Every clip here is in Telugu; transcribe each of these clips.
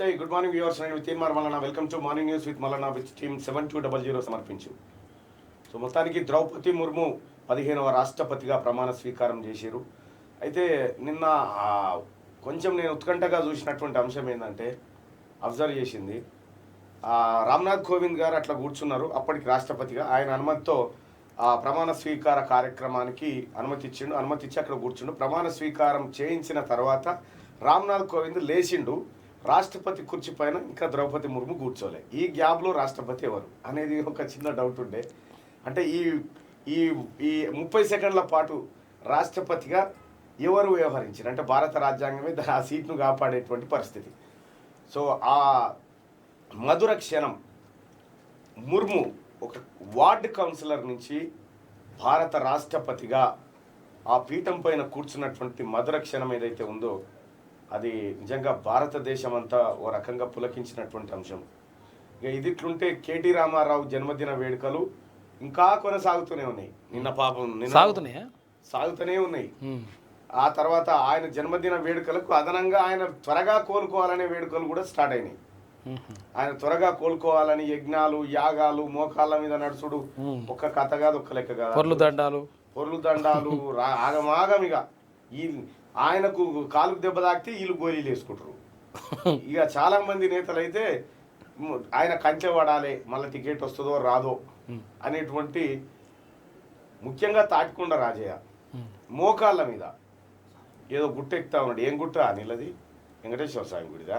నమస్తే, గుడ్ మార్నింగ్ వ్యూవర్స్. నేను Teenmaar Mallanna. Welcome to morning news with Mallanna with team 7200 సమర్పించు. సో మొత్తానికి ద్రౌపది ముర్ము 15వ రాష్ట్రపతిగా ప్రమాణ స్వీకారం చేశారు. అయితే నిన్న కొంచెం నేను ఉత్కంఠగా చూసినటువంటి అంశం ఏంటంటే, అబ్జర్వ్ చేసింది రామ్నాథ్ కోవింద్ గారు అట్లా కూర్చున్నారు. అప్పటికి రాష్ట్రపతిగా ఆయన అనుమతితో ప్రమాణ స్వీకార కార్యక్రమానికి అనుమతి ఇచ్చి అక్కడ కూర్చుండు. ప్రమాణ స్వీకారం చేయించిన తర్వాత రామ్నాథ్ కోవింద్ లేచిండు. రాష్ట్రపతి కుర్చీ పైన ఇంకా ద్రౌపది ముర్ము కూర్చోలే. ఈ గ్యాప్లో రాష్ట్రపతి ఎవరు అనేది ఒక చిన్న డౌట్ ఉండే. అంటే ఈ ఈ 30 సెకండ్ల పాటు రాష్ట్రపతిగా ఎవరు వ్యవహరించారు అంటే భారత రాజ్యాంగమే ఆ సీట్ను కాపాడేటువంటి పరిస్థితి. సో ఆ మధుర క్షణం ముర్ము ఒక వార్డ్ కౌన్సిలర్ నుంచి భారత రాష్ట్రపతిగా ఆ పీఠం పైన కూర్చున్నటువంటి మధుర క్షణం ఏదైతే ఉందో అది నిజంగా భారతదేశం అంతా ఓ రకంగా పులకించినటువంటి అంశం. ఇక ఇదిట్లుంటే కేటీ రామారావు జన్మదిన వేడుకలు ఇంకా కొనసాగుతూనే ఉన్నాయి. నిన్న పాపం సాగుతూనే ఉన్నాయి. ఆ తర్వాత ఆయన జన్మదిన వేడుకలకు అదనంగా ఆయన త్వరగా కోలుకోవాలనే వేడుకలు కూడా స్టార్ట్ అయినాయి. ఆయన త్వరగా కోలుకోవాలని యజ్ఞాలు, యాగాలు, మోకాళ్ళ మీద నడుచుడు ఒక్క కథ కాదు, ఒక్క లెక్క కాదు. పొర్లు దండాలు ఆగమాగం. ఇక ఈ ఆయనకు కాలుకు దెబ్బ తాకితే వీళ్ళు గోళీలు వేసుకుంటారు. ఇక చాలా మంది నేతలు అయితే ఆయన కంచె పడాలి, మళ్ళీ టికెట్ వస్తుందో రాదో అనేటువంటి, ముఖ్యంగా తాటికొండ రాజయ్య మోకాళ్ళ మీద ఏదో గుట్ట ఎక్కుతా ఉన్నాడు. ఏం గుట్ట అనిలది? వెంకటేశ్వర స్వామి గుడిదా?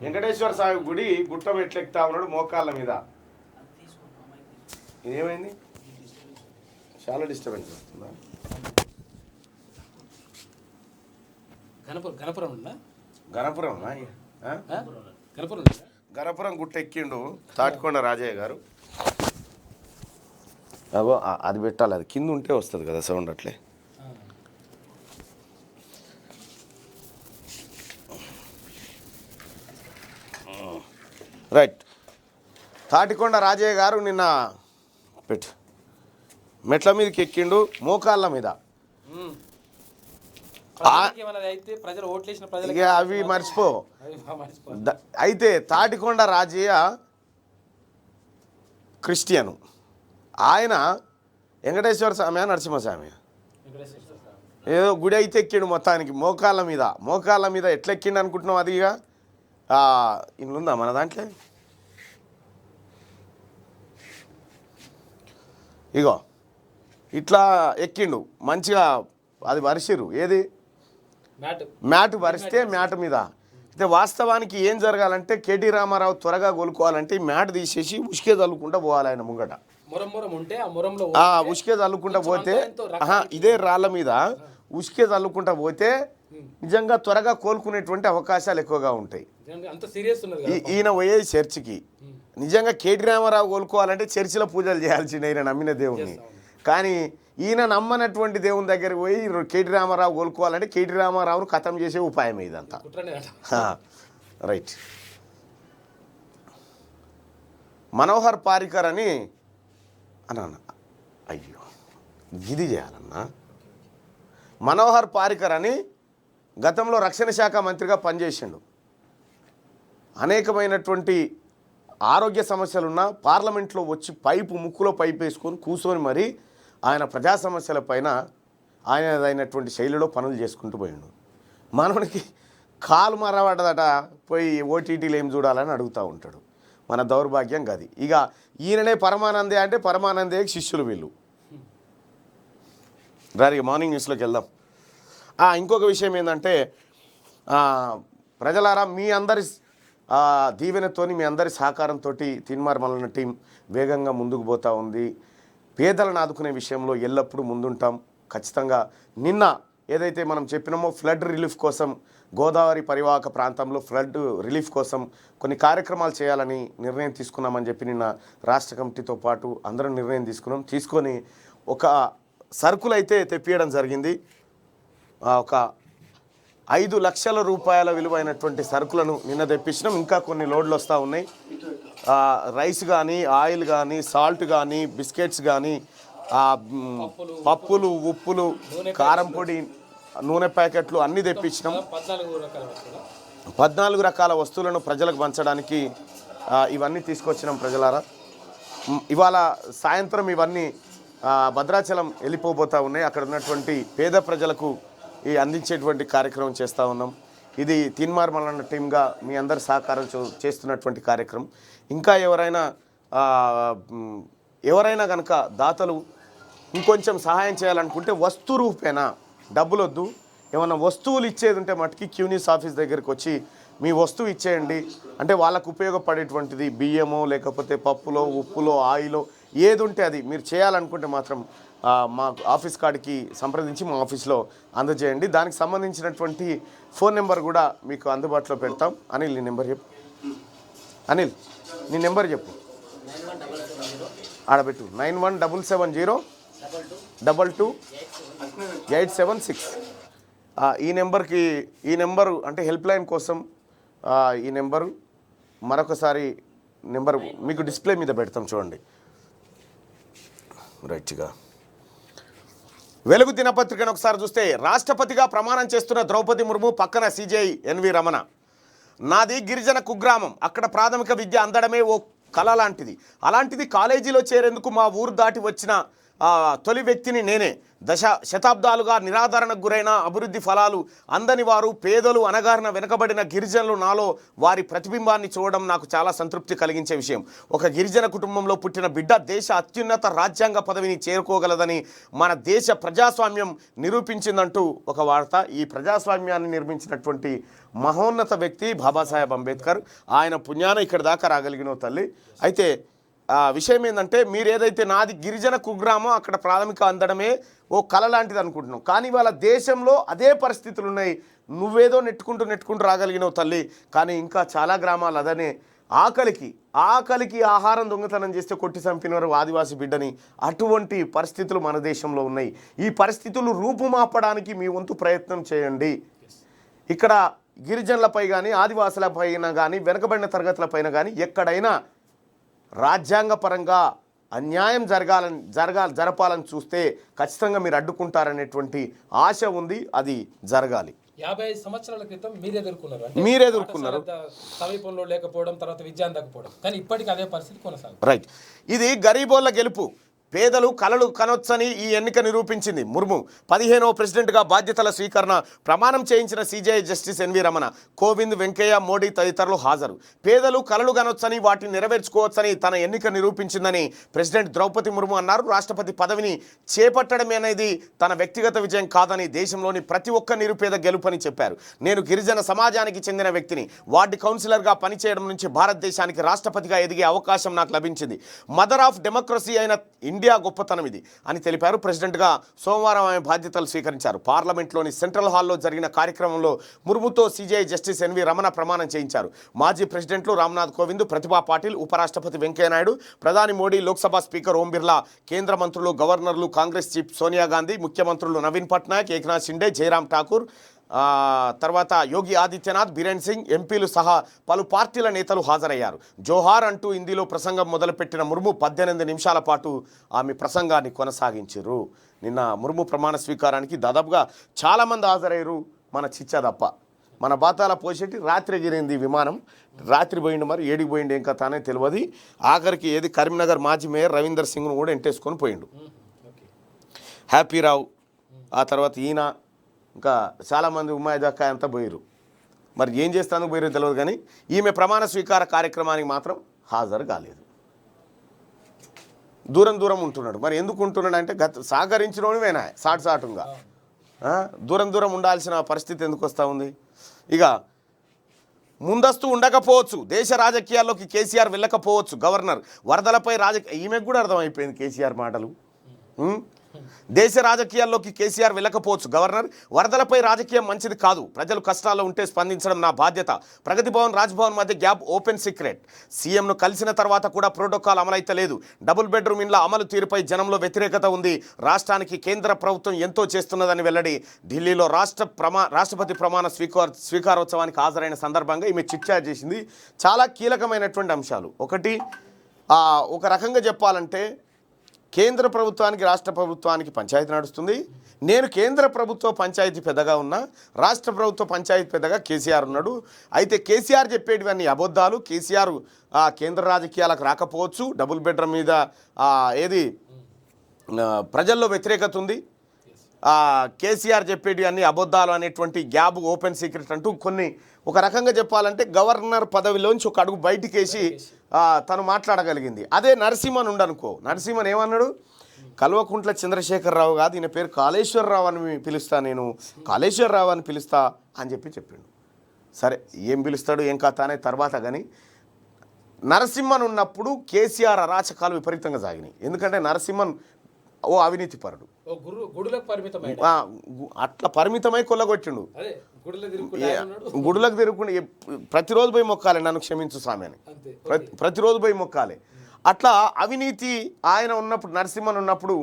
వెంకటేశ్వర స్వామి గుడి గుట్ట ఎట్లా ఎక్కుతా ఉన్నాడు మోకాళ్ళ మీద. ఇదేమైంది? చాలా డిస్టర్బెన్స్ వస్తుందా? గణపురం గుట్ట ఎక్కిండు తాటికొండ రాజయ్య గారు. అగో అది పెట్టాలి, అది కింద ఉంటే వస్తుంది కదా సౌండ్. అట్లే రైట్. తాటికొండ రాజయ్య గారు నిన్న మెట్ల మీదకి ఎక్కిండు మోకాళ్ళ మీద. అవి మర్చిపో. అయితే తాటికొండ రాజయ్య క్రిస్టియను. ఆయన వెంకటేశ్వర స్వామి నరసింహస్వామి ఏదో గుడి అయితే ఎక్కిండు మొత్తానికి మోకాళ్ళ మీద ఎట్లా ఎక్కిండు అనుకుంటున్నాం? అది ఇక ఇల్లుందా మన దాంట్లో? ఇగో ఇట్లా ఎక్కిండు మంచిగా. అది వరిసిరు, ఏది మ్యాట్ వరిస్తే మ్యాట్ మీద. అయితే వాస్తవానికి ఏం జరగాలంటే కేటీ రామారావు త్వరగా కోలుకోవాలంటే ఈ మ్యాట్ తీసేసి ఉసుకే చల్లుకుంటా పోవాలి ఆయన ముంగట. ఉసుకే చల్లుకుంటా పోతే ఇదే రాళ్ళ మీద ఉసుకే చల్లుకుంటా పోతే నిజంగా త్వరగా కోలుకునేటువంటి అవకాశాలు ఎక్కువగా ఉంటాయి. ఈయన పోయేది చర్చికి. నిజంగా కేటీ రామారావు కోలుకోవాలంటే చర్చిలో పూజలు చేయాల్సిందే ఈయన నమ్మిన దేవుణ్ణి. కానీ ఈయన నమ్మనటువంటి దేవుని దగ్గరికి పోయి కేటీ రామారావు కోలుకోవాలంటే కేటీ రామారావును ఖతం చేసే ఉపాయం ఇదంతా. రైట్. మనోహర్ పారికర్ అని అన్నా, అయ్యో ఇది చేయాలన్నా. మనోహర్ పారికర్ అని గతంలో రక్షణ శాఖ మంత్రిగా పనిచేసిండు. అనేకమైనటువంటి ఆరోగ్య సమస్యలున్న పార్లమెంట్లో వచ్చి ముక్కులో పైపు వేసుకొని కూర్చొని మరి ఆయన ప్రజా సమస్యల పైన ఆయనదైనటువంటి శైలిలో పనులు చేసుకుంటూ పోయిండు. మనకి కాలు మరవడదట, పోయి ఓటీటీలు ఏం చూడాలని అడుగుతూ ఉంటాడు. మన దౌర్భాగ్యం గది. ఇక ఈయననే పరమానందే అంటే పరమానందే శిష్యులు వీళ్ళు. రారి మార్నింగ్ న్యూస్లోకి వెళ్దాం. ఇంకొక విషయం ఏంటంటే, ప్రజలారా మీ అందరి దీవెనతోని, మీ అందరి సహకారంతో తీన్మార్ మల్లన్న టీం వేగంగా ముందుకు పోతూ ఉంది. పేదలను ఆదుకునే విషయంలో ఎల్లప్పుడూ ముందుంటాం ఖచ్చితంగా. నిన్న ఏదైతే మనం చెప్పినామో ఫ్లడ్ రిలీఫ్ కోసం గోదావరి పరివాహక ప్రాంతంలో ఫ్లడ్ రిలీఫ్ కోసం కొన్ని కార్యక్రమాలు చేయాలని నిర్ణయం తీసుకున్నామని చెప్పి నిన్న రాష్ట్ర కమిటీతో పాటు అందరం నిర్ణయం తీసుకొని ఒక సరుకులు అయితే తెప్పియడం జరిగింది. ఒక 5 లక్షల రూపాయల విలువైనటువంటి సరుకులను నిన్న తెప్పించినాం. ఇంకా కొన్ని లోడ్లు వస్తూ ఉన్నాయి. రైస్ కానీ, ఆయిల్ కానీ, సాల్ట్ కానీ, బిస్కెట్స్ కానీ, పప్పులు, ఉప్పులు, కారం పొడి, నూనె ప్యాకెట్లు అన్నీ తెప్పించినాం. 14 రకాల వస్తువులను ప్రజలకు పంచడానికి ఇవన్నీ తీసుకొచ్చినాం ప్రజలారా. ఇవాళ సాయంత్రం ఇవన్నీ భద్రాచలం వెళ్ళిపోబోతూ ఉన్నాయి. అక్కడ ఉన్నటువంటి పేద ప్రజలకు ఈ అందించేటువంటి కార్యక్రమం చేస్తూ ఉన్నాం. ఇది తీన్మార్ మల్లన్న టీమ్గా మీ అందరి సహకారం చేస్తున్నటువంటి కార్యక్రమం. ఇంకా ఎవరైనా కనుక దాతలు ఇంకొంచెం సహాయం చేయాలనుకుంటే వస్తు రూపేనా, డబ్బులు వద్దు, ఏమన్నా వస్తువులు ఇచ్చేది ఉంటే మటుకి క్యూనిస్ ఆఫీస్ దగ్గరికి వచ్చి మీ వస్తువు ఇచ్చేయండి. అంటే వాళ్ళకు ఉపయోగపడేటువంటిది బియ్యమో లేకపోతే పప్పులో ఉప్పులో ఆయిలో ఏది ఉంటే అది మీరు చేయాలనుకుంటే మాత్రం మా ఆఫీస్ కాడికి సంప్రదించి మా ఆఫీస్లో అందజేయండి. దానికి సంబంధించినటువంటి ఫోన్ నెంబర్ కూడా మీకు అందుబాటులో పెడతాం. అనిల్ నీ నెంబర్ చెప్పు. అనిల్ నీ నెంబర్ చెప్పు. ఆడబెట్టు 917702228776. ఈ నెంబరు అంటే హెల్ప్ లైన్ కోసం ఈ నెంబరు మరొకసారి నెంబర్ మీకు డిస్ప్లే మీద పెడతాం చూడండి. రైట్గా వెలుగు దినపత్రికను ఒకసారి చూస్తే రాష్ట్రపతిగా ప్రమాణం చేస్తున్న ద్రౌపది ముర్ము పక్కన సిజే ఎన్వి రమణ. నాది గిరిజన కుగ్రామం, అక్కడ ప్రాథమిక విద్య అందడమే ఓ కళ లాంటిది. అలాంటిది కాలేజీలో చేరేందుకు మా ఊరు దాటి వచ్చిన తొలి వ్యక్తిని నేనే. శతాబ్దాలుగా నిరాదరణకు గురైన అభివృద్ధి ఫలాలు అందని వారు, పేదలు, అనగారిన వెనుకబడిన గిరిజనులు నాలో వారి ప్రతిబింబాన్ని చూడడం నాకు చాలా సంతృప్తి కలిగించే విషయం. ఒక గిరిజన కుటుంబంలో పుట్టిన బిడ్డ దేశ అత్యున్నత రాజ్యాంగ పదవిని చేరుకోగలదని మన దేశ ప్రజాస్వామ్యం నిరూపించిందంటూ ఒక వార్త. ఈ ప్రజాస్వామ్యాన్ని నిర్మించినటువంటి మహోన్నత వ్యక్తి బాబాసాహెబ్ అంబేద్కర్. ఆయన పుణ్యాన ఇక్కడ దాకా రాగలిగిన తల్లి. అయితే విషయం ఏంటంటే, మీరు ఏదైతే నాది గిరిజన కుగ్రామం, అక్కడ ప్రాథమిక అందడమే ఓ కళ లాంటిది అనుకుంటున్నావు, కానీ వాళ్ళ దేశంలో అదే పరిస్థితులు ఉన్నాయి. నువ్వేదో నెట్టుకుంటూ రాగలిగినావు తల్లి, కానీ ఇంకా చాలా గ్రామాలు అదనే ఆకలికి ఆహారం దొంగతనం చేస్తే కొట్టి చంపినారు ఆదివాసి బిడ్డని. అటువంటి పరిస్థితులు మన దేశంలో ఉన్నాయి. ఈ పరిస్థితులు రూపుమాపడానికి మీ వంతు ప్రయత్నం చేయండి. ఇక్కడ గిరిజనులపై కానీ ఆదివాసులపైన కానీ వెనుకబడిన తరగతులపైన కానీ ఎక్కడైనా రాజ్యాంగపరంగా అన్యాయం జరపాలని చూస్తే ఖచ్చితంగా మీరు అడ్డుకుంటారనేటువంటి ఆశ ఉంది. అది జరగాలి. 50 సంవత్సరాల క్రితం మీరు ఎదుర్కొన్నారు సమీపంలో లేకపోవడం, తర్వాత విద్య అందకపోవడం, కానీ ఇప్పటికీ అదే పరిస్థితి కొనసాగుతుంది. రైట్. ఇది గరీబోళ్ళ గెలుపు. పేదలు కలలు కనొచ్చని ఈ ఎన్నిక నిరూపించింది. ముర్ము 15వ ప్రెసిడెంట్గా బాధ్యతల స్వీకరణ ప్రమాణం చేయించిన సిజేఐ జస్టిస్ ఎన్వి రమణ, కోవింద్, వెంకయ్య, మోడీ తదితరులు హాజరు. పేదలు కలలు కనొచ్చని వాటిని నెరవేర్చుకోవచ్చని తన ఎన్నిక నిరూపించిందని ప్రెసిడెంట్ ద్రౌపది ముర్ము అన్నారు. రాష్ట్రపతి పదవిని చేపట్టడం అనేది తన వ్యక్తిగత విజయం కాదని, దేశంలోని ప్రతి ఒక్క నిరుపేద గెలుపని చెప్పారు. నేను గిరిజన సమాజానికి చెందిన వ్యక్తిని. వార్డు కౌన్సిలర్గా పనిచేయడం నుంచి భారతదేశానికి రాష్ట్రపతిగా ఎదిగే అవకాశం నాకు లభించింది. మదర్ ఆఫ్ డెమోక్రసీ అయిన ఇండియా గొప్పతనం ఇది అని తెలిపారు. ప్రెసిడెంట్గా సోమవారం ఆమె బాధ్యతలు స్వీకరించారు. పార్లమెంట్లోని సెంట్రల్ హాల్లో జరిగిన కార్యక్రమంలో ముర్ముతో సిజేఐ జస్టిస్ ఎన్వి రమణ ప్రమాణం చేయించారు. మాజీ ప్రెసిడెంట్లు రామ్నాథ్ కోవింద్, ప్రతిభా పాటిల్, ఉపరాష్ట్రపతి వెంకయ్యనాయుడు, ప్రధాని మోడీ, లోక్సభ స్పీకర్ ఓం బిర్లా, కేంద్ర మంత్రులు, గవర్నర్లు, కాంగ్రెస్ చీఫ్ సోనియా గాంధీ, ముఖ్యమంత్రులు నవీన్ పట్నాయక్, ఏక్నాథ్ షిండే, జయరామ్ ఠాకూర్, తర్వాత యోగి ఆదిత్యనాథ్, బీరేన్ సింగ్, ఎంపీలు సహా పలు పార్టీల నేతలు హాజరయ్యారు. జోహార్ అంటూ హిందీలో ప్రసంగం మొదలుపెట్టిన ముర్ము 18 నిమిషాల పాటు ఆమె ప్రసంగాన్ని కొనసాగించారు. నిన్న ముర్ము ప్రమాణ స్వీకారానికి దాదాపుగా చాలామంది హాజరయ్యారు. మన చిచ్చా తప్ప. మన బాతాల పోసేటి రాత్రి ఎగిరింది విమానం. రాత్రి పోయిండు, మరి ఏడికి పోయిండు ఏం కథ అనేది తెలియదు. ఆఖరికి ఏది కరీంనగర్ మాజీ మేయర్ రవీందర్ సింగ్ను కూడా ఎంటేసుకొని పోయిండు. హ్యాపీరావు, ఆ తర్వాత ఈయన, ఇంకా చాలామంది ఉమ్మాయి దక్కా అంతా పోయారు. మరి ఏం చేస్తాను పోయారో తెలియదు, కానీ ఈమె ప్రమాణ స్వీకార కార్యక్రమానికి మాత్రం హాజరు కాలేదు. దూరం ఉంటున్నాడు. మరి ఎందుకు ఉంటున్నాడు అంటే సహకరించినోనివేనా సాటుగా దూరం ఉండాల్సిన పరిస్థితి ఎందుకు వస్తూ ఉంది? ఇక ముందస్తు ఉండకపోవచ్చు, దేశ రాజకీయాల్లోకి కేసీఆర్ వెళ్ళకపోవచ్చు. గవర్నర్ వరదలపై ఈమెకు కూడా అర్థమైపోయింది కేసీఆర్ మాటలు. దేశ రాజకీయాల్లోకి కేసీఆర్ వెళ్ళకపోవచ్చు. గవర్నర్ వరదలపై రాజకీయం మంచిది కాదు. ప్రజలు కష్టాల్లో ఉంటే స్పందించడం నా బాధ్యత. ప్రగతి భవన్, రాజ్భవన్ మధ్య గ్యాప్ ఓపెన్ సీక్రెట్. సీఎంను కలిసిన తర్వాత కూడా ప్రోటోకాల్ అమలైతే లేదు. డబుల్ బెడ్రూమ్ ఇండ్ల అమలు తీరుపై జనంలో వ్యతిరేకత ఉంది. రాష్ట్రానికి కేంద్ర ప్రభుత్వం ఎంతో చేస్తున్నదని వెల్లడి. ఢిల్లీలో రాష్ట్రపతి ప్రమాణ స్వీకారోత్సవానికి హాజరైన సందర్భంగా ఈమె చిట్చాట్ చేసింది. చాలా కీలకమైనటువంటి అంశాలు. ఒకటి, ఒక రకంగా చెప్పాలంటే కేంద్ర ప్రభుత్వానికి రాష్ట్ర ప్రభుత్వానికి పంచాయతీ నడుస్తుంది. నేను కేంద్ర ప్రభుత్వ పంచాయతీ పెద్దగా ఉన్నా, రాష్ట్ర ప్రభుత్వ పంచాయతీ పెద్దగా కేసీఆర్ ఉన్నాడు. అయితే కేసీఆర్ చెప్పేటివన్నీ అబద్ధాలు. కేసీఆర్ కేంద్ర రాజకీయాలకు రాకపోవచ్చు. డబుల్ బెడ్రూమ్ మీద ఏది ప్రజల్లో వ్యతిరేకత ఉంది. కేసీఆర్ చెప్పేటి అన్ని అబద్ధాలు అనేటువంటి గ్యాబ్ ఓపెన్ సీక్రెట్ అంటూ కొన్ని ఒక రకంగా చెప్పాలంటే గవర్నర్ పదవిలోంచి ఒక అడుగు బయటికేసి తను మాట్లాడగలిగింది. అదే నరసింహన్ ఉండనుకో, నరసింహన్ ఏమన్నాడు, కల్వకుంట్ల చంద్రశేఖరరావు కాదు, ఈయన పేరు కాళేశ్వరరావు అని పిలుస్తా, నేను కాళేశ్వరరావు అని పిలుస్తా అని చెప్పిండు. సరే ఏం పిలుస్తాడు ఏం కథ అనే తర్వాత కానీ నరసింహన్ ఉన్నప్పుడు కేసీఆర్ అరాచకాలు విపరీతంగా సాగినాయి. ఎందుకంటే నరసింహన్ ఓ అవినీతి పరుడు, అట్లా పరిమితమై కొల్లగొట్టిండు. గుడులకు తిరుగుకుంటే ప్రతిరోజు పోయి మొక్కాలి, నన్ను క్షమించు స్వామి అని ప్రతిరోజు పోయి మొక్కాలి. అట్లా అవినీతి ఆయన ఉన్నప్పుడు, నరసింహన్ ఉన్నప్పుడు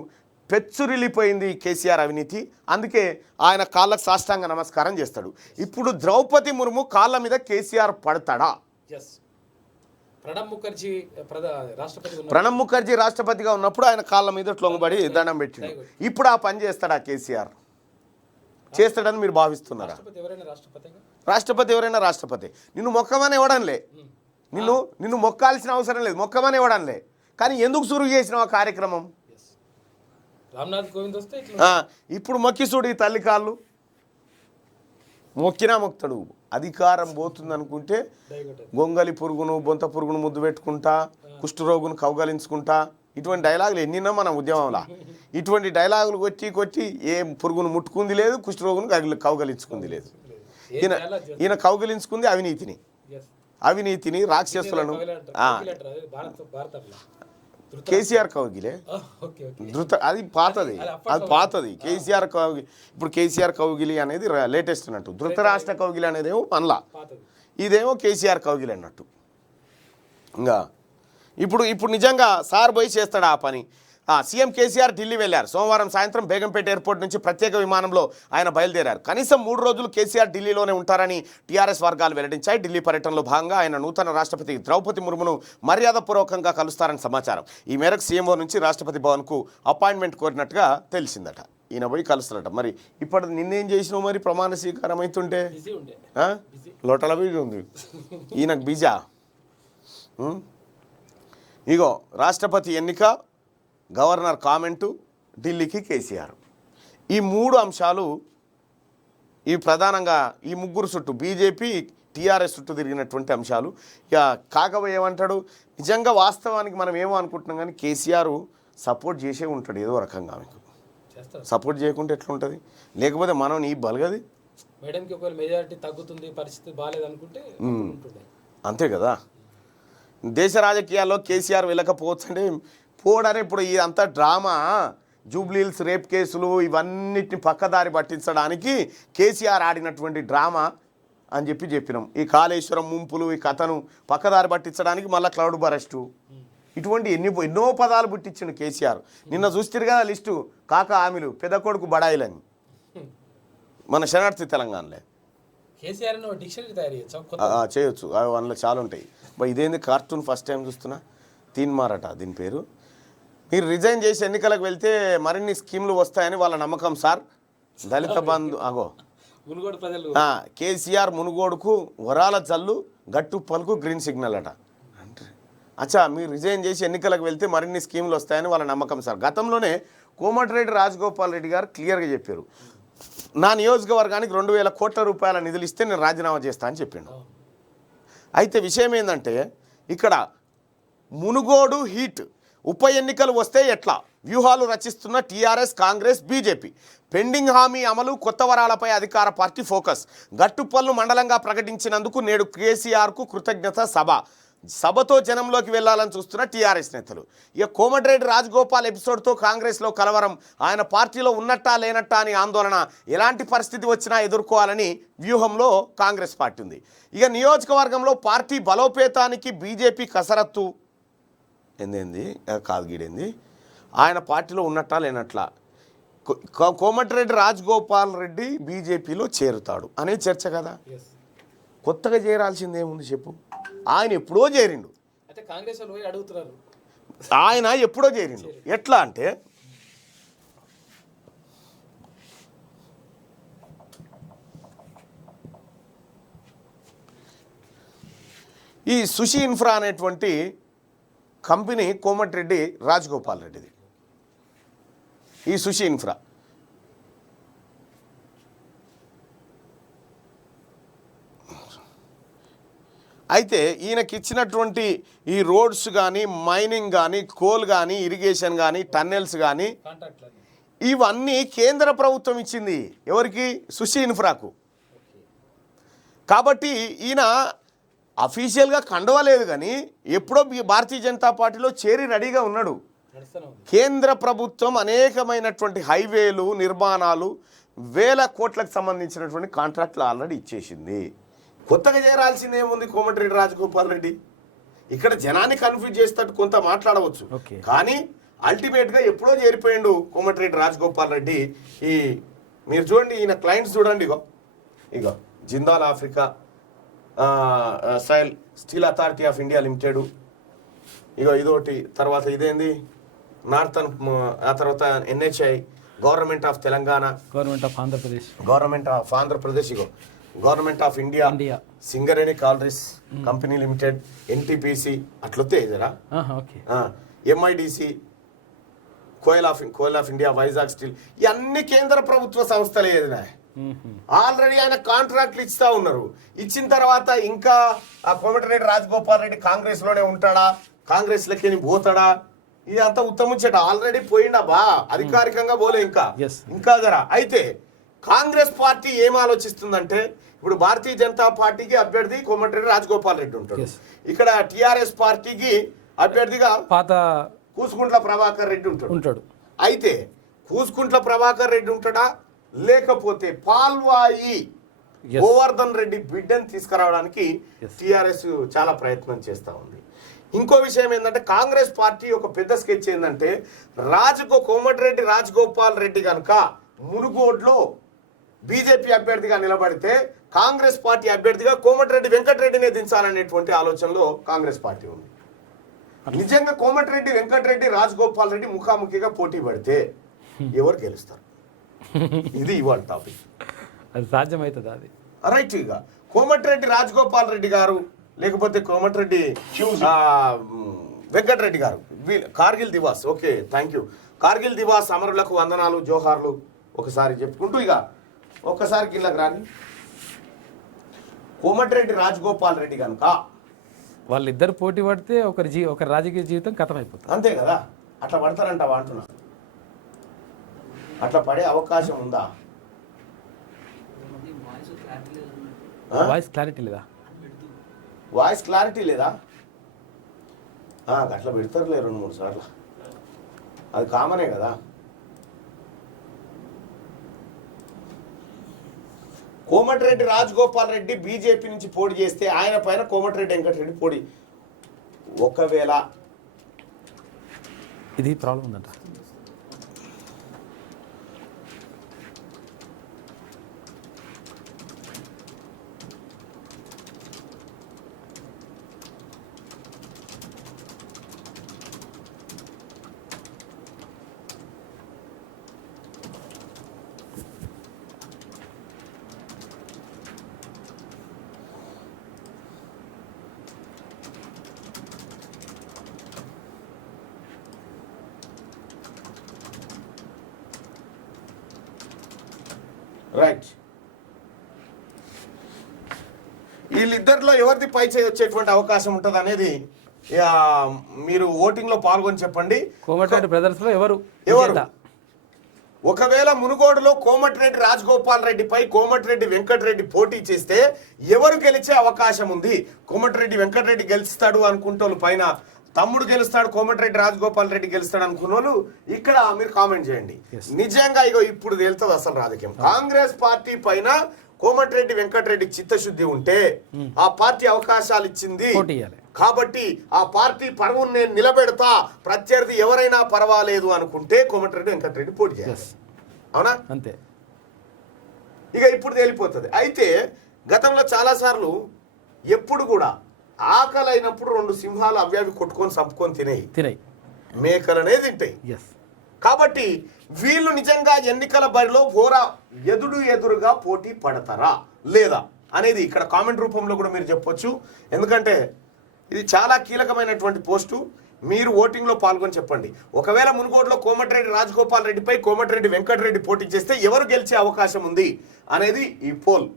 పెచ్చురిల్లిపోయింది కేసీఆర్ అవినీతి. అందుకే ఆయన కాళ్ళకు సాష్టాంగ నమస్కారం చేస్తాడు. ఇప్పుడు ద్రౌపది ముర్ము కాళ్ళ మీద కేసీఆర్ పడతాడా? ప్రణబ్ ముఖర్జీ రాష్ట్రపతిగా ఉన్నప్పుడు ఆయన కాళ్ళ మీద లొంగబడి దండం పెట్టిండు. ఇప్పుడు ఆ పని చేస్తాడా కేసీఆర్? చేస్తాడని మీరు భావిస్తున్నారా? రాష్ట్రపతి ఎవరైనా రాష్ట్రపతి. నిన్ను మొక్కమని ఇవ్వడంలే, నిన్ను మొక్కాల్సిన అవసరం లేదు, మొక్కమని ఇవ్వడంలే. కానీ ఎందుకు సురువు చేసిన ఆ కార్యక్రమం? రామ్నాథ్ కోవింద్ వస్తే ఇప్పుడు మొక్కి చూడు ఈ తల్లి కాళ్ళు, మొక్కినా మొక్తాడు. అధికారం పోతుంది అనుకుంటే గొంగలి పురుగును బొంత పురుగును ముద్దు పెట్టుకుంటా, కుష్ఠరోగును కౌగలించుకుంటా, ఇటువంటి డైలాగులు ఎన్నిన్నా మన ఉద్యమంలో. ఇటువంటి డైలాగులు కొట్టి ఏ పురుగును ముట్టుకుంది లేదు, కుష్ఠరోగును కౌగలించుకుంది లేదు. ఈయన కౌగలించుకుంది అవినీతిని రాక్షసులను. కేసీఆర్ కౌగిలే అది పాతది కేసీఆర్ కౌగిలి. ఇప్పుడు కేసీఆర్ కౌగిలి అనేది లేటెస్ట్ అన్నట్టు. ధృతరాష్ట్ర కౌగిలి అనేది ఏమో పనుల, ఇదేమో కేసీఆర్ కౌగిలి అన్నట్టు. ఇంకా ఇప్పుడు నిజంగా సార్ పోయి చేస్తాడు ఆ పని. సీఎం కేసీఆర్ ఢిల్లీ వెళ్లారు. సోమవారం సాయంత్రం బేగంపేట ఎయిర్పోర్ట్ నుంచి ప్రత్యేక విమానంలో ఆయన బయలుదేరారు. కనీసం 3 రోజులు కేసీఆర్ ఢిల్లీలోనే ఉంటారని టీఆర్ఎస్ వర్గాలు వెల్లడించాయి. ఢిల్లీ పర్యటనలో భాగంగా ఆయన నూతన రాష్ట్రపతి ద్రౌపది ముర్మును మర్యాదపూర్వకంగా కలుస్తారని సమాచారం. ఈ మేరకు సీఎంఓ నుంచి రాష్ట్రపతి భవన్కు అపాయింట్మెంట్ కోరినట్టుగా తెలిసిందట. ఈయన పోయి కలుస్తారట. మరి ఇప్పుడు నిన్నేం చేసినావు మరి? ప్రమాణ స్వీకారం అవుతుంటే లోటల బిజీ ఉంది, ఈయనకు బిజా. ఇగో రాష్ట్రపతి ఎన్నిక, గవర్నర్ కామెంటు, ఢిల్లీకి కేసీఆర్, ఈ 3 అంశాలు ఈ ప్రధానంగా ఈ ముగ్గురు చుట్టూ బీజేపీ టీఆర్ఎస్ చుట్టూ తిరిగినటువంటి అంశాలు. ఇక కాకబోయే ఏమంటాడు, నిజంగా వాస్తవానికి మనం ఏమో అనుకుంటున్నాం కానీ కేసీఆర్ సపోర్ట్ చేసే ఉంటాడు ఏదో రకంగా. మీకు సపోర్ట్ చేయకుంటే ఎట్లుంటుంది? లేకపోతే మనం నీ బలగది మేడంకి ఒకవేళ మెజారిటీ తగ్గుతుంది, పరిస్థితి బాగాలేదు అనుకుంటే అంతే కదా. దేశ రాజకీయాల్లో కేసీఆర్ వెళ్ళకపోవచ్చు అంటే పోడని ఇప్పుడు ఇదంతా డ్రామా, జూబ్లీహిల్స్ రేప్ కేసులు ఇవన్నిటిని పక్కదారి పట్టించడానికి కేసీఆర్ ఆడినటువంటి డ్రామా అని చెప్పినాం. ఈ కాళేశ్వరం ముంపులు ఈ కథను పక్కదారి పట్టించడానికి మళ్ళీ క్లౌడ్ బరెస్టు, ఇటువంటి ఎన్నో పదాలు పుట్టించిండు కేసీఆర్. నిన్న చూస్తారు కదా లిస్టు, కాక హామీలు, పెద్ద కొడుకు బడాయిలని మన శరణార్థి తెలంగాణలో. కేసీఆర్ డిక్షనరీ తయారు చేయొచ్చు, అందులో చాలా ఉంటాయి. ఇదేంది కార్టూన్ ఫస్ట్ టైం చూస్తున్నా, తీన్మారట దీని పేరు. మీరు రిజైన్ చేసి ఎన్నికలకు వెళ్తే మరిన్ని స్కీమ్లు వస్తాయని వాళ్ళ నమ్మకం సార్. దళిత బంధు మునుగోడు ప్రజలు కేసీఆర్ మునుగోడుకు వరాల జల్లు, గట్టు పలుకు గ్రీన్ సిగ్నల్ అట. అచ్చా, మీరు రిజైన్ చేసి ఎన్నికలకు వెళ్తే మరిన్ని స్కీమ్లు వస్తాయని వాళ్ళ నమ్మకం సార్. గతంలోనే కోమటిరెడ్డి రాజగోపాల్ రెడ్డి గారు క్లియర్గా చెప్పారు, నా నియోజకవర్గానికి 2000 కోట్ల రూపాయల నిధులు ఇస్తే నేను రాజీనామా చేస్తా అని చెప్పిండు. అయితే విషయం ఏంటంటే ఇక్కడ మునుగోడు హీట్, ఉప ఎన్నికలు వస్తే ఎట్లా వ్యూహాలు రచిస్తున్న టీఆర్ఎస్, కాంగ్రెస్, బీజేపీ. పెండింగ్ హామీ అమలు, కొత్త వరాలపై అధికార పార్టీ ఫోకస్. గట్టుపల్లు మండలంగా ప్రకటించినందుకు నేడు కేసీఆర్కు కృతజ్ఞత సభ. సభతో జనంలోకి వెళ్లాలని చూస్తున్న టీఆర్ఎస్ నేతలు. ఇక కోమటిరెడ్డి రాజగోపాల్ ఎపిసోడ్తో కాంగ్రెస్లో కలవరం. ఆయన పార్టీలో ఉన్నట్టా లేనట్టా అని ఆందోళన. ఎలాంటి పరిస్థితి వచ్చినా ఎదుర్కోవాలని వ్యూహంలో కాంగ్రెస్ పార్టీ ఉంది. ఇక నియోజకవర్గంలో పార్టీ బలోపేతానికి బీజేపీ కసరత్తు. ఏంది కాదు గీడేంది, ఆయన పార్టీలో ఉన్నట్టా లేనట్లా. కోమటిరెడ్డి రాజగోపాల్ రెడ్డి బీజేపీలో చేరుతాడు అనే చర్చ కదా. కొత్తగా చేరాల్సింది ఏముంది చెప్పు? ఆయన ఎప్పుడో చేరిండు, ఆయన ఎప్పుడో చేరిండు. ఎట్లా అంటే ఈ సుషి ఇన్ఫ్రా అనేటువంటి కంపెనీ కోమటిరెడ్డి రాజగోపాల్ రెడ్డిది. ఈ సుషి ఇన్ఫ్రా అయితే ఈయనకి ఇచ్చినటువంటి ఈ రోడ్స్ కానీ, మైనింగ్ కానీ, కోల్ కానీ, ఇరిగేషన్ కానీ, టన్నెల్స్ కానీ కాంట్రాక్ట్లు ఇవన్నీ కేంద్ర ప్రభుత్వం ఇచ్చింది. ఎవరికి? సుషి ఇన్ఫ్రాకు. కాబట్టి ఈయన అఫీషియల్గా కండవలేదు, కానీ ఎప్పుడో భారతీయ జనతా పార్టీలో చేరి రెడీగా ఉన్నాడు. నడుస్తూనే ఉంది. కేంద్ర ప్రభుత్వం అనేకమైనటువంటి హైవేలు నిర్మాణాలు వేల కోట్లకు సంబంధించినటువంటి కాంట్రాక్ట్లు ఆల్రెడీ ఇచ్చేసింది. కొత్తగా చేరాల్సింది ఏముంది కోమటిరెడ్డి రాజగోపాల్ రెడ్డి? ఇక్కడ జనాన్ని కన్ఫ్యూజ్ చేసేటట్టు కొంత మాట్లాడవచ్చు, కానీ అల్టిమేట్గా ఎప్పుడో చేరిపోయిండు కోమటిరెడ్డి రాజగోపాల్ రెడ్డి. ఈ మీరు చూడండి, ఈయన క్లయింట్స్ చూడండి, ఇగో Jindal Africa steel authority of India limited, ఇగో ఇదోటి, తర్వాత ఇదేంది నార్థన్, ఆ తర్వాత NHI, government of Telangana, government of Andhra Pradesh, ఇగో government of India, Singareni collieries company limited, NTPC అట్లొత్తే జరా, MIDC, coal of India, Vizag steel, ఇవన్నీ కేంద్ర ప్రభుత్వ సంస్థలే. ఆల్రెడీ ఆయన కాంట్రాక్ట్లు ఇస్తా ఉన్నారు. ఇచ్చిన తర్వాత ఇంకా ఆ కోమటిరెడ్డి రాజగోపాల్ రెడ్డి కాంగ్రెస్ లోనే ఉంటాడా, కాంగ్రెస్ లెక్కని పోతాడా? ఇది అంతా ఉత్తముచ్చట. ఆల్రెడీ పోయిండా బా, అధికారికంగా పోలే ఇంకా జరా. అయితే కాంగ్రెస్ పార్టీ ఏం ఆలోచిస్తుందంటే, ఇప్పుడు భారతీయ జనతా పార్టీకి అభ్యర్థి కోమటిరెడ్డి రాజగోపాల్ రెడ్డి ఉంటాడు, ఇక్కడ TRS పార్టీకి అభ్యర్థిగా పాత కూసుకుంట్ల ప్రభాకర్ రెడ్డి ఉంటాడు. అయితే కూసుకుంట్ల ప్రభాకర్ రెడ్డి ఉంటాడా, లేకపోతే పాల్వాయి గోవర్ధన్ రెడ్డి బిడ్డని తీసుకురావడానికి TRS చాలా ప్రయత్నం చేస్తూ ఉంది. ఇంకో విషయం ఏంటంటే, కాంగ్రెస్ పార్టీ ఒక పెద్ద స్కెచ్ ఏంటంటే, కోమటిరెడ్డి రాజగోపాల్ రెడ్డి కనుక మునుగోడ్లో బీజేపీ అభ్యర్థిగా నిలబడితే కాంగ్రెస్ పార్టీ అభ్యర్థిగా కోమటిరెడ్డి వెంకటరెడ్డినే దించాలనేటువంటి ఆలోచనలో కాంగ్రెస్ పార్టీ ఉంది. నిజంగా కోమటిరెడ్డి వెంకటరెడ్డి రాజగోపాల్ రెడ్డి ముఖాముఖిగా పోటీ పడితే ఎవరు గెలుస్తారు? ఇది ఇవాళ టాపిక్. అది సాధ్యమవుతుంది. అది రైట్. ఇక కోమటిరెడ్డి రాజగోపాల్ రెడ్డి గారు, లేకపోతే Komatireddy Venkatareddy garu, Kargil Diwas. Okay, thank you. Kargil Diwas అమరులకు వందనాలు, జోహార్లు ఒకసారి చెప్పుకుంటూ ఇక ఒక్కసారి కిందకి రాని. కోమటిరెడ్డి రాజగోపాల్ రెడ్డి కనుక వాళ్ళిద్దరు పోటీ పడితే ఒకరి రాజకీయ జీవితం కథమైపోతుంది. అంతే కదా? అట్లా పడతారంటావా అంటున్నా? అట్లా పడే అవకాశం ఉందా? వాయిస్ క్లారిటీ లేదా? వాయిస్ క్లారిటీ లేదా? అట్లా పెడతారులే 2-3 సార్లు, అది కామనే కదా. కోమటిరెడ్డి రాజగోపాల్ రెడ్డి బీజేపీ నుంచి పోటీ చేస్తే ఆయన పైన కోమటిరెడ్డి వెంకటరెడ్డి పోటీ, ఒకవేళ ఇది ప్రాబ్లం ఉందంట. రైట్. వీళ్ళిద్దరిలో ఎవరిది పై చేయి వచ్చేటువంటి అవకాశం ఉంటుంది అనేది మీరు ఓటింగ్ లో పాల్గొని చెప్పండి. కోమటిరెడ్డి బ్రదర్స్ లో ఎవరు? ఒకవేళ మునుగోడులో కోమటిరెడ్డి రాజగోపాల్ రెడ్డిపై కోమటిరెడ్డి వెంకటరెడ్డి పోటీ చేస్తే ఎవరు గెలిచే అవకాశం ఉంది? కోమటిరెడ్డి వెంకటరెడ్డి గెలుస్తాడు అనుకుంటోళ్ళు పైన, తమ్ముడు గెలుస్తాడు, కోమటిరెడ్డి రాజగోపాల్ రెడ్డి గెలుస్తాడు అనుకున్న వాళ్ళు ఇక్కడ మీరు కామెంట్ చేయండి. నిజంగా ఇగో ఇప్పుడు తేలుతుంది అసలు రాజకీయం. కాంగ్రెస్ పార్టీ పైన కోమటిరెడ్డి వెంకటరెడ్డి చిత్తశుద్ధి ఉంటే ఆ పార్టీ అవకాశాలు ఇచ్చింది కాబట్టి ఆ పార్టీ పరువును నేను నిలబెడతా, ప్రత్యర్థి ఎవరైనా పర్వాలేదు అనుకుంటే కోమటిరెడ్డి వెంకటరెడ్డి పోటీ చేయాలి. అవునా? అంతే. ఇక ఇప్పుడు తేలిపోతుంది. అయితే గతంలో చాలా సార్లు ఎప్పుడు కూడా ఆకలి అయినప్పుడు 2 సింహాలు అవి కొట్టుకొని చంపుకొని తినేయి, మేకలనే తింటాయి. కాబట్టి వీళ్ళు నిజంగా ఎన్నికల బరిలో ఎదురుగా పోటీ పడతారా లేదా అనేది ఇక్కడ కామెంట్ రూపంలో కూడా మీరు చెప్పొచ్చు. ఎందుకంటే ఇది చాలా కీలకమైనటువంటి పోస్టు. మీరు ఓటింగ్లో పాల్గొని చెప్పండి. ఒకవేళ మునుగోడులో కోమటిరెడ్డి రాజగోపాల్ రెడ్డిపై కోమటిరెడ్డి వెంకటరెడ్డి పోటీ చేస్తే ఎవరు గెలిచే అవకాశం ఉంది అనేది ఈ పోల్.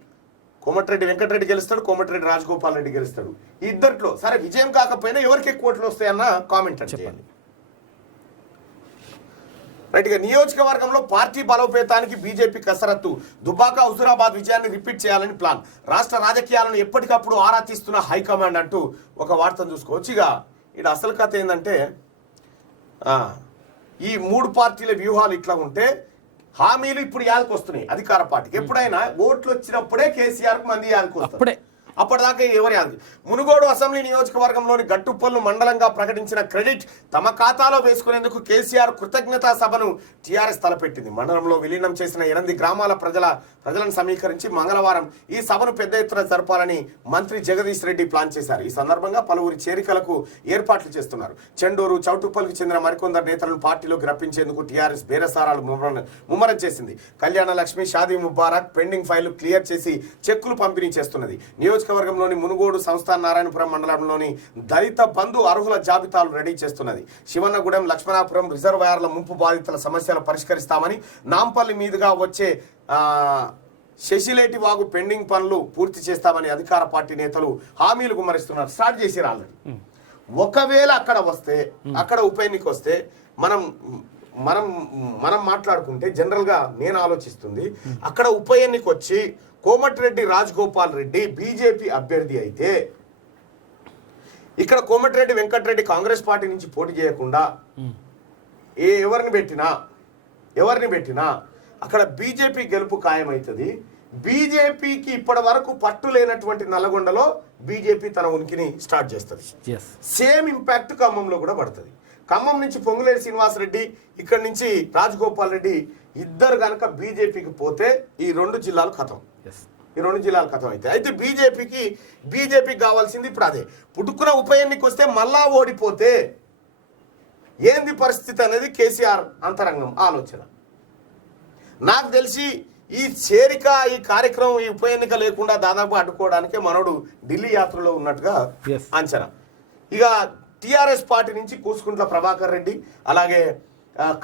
కోమటిరెడ్డి వెంకటరెడ్డి గెలుస్తాడు, కోమటిరెడ్డి రాజగోపాల్ రెడ్డి గెలుస్తాడు. ఈ ఇద్దరిలో సరే విజయం కాకపోయినా ఎవరికి ఎక్కువ ఓట్లు వస్తాయన్న కామెంట్ అని చెప్పండి. రైట్గా నియోజకవర్గంలో పార్టీ బలోపేతానికి బీజేపీ కసరత్తు. దుబాక హుజురాబాద్ విజయాన్ని రిపీట్ చేయాలని ప్లాన్. రాష్ట్ర రాజకీయాలను ఎప్పటికప్పుడు ఆరా తీస్తున్న హైకమాండ్ అంటూ ఒక వార్తను చూసుకోవచ్చు. ఇక ఇక్కడ అసలు కథ ఏంటంటే ఈ 3 పార్టీల వ్యూహాలు ఇట్లా ఉంటే హామీలు ఇప్పుడు యాదకు వస్తున్నాయి అధికార పార్టీకి. ఎప్పుడైనా ఓట్లు వచ్చినప్పుడే కేసీఆర్కు మంది యాదకు వస్తారు. అప్పటిదాకా ఎవరు యాదు. మునుగోడు అసెంబ్లీ నియోజకవర్గంలోని గట్టుపల్లు మండలంగా ప్రకటించిన క్రెడిట్ తమ ఖాతాలో వేసుకునేందుకు కేసీఆర్ కృతజ్ఞతా సభను టీఆర్ఎస్ తలపెట్టింది. మండలంలో విలీనం చేసిన 8 గ్రామాల ప్రజలను సమీకరించి మంగళవారం ఈ సభను పెద్ద ఎత్తున జరపాలని మంత్రి జగదీష్ రెడ్డి ప్లాన్ చేశారు. ఈ సందర్భంగా పలువురి చేరికలకు ఏర్పాట్లు చేస్తున్నారు. చెండూరు, చౌటుప్పల్కి చెందిన మరికొందరు నేతలను పార్టీలోకి రప్పించేందుకు టీఆర్ఎస్ బేరసారాలు ముమ్మరం చేసింది. కళ్యాణ లక్ష్మి, షాదీ ముబారక్ పెండింగ్ ఫైళ్లు క్లియర్ చేసి చెక్కులు పంపిణీ చేస్తున్నది. నియోజకవర్గంలోని మునుగోడు, సంస్థాన్ నారాయణపురం మండలంలోని దళిత బంధు అర్హుల జాబితాలు రెడీ చేస్తున్నది. శివన్నగూడెం, లక్ష్మణాపురం రిజర్వాయర్ల ముంపు బాధితుల సమస్యలు పరిష్కరిస్తామని, నాంపల్లి మీదుగా వచ్చే శశిలేటి వాగు పెండింగ్ పనులు పూర్తి చేస్తామని అధికార పార్టీ నేతలు హామీలు గుమ్మరిస్తున్నారు. స్టార్ట్ చేసి రాలేదు. ఒకవేళ అక్కడ వస్తే, అక్కడ ఉప ఎన్నిక వస్తే మనం మాట్లాడుకుంటే జనరల్గా నేను ఆలోచిస్తుంది, అక్కడ ఉప ఎన్నిక వచ్చి కోమటిరెడ్డి రాజగోపాల్ రెడ్డి బీజేపీ అభ్యర్థి అయితే ఇక్కడ కోమటిరెడ్డి వెంకటరెడ్డి కాంగ్రెస్ పార్టీ నుంచి పోటీ చేయకుండా ఎవరిని పెట్టినా అక్కడ బీజేపీ గెలుపు ఖాయమవుతుంది. బీజేపీకి ఇప్పటి వరకు పట్టు లేనటువంటి నల్గొండలో బీజేపీ తన ఉనికిని స్టార్ట్ చేస్తుంది. సేమ్ ఇంపాక్ట్ ఖమ్మంలో కూడా పడుతుంది. ఖమ్మం నుంచి పొంగులేటి శ్రీనివాసరెడ్డి, ఇక్కడి నుంచి రాజగోపాల్ రెడ్డి ఇద్దరు కనుక బీజేపీకి పోతే ఈ 2 జిల్లాలు ఖతం. ఈ 2 జిల్లాలు ఖతం అయితే అయితే బీజేపీకి కావాల్సింది ఇప్పుడు అదే. పుట్టుకున్న ఉప ఎన్నిక వస్తే మళ్ళా ఓడిపోతే ఏంది పరిస్థితి అనేది కేసీఆర్ అంతరంగం ఆలోచన. నాకు తెలిసి ఈ చేరిక, ఈ కార్యక్రమం, ఈ ఉప ఎన్నిక లేకుండా దాదాపు అడ్డుకోవడానికే మనోడు ఢిల్లీ యాత్రలో ఉన్నట్టుగా అంచనా. ఇక టీఆర్ఎస్ పార్టీ నుంచి కూసుకుంట్ల ప్రభాకర్ రెడ్డి, అలాగే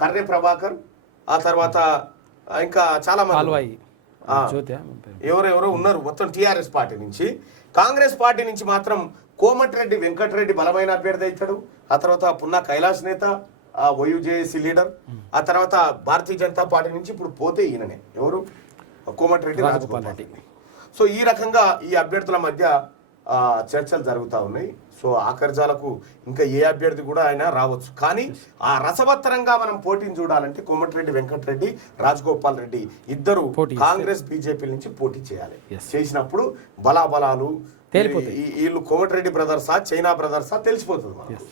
కర్రె ప్రభాకర్, ఆ తర్వాత ఇంకా చాలా మంది ఎవరెవరో ఉన్నారు మొత్తం టీఆర్ఎస్ పార్టీ నుంచి. కాంగ్రెస్ పార్టీ నుంచి మాత్రం కోమటిరెడ్డి వెంకటరెడ్డి బలమైన అభ్యర్థి అవుతాడు. ఆ తర్వాత పున్నా కైలాస్ నేత, వైయుజేఏసీ లీడర్. ఆ తర్వాత భారతీయ జనతా పార్టీ నుంచి ఇప్పుడు పోతే ఈయననే ఎవరు, కోమటిరెడ్డి రాజగోపాల్ రెడ్డి. సో ఈ రకంగా ఈ అభ్యర్థుల మధ్య చర్చలు జరుగుతూ ఉన్నాయి. సో ఆఖర్జాలకు ఇంకా ఏ అభ్యర్థి కూడా ఆయన రావచ్చు. కానీ ఆ రసవత్తరంగా మనం పోటీని చూడాలంటే కోమటిరెడ్డి వెంకటరెడ్డి, రాజగోపాల్ రెడ్డి ఇద్దరు కాంగ్రెస్ బీజేపీ నుంచి పోటీ చేయాలి. చేసినప్పుడు బలాబలాలు వీళ్ళు కోమటిరెడ్డి బ్రదర్సా, చైనా బ్రదర్సా తెలిసిపోతుంది మనకు.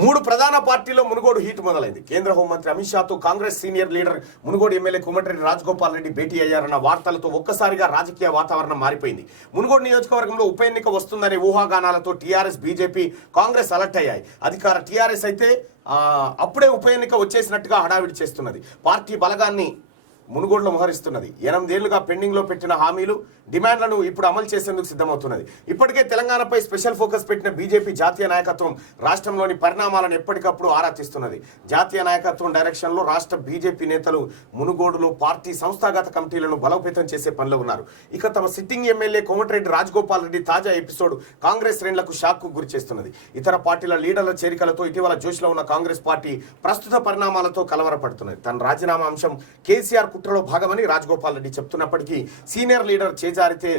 3 ప్రధాన పార్టీలో మునుగోడు హీట్ మొదలైంది. కేంద్ర హోంమంత్రి అమిత్ షాతో Congress senior leader Munugode MLA Komatireddy Rajagopal Reddy భేటీ అయ్యారన్న వార్తలతో ఒక్కసారిగా రాజకీయ వాతావరణం మారిపోయింది. మునుగోడు నియోజకవర్గంలో ఉప ఎన్నిక వస్తుందనే ఊహాగానాలతో టీఆర్ఎస్, బీజేపీ, కాంగ్రెస్ అలర్ట్ అయ్యాయి. అధికార టీఆర్ఎస్ అయితే అప్పుడే ఉప ఎన్నిక వచ్చేసినట్టుగా హడావిడి చేస్తున్నది. పార్టీ బలగాన్ని మునుగోడులో మోహరిస్తున్నది. 8 ఏళ్లుగా పెండింగ్లో పెట్టిన హామీలు, డిమాండ్లను ఇప్పుడు అమలు చేసేందుకు సిద్ధమవుతున్నది. ఇప్పటికే తెలంగాణపై స్పెషల్ ఫోకస్ పెట్టిన బీజేపీ జాతీయ నాయకత్వం రాష్ట్రంలోని పరిణామాలను ఎప్పటికప్పుడు ఆరా తీస్తున్నది. జాతీయ నాయకత్వం డైరెక్షన్లో రాష్ట్ర బీజేపీ నేతలు మునుగోడులో పార్టీ సంస్థాగత కమిటీలను బలోపేతం చేసే పనిలో ఉన్నారు. ఇక తమ సిట్టింగ్ ఎమ్మెల్యే కోమటిరెడ్డి రాజగోపాల్ రెడ్డి తాజా ఎపిసోడ్ కాంగ్రెస్ శ్రేణులకు షాక్కు గురి చేస్తున్నది. ఇతర పార్టీల లీడర్ల చేరికలతో ఇటీవల జోష్లో ఉన్న కాంగ్రెస్ పార్టీ ప్రస్తుత పరిణామాలతో కలవరపడుతున్నది. తన రాజీనామా అంశం కేసీఆర్ కుట్రలో భాగమని రాజగోపాల్ రెడ్డి చెప్తున్నప్పటికీ సీనియర్ లీడర్ చేజారితే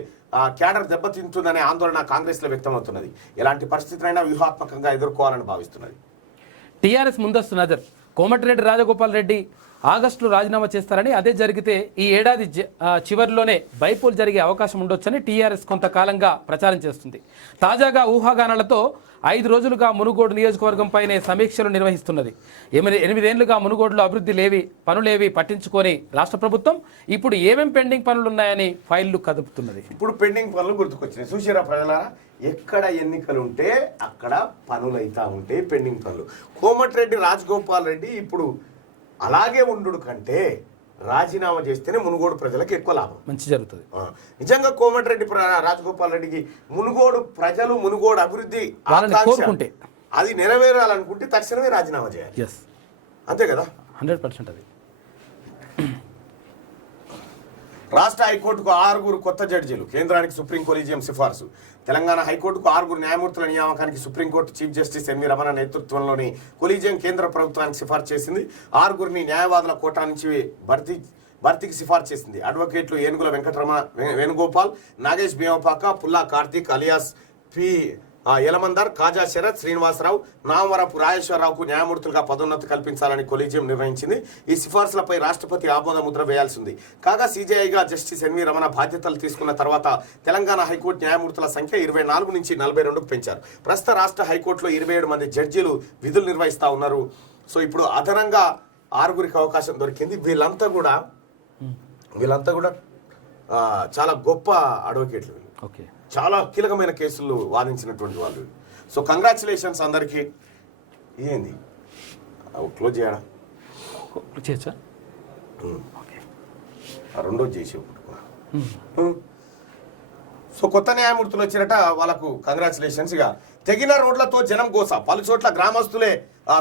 క్యాడర్ దెబ్బతింటుందనే ఆందోళన కాంగ్రెస్ లో వ్యక్తమవుతున్నది. ఎలాంటి పరిస్థితులైనా వ్యూహాత్మకంగా ఎదుర్కోవాలని భావిస్తున్నది. టీఆర్ఎస్ ముందస్తు నజర్. కోమటిరెడ్డి రాజగోపాల్ రెడ్డి ఆగస్టులో రాజీనామా చేస్తారని, అదే జరిగితే ఈ ఏడాది చివరిలోనే బైపోల్ జరిగే అవకాశం ఉండొచ్చని టీఆర్ఎస్ కొంతకాలంగా ప్రచారం చేస్తుంది. తాజాగా ఊహాగానాలతో 5 రోజులుగా మునుగోడు నియోజకవర్గంపైనే సమీక్షలు నిర్వహిస్తున్నది. 8 ఏళ్లుగా మునుగోడులో పనులేవి పట్టించుకొని రాష్ట్ర ప్రభుత్వం ఇప్పుడు ఏమేం పెండింగ్ పనులున్నాయని ఫైళ్లు కదుపుతున్నది. ఇప్పుడు పెండింగ్ పనులు గుర్తుకొచ్చినాయి. చూసారా ప్రజలారా, ఎక్కడ ఎన్నికలు ఉంటే అక్కడ పనులు అవుతా ఉంటాయి, పెండింగ్ పనులు. కోమటిరెడ్డి రాజగోపాల్ రెడ్డి ఇప్పుడు అలాగే ఉండు కంటే రాజీనామా చేస్తేనే మునుగోడు ప్రజలకు ఎక్కువ లాభం. మంచి జరుగుతుంది. నిజంగా కోమటిరెడ్డి రాజగోపాల్ రెడ్డికి మునుగోడు ప్రజలు మునుగోడు అభివృద్ధి వాళ్ళని కోరుకుంటే అది నెరవేరాలనుకుంటే తక్షణమే రాజీనామా చేయాలి. అంతే కదా, 100% అది. రాష్ట్ర హైకోర్టుకు 6 కొత్త జడ్జీలు, కేంద్రానికి సుప్రీం కొలీజియం సిఫార్సు. తెలంగాణ హైకోర్టుకు 6 న్యాయమూర్తుల నియామకానికి supreme court chief justice NV Ramana నేతృత్వంలోని కొలీజియం కేంద్ర ప్రభుత్వానికి సిఫార్సు చేసింది. 6 న్యాయవాదుల కోటా నుంచి భర్తీకి సిఫార్సు చేసింది. అడ్వకేట్లు ఏనుగుల వెంకటరమణ వేణుగోపాల్, నాగేష్ భీమపాక, పుల్లా కార్తీక్ అలియాస్ పి యలమందర్, కాజా శరత్, శ్రీనివాసరావు, నామవరపు రాజేశ్వరరావుకు న్యాయమూర్తులుగా పదోన్నతి కల్పించాలని కొలీజియం నిర్ణయించింది. ఈ సిఫార్సులపై రాష్ట్రపతి ఆమోద ముద్ర వేయాల్సి ఉంది. కాగా సీజేఐగా జస్టిస్ ఎన్వి రమణ బాధ్యతలు తీసుకున్న తర్వాత తెలంగాణ హైకోర్టు న్యాయమూర్తుల సంఖ్య 24 నుంచి 42కు పెంచారు. ప్రస్తుత రాష్ట్ర హైకోర్టులో 27 మంది జడ్జీలు విధులు నిర్వహిస్తూ ఉన్నారు. సో ఇప్పుడు అదనంగా 6 అవకాశం దొరికింది. వీళ్ళంతా కూడా చాలా గొప్ప అడ్వకేట్లు. ఓకే, చాలా కీలకమైన కేసులు వాదించినటువంటి వాళ్ళు. సో కంగ్రాచులేషన్స్ అందరికీ. ఏంది క్లోజ్ చేయడా చేయొచ్చా? రెండోది చేసి. సో కొత్త న్యాయమూర్తులు వచ్చినట, వాళ్ళకు కంగ్రాచులేషన్స్. ఇక తెగిన రోడ్లతో జనం కోస, పలు చోట్ల గ్రామస్తులే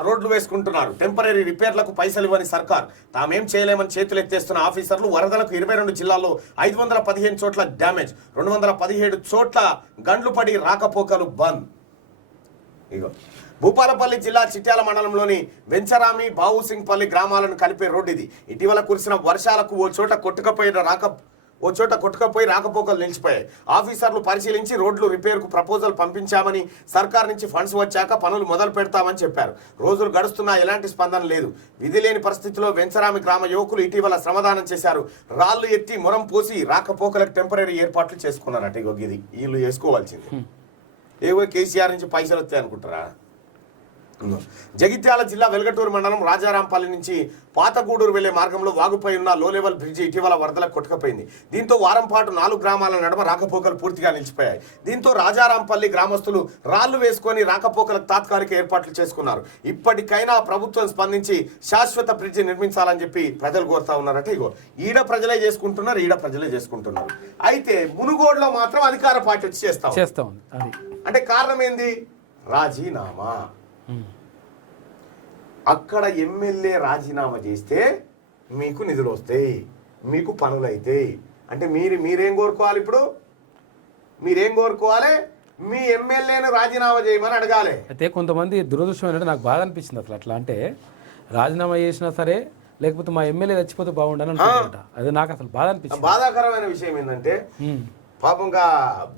రోడ్లు వేసుకుంటున్నారు. టెంపరీ రిపేర్లకు పైసలు ఇవ్వని సర్కార్, తామేం చేయలేమని చేతులు ఎత్తేస్తున్న ఆఫీసర్లు. వరదలకు 22 జిల్లాల్లో 515 చోట్ల డ్యామేజ్, 217 చోట్ల గండ్లు పడి రాకపోకలు బంద్. ఇగో భూపాలపల్లి జిల్లా చిట్యాల మండలంలోని వెంచరామి, బావుసింగ్పల్లి గ్రామాలను కలిపే రోడ్డు ఇది. ఇటీవల కురిసిన వర్షాలకు ఓ చోట కొట్టుకపోయి రాకపోకలు నిలిచిపోయాయి. ఆఫీసర్లు పరిశీలించి రోడ్లు రిపేర్కు ప్రపోజల్ పంపించామని, సర్కార్ నుంచి ఫండ్స్ వచ్చాక పనులు మొదలు పెడతామని చెప్పారు. రోజులు గడుస్తున్నా ఎలాంటి స్పందన లేదు. విధి లేని పరిస్థితిలో వెంచరామి గ్రామ యువకులు ఇటీవల శ్రమదానం చేశారు. రాళ్లు ఎత్తి మొరం పోసి రాకపోకలకు టెంపరీ ఏర్పాట్లు చేసుకున్నారట. ఇగో ఇది వీళ్ళు చేసుకోవాల్సింది. ఏవో కేసీఆర్ నుంచి పైసలు వస్తాయి అనుకుంటారా? జగిత్యాల జిల్లా వెల్గటూరు మండలం రాజారాంపల్లి నుంచి పాతగూడూరు వెళ్లే మార్గంలో వాగుపై ఉన్న లో లెవెల్ బ్రిడ్జి ఇటీవల వరదలకు కొట్టుకుపోయింది. దీంతో వారం పాటు 4 గ్రామాల నడుమ రాకపోకలు పూర్తిగా నిలిచిపోయాయి. దీంతో రాజారాంపల్లి గ్రామస్తులు రాళ్లు వేసుకొని రాకపోకలకు తాత్కాలిక ఏర్పాట్లు చేసుకున్నారు. ఇప్పటికైనా ప్రభుత్వం స్పందించి శాశ్వత బ్రిడ్జి నిర్మించాలని చెప్పి ప్రజలు కోరుతా ఉన్నారట. ఇగో ఈడ ప్రజలే చేసుకుంటున్నారు. అయితే మునుగోడులో మాత్రం అధికార పార్టీ వచ్చి చేస్తా ఉంది. అంటే కారణం ఏంది? రాజీనామా. అక్కడ ఎమ్మెల్యే రాజీనామా చేస్తే మీకు నిధులు వస్తాయి, మీకు పనులు అవుతాయి. అంటే మీరేం కోరుకోవాలి? ఇప్పుడు మీరేం కోరుకోవాలి? మీ ఎమ్మెల్యేను రాజీనామా చేయమని అడగాలి. అయితే కొంతమంది దురదృష్టం ఏంటంటే నాకు బాధ అనిపించింది అసలు. అట్లా అంటే రాజీనామా చేసినా సరే, లేకపోతే మా ఎమ్మెల్యే చచ్చిపోతే బాగుండని అనుకుంటా. అది నాకు అసలు బాధ అనిపించింది. బాధాకరమైన విషయం ఏంటంటే పాపంగా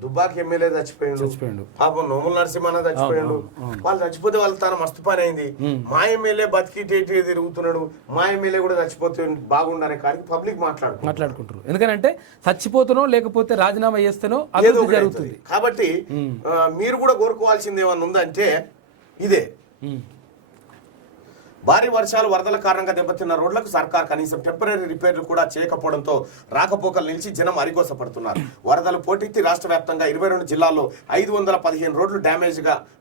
దుబ్బాకి ఎమ్మెల్యే చచ్చిపోయాడు. పాపం నోముల నరసింహన్న చచ్చిపోయాడు. వాళ్ళు చచ్చిపోతే వాళ్ళు తన మస్తు పని అయింది. మా ఎమ్మెల్యే బతికి తిరుగుతున్నాడు, మా ఎమ్మెల్యే కూడా చచ్చిపోతే బాగుండనే కానీ పబ్లిక్ మాట్లాడుకుంటారు. ఎందుకంటే చచ్చిపోతానో లేకపోతే రాజీనామా చేస్తేనో అభివృద్ధి జరుగుతుంది. కాబట్టి మీరు కూడా కోరుకోవాల్సింది ఏమన్నా ఉందంటే ఇదే. భారీ వర్షాలు వరదల కారణంగా దెబ్బతిన్న రోడ్లకు సర్కార్ కనీసం టెంపరీ రిపేర్లు కూడా చేయకపోవడంతో రాకపోకలు నిలిచి జనం అరిగోసపడుతున్నారు. వరదలు పోటెత్తి రాష్ట్ర వ్యాప్తంగా 22 జిల్లాల్లో 515 రోడ్లు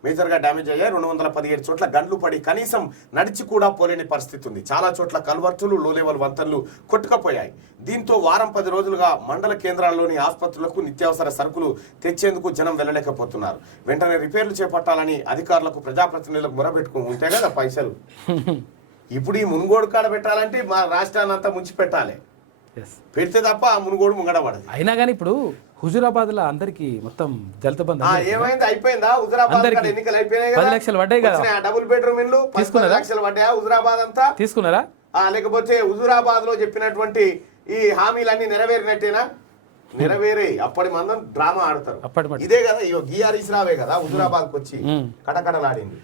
మేజర్గా డ్యామేజ్ అయ్యాయి. 217 చోట్ల గండ్లు పడి కనీసం నడిచి కూడా పోలేని పరిస్థితి ఉంది. చాలా చోట్ల కల్వర్టులు, లో లెవెల్ వంతెనలు కొట్టుకపోయాయి. దీంతో వారం 10 రోజులుగా మండల కేంద్రాల్లోని ఆసుపత్రులకు నిత్యావసర సరుకులు తెచ్చేందుకు జనం వెళ్ళలేకపోతున్నారు. వెంటనే రిపేర్లు చేపట్టాలని అధికారులకు, ప్రజాప్రతినిధులకు మొరబెట్టుకుని ఉంటే కదా పైసలు. ఇప్పుడు ఈ మునుగోడు కాడ పెట్టాలంటే మా రాష్ట్రాన్ని అంతా ముంచి పెట్టాలి, పెడితే తప్ప ఆ మునుగోడు ముంగడపడదు. అయినా కానీ ఇప్పుడు హుజూరాబాద్ లో అందరికి మొత్తం దళిత బంధు ఏమైంది? అయిపోయిందా? హుజూరాబాద్ ఎన్నికలు అయిపోయినాయి, 10 లక్షలు పడ్డాయి కదా. డబుల్ బెడ్రూమ్ ఇల్లు 10 లక్షలు పడ్డాయా? హుజూరాబాద్ అంతా తీసుకున్నారా? లేకపోతే హుజూరాబాద్ లో చెప్పినటువంటి ఈ హామీలన్నీ నెరవేరినట్టేనా? నెరవేరే. అప్పటి మందం డ్రామా ఆడతారు. ఇదే కదా గిఆర్ ఇస్రావే కదా హుజూరాబాద్కి వచ్చి కటకటలాడింది.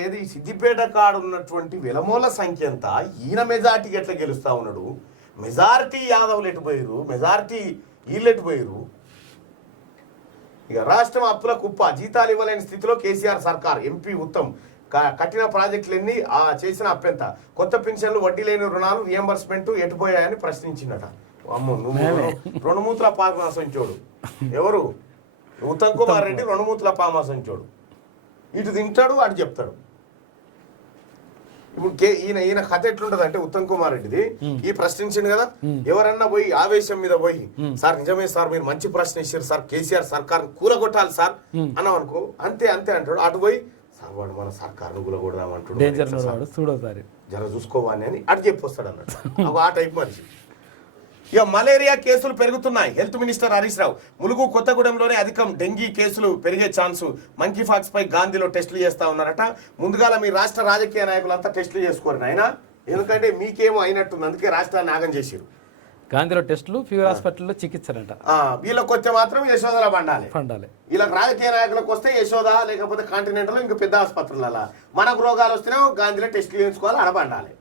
ఏది సిద్దిపేట కాడ ఉన్నటువంటి వెలమోల సంఖ్య ఎంత? ఈయన మెజార్టీకి ఎట్లా గెలుస్తా ఉన్నాడు? మెజారిటీ యాదవులు ఎటుపోయారు, మెజారిటీ వీళ్ళు ఎటుపోయారు. ఇక రాష్ట్రం అప్పుల కుప్ప, జీతాలు ఇవ్వలేని స్థితిలో కేసీఆర్ సర్కార్. ఎంపీ ఉత్తమ్ కట్టిన ప్రాజెక్టులన్నీ చేసిన అప్పెంత? కొత్త పెన్షన్లు, వడ్డీ లేని రుణాలు, రియంబర్స్మెంట్ ఎటుపోయాయని ప్రశ్నించినట. అమ్మో, నువ్వు 2 మూతుల పామాసంచోడు. ఎవరు? ఉత్తమ్ కుమార్ రెడ్డి 2 మూతుల పామాసంచోడు. ఇటు తింటాడు, అటు చెప్తాడు. ఇప్పుడు ఈయన కథ ఎట్లుంటది అంటే ఉత్తమ్ కుమార్ రెడ్డిది ఈ ప్రశ్నించింది కదా, ఎవరన్నా పోయి ఆవేశం మీద పోయి సార్ నిజమే సార్ మీరు మంచి ప్రశ్న ఇచ్చారు సార్, కేసీఆర్ సర్కార్ కూలగొట్టాలి సార్ అన్నాం అనుకో, అంతే అంతే అంటాడు. అటు పోయి సార్ వాడు మన సర్కార్ కూలగొడదామంటాడు, చూడోసారి జర చూసుకోవాలి అని అటు చెప్పొస్తాడు అన్నాడు. ఆ టైప్ మనిషి. ఇక మలేరియా కేసులు పెరుగుతున్నాయి. హెల్త్ మినిస్టర్ హరీష్ రావు ములుగు కొత్తగూడెంలోనే అధికం డెంగీ కేసులు పెరిగే ఛాన్సు, మంకీ ఫాక్స్ పై గాంధీలో టెస్టులు చేస్తా ఉన్నారట. ముందుగాల మీ రాష్ట్ర రాజకీయ నాయకులంతా టెస్టులు చేసుకోరు ఆయన, ఎందుకంటే మీకేమో అయినట్టుంది, అందుకే రాష్ట్రాన్ని ఆగం చేసిరు. గాంధీలో టెస్టులు, ఫీవర్ హాస్పిటల్లో చికిత్సలంట. వీళ్ళకి వస్తే మాత్రం యశోదలో పండాలి. వీళ్ళకి రాజకీయ నాయకులకు వస్తే యశోద లేకపోతే కాంటినెంటల్ ఇంకా పెద్ద ఆసుపత్రులలో, మనకు రోగాలు వస్తేనే గాంధీలో టెస్టులు చేయించుకోవాలి, అడబండాలి.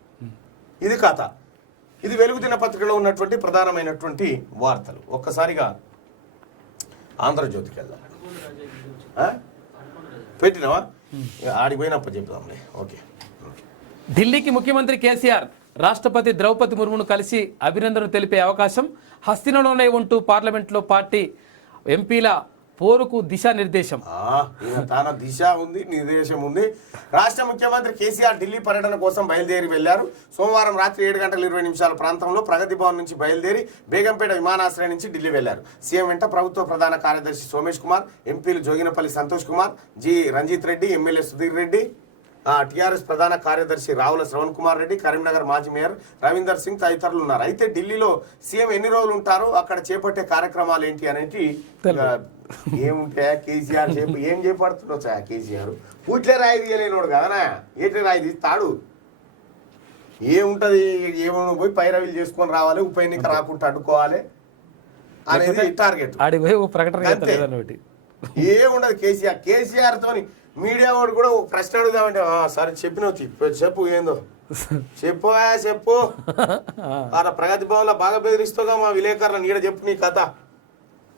ఇది కథ. ఇది వెలుగు దినపత్రికలో ఉన్నటువంటి ప్రధానమైనటువంటి వార్తలు. ఒక్కసారిగా ఆంధ్రజ్యోతికి వెళ్దాం. పెట్టినావా? ఆడిపోయినప్పుడు చెప్దాంలే. ఓకే. ఢిల్లీకి ముఖ్యమంత్రి కేసీఆర్ రాష్ట్రపతి ద్రౌపది ముర్మును కలిసి అభినందనలు తెలిపే అవకాశం. హస్తినలోనే ఉంటూ పార్లమెంట్లో పార్టీ ఎంపీల పోరుకు దిశానిర్దేశం. తన దిశ ఉంది, నిర్దేశం ఉంది. రాష్ట్ర ముఖ్యమంత్రి కేసీఆర్ ఢిల్లీ పర్యటన కోసం బయలుదేరి వెళ్లారు. సోమవారం రాత్రి 7:20 ప్రాంతంలో ప్రగతి భవన్ నుంచి బయలుదేరి బేగంపేట విమానాశ్రయం నుంచి ఢిల్లీ వెళ్లారు. సీఎం వెంట ప్రభుత్వ ప్రధాన కార్యదర్శి సోమేష్ కుమార్, ఎంపీలు Joginapally Santosh Kumar, G Ranjith Reddy, MLA Sudheer Reddy, TRS ప్రధాన కార్యదర్శి రావుల శ్రవణ్ కుమార్ రెడ్డి, కరీంనగర్ మాజీ మేయర్ రవీందర్ సింగ్ తదితరులు ఉన్నారు. అయితే ఢిల్లీలో సీఎం ఎన్ని రోజులు ఉంటారో, అక్కడ చేపట్టే కార్యక్రమాలు ఏంటి అనేది ఏముంటాయా? కేసీఆర్ ఏం చేపడుతున్నావు సార్? కేసీఆర్ పూట్లే రాయి తీయలేనోడు కదనా, ఏట్లే రాయి తీస్తాడు? ఏముంటది? ఏమో పోయి పైరవీలు చేసుకొని రావాలి, ఉప ఎన్నిక రాకుండా అడ్డుకోవాలి అనేది టార్గెట్. ఏముండదు కేసీఆర్ తోని. మీడియా వాడు కూడా ప్రశ్న అడుగుదామంటే సరే చెప్పినవు చెప్పు, ఏందో చెప్పు అలా ప్రగతి భవన్లో బాగా బెదిరిస్తాగా మా విలేకరులను, ఈడ చెప్పు నీ కథ.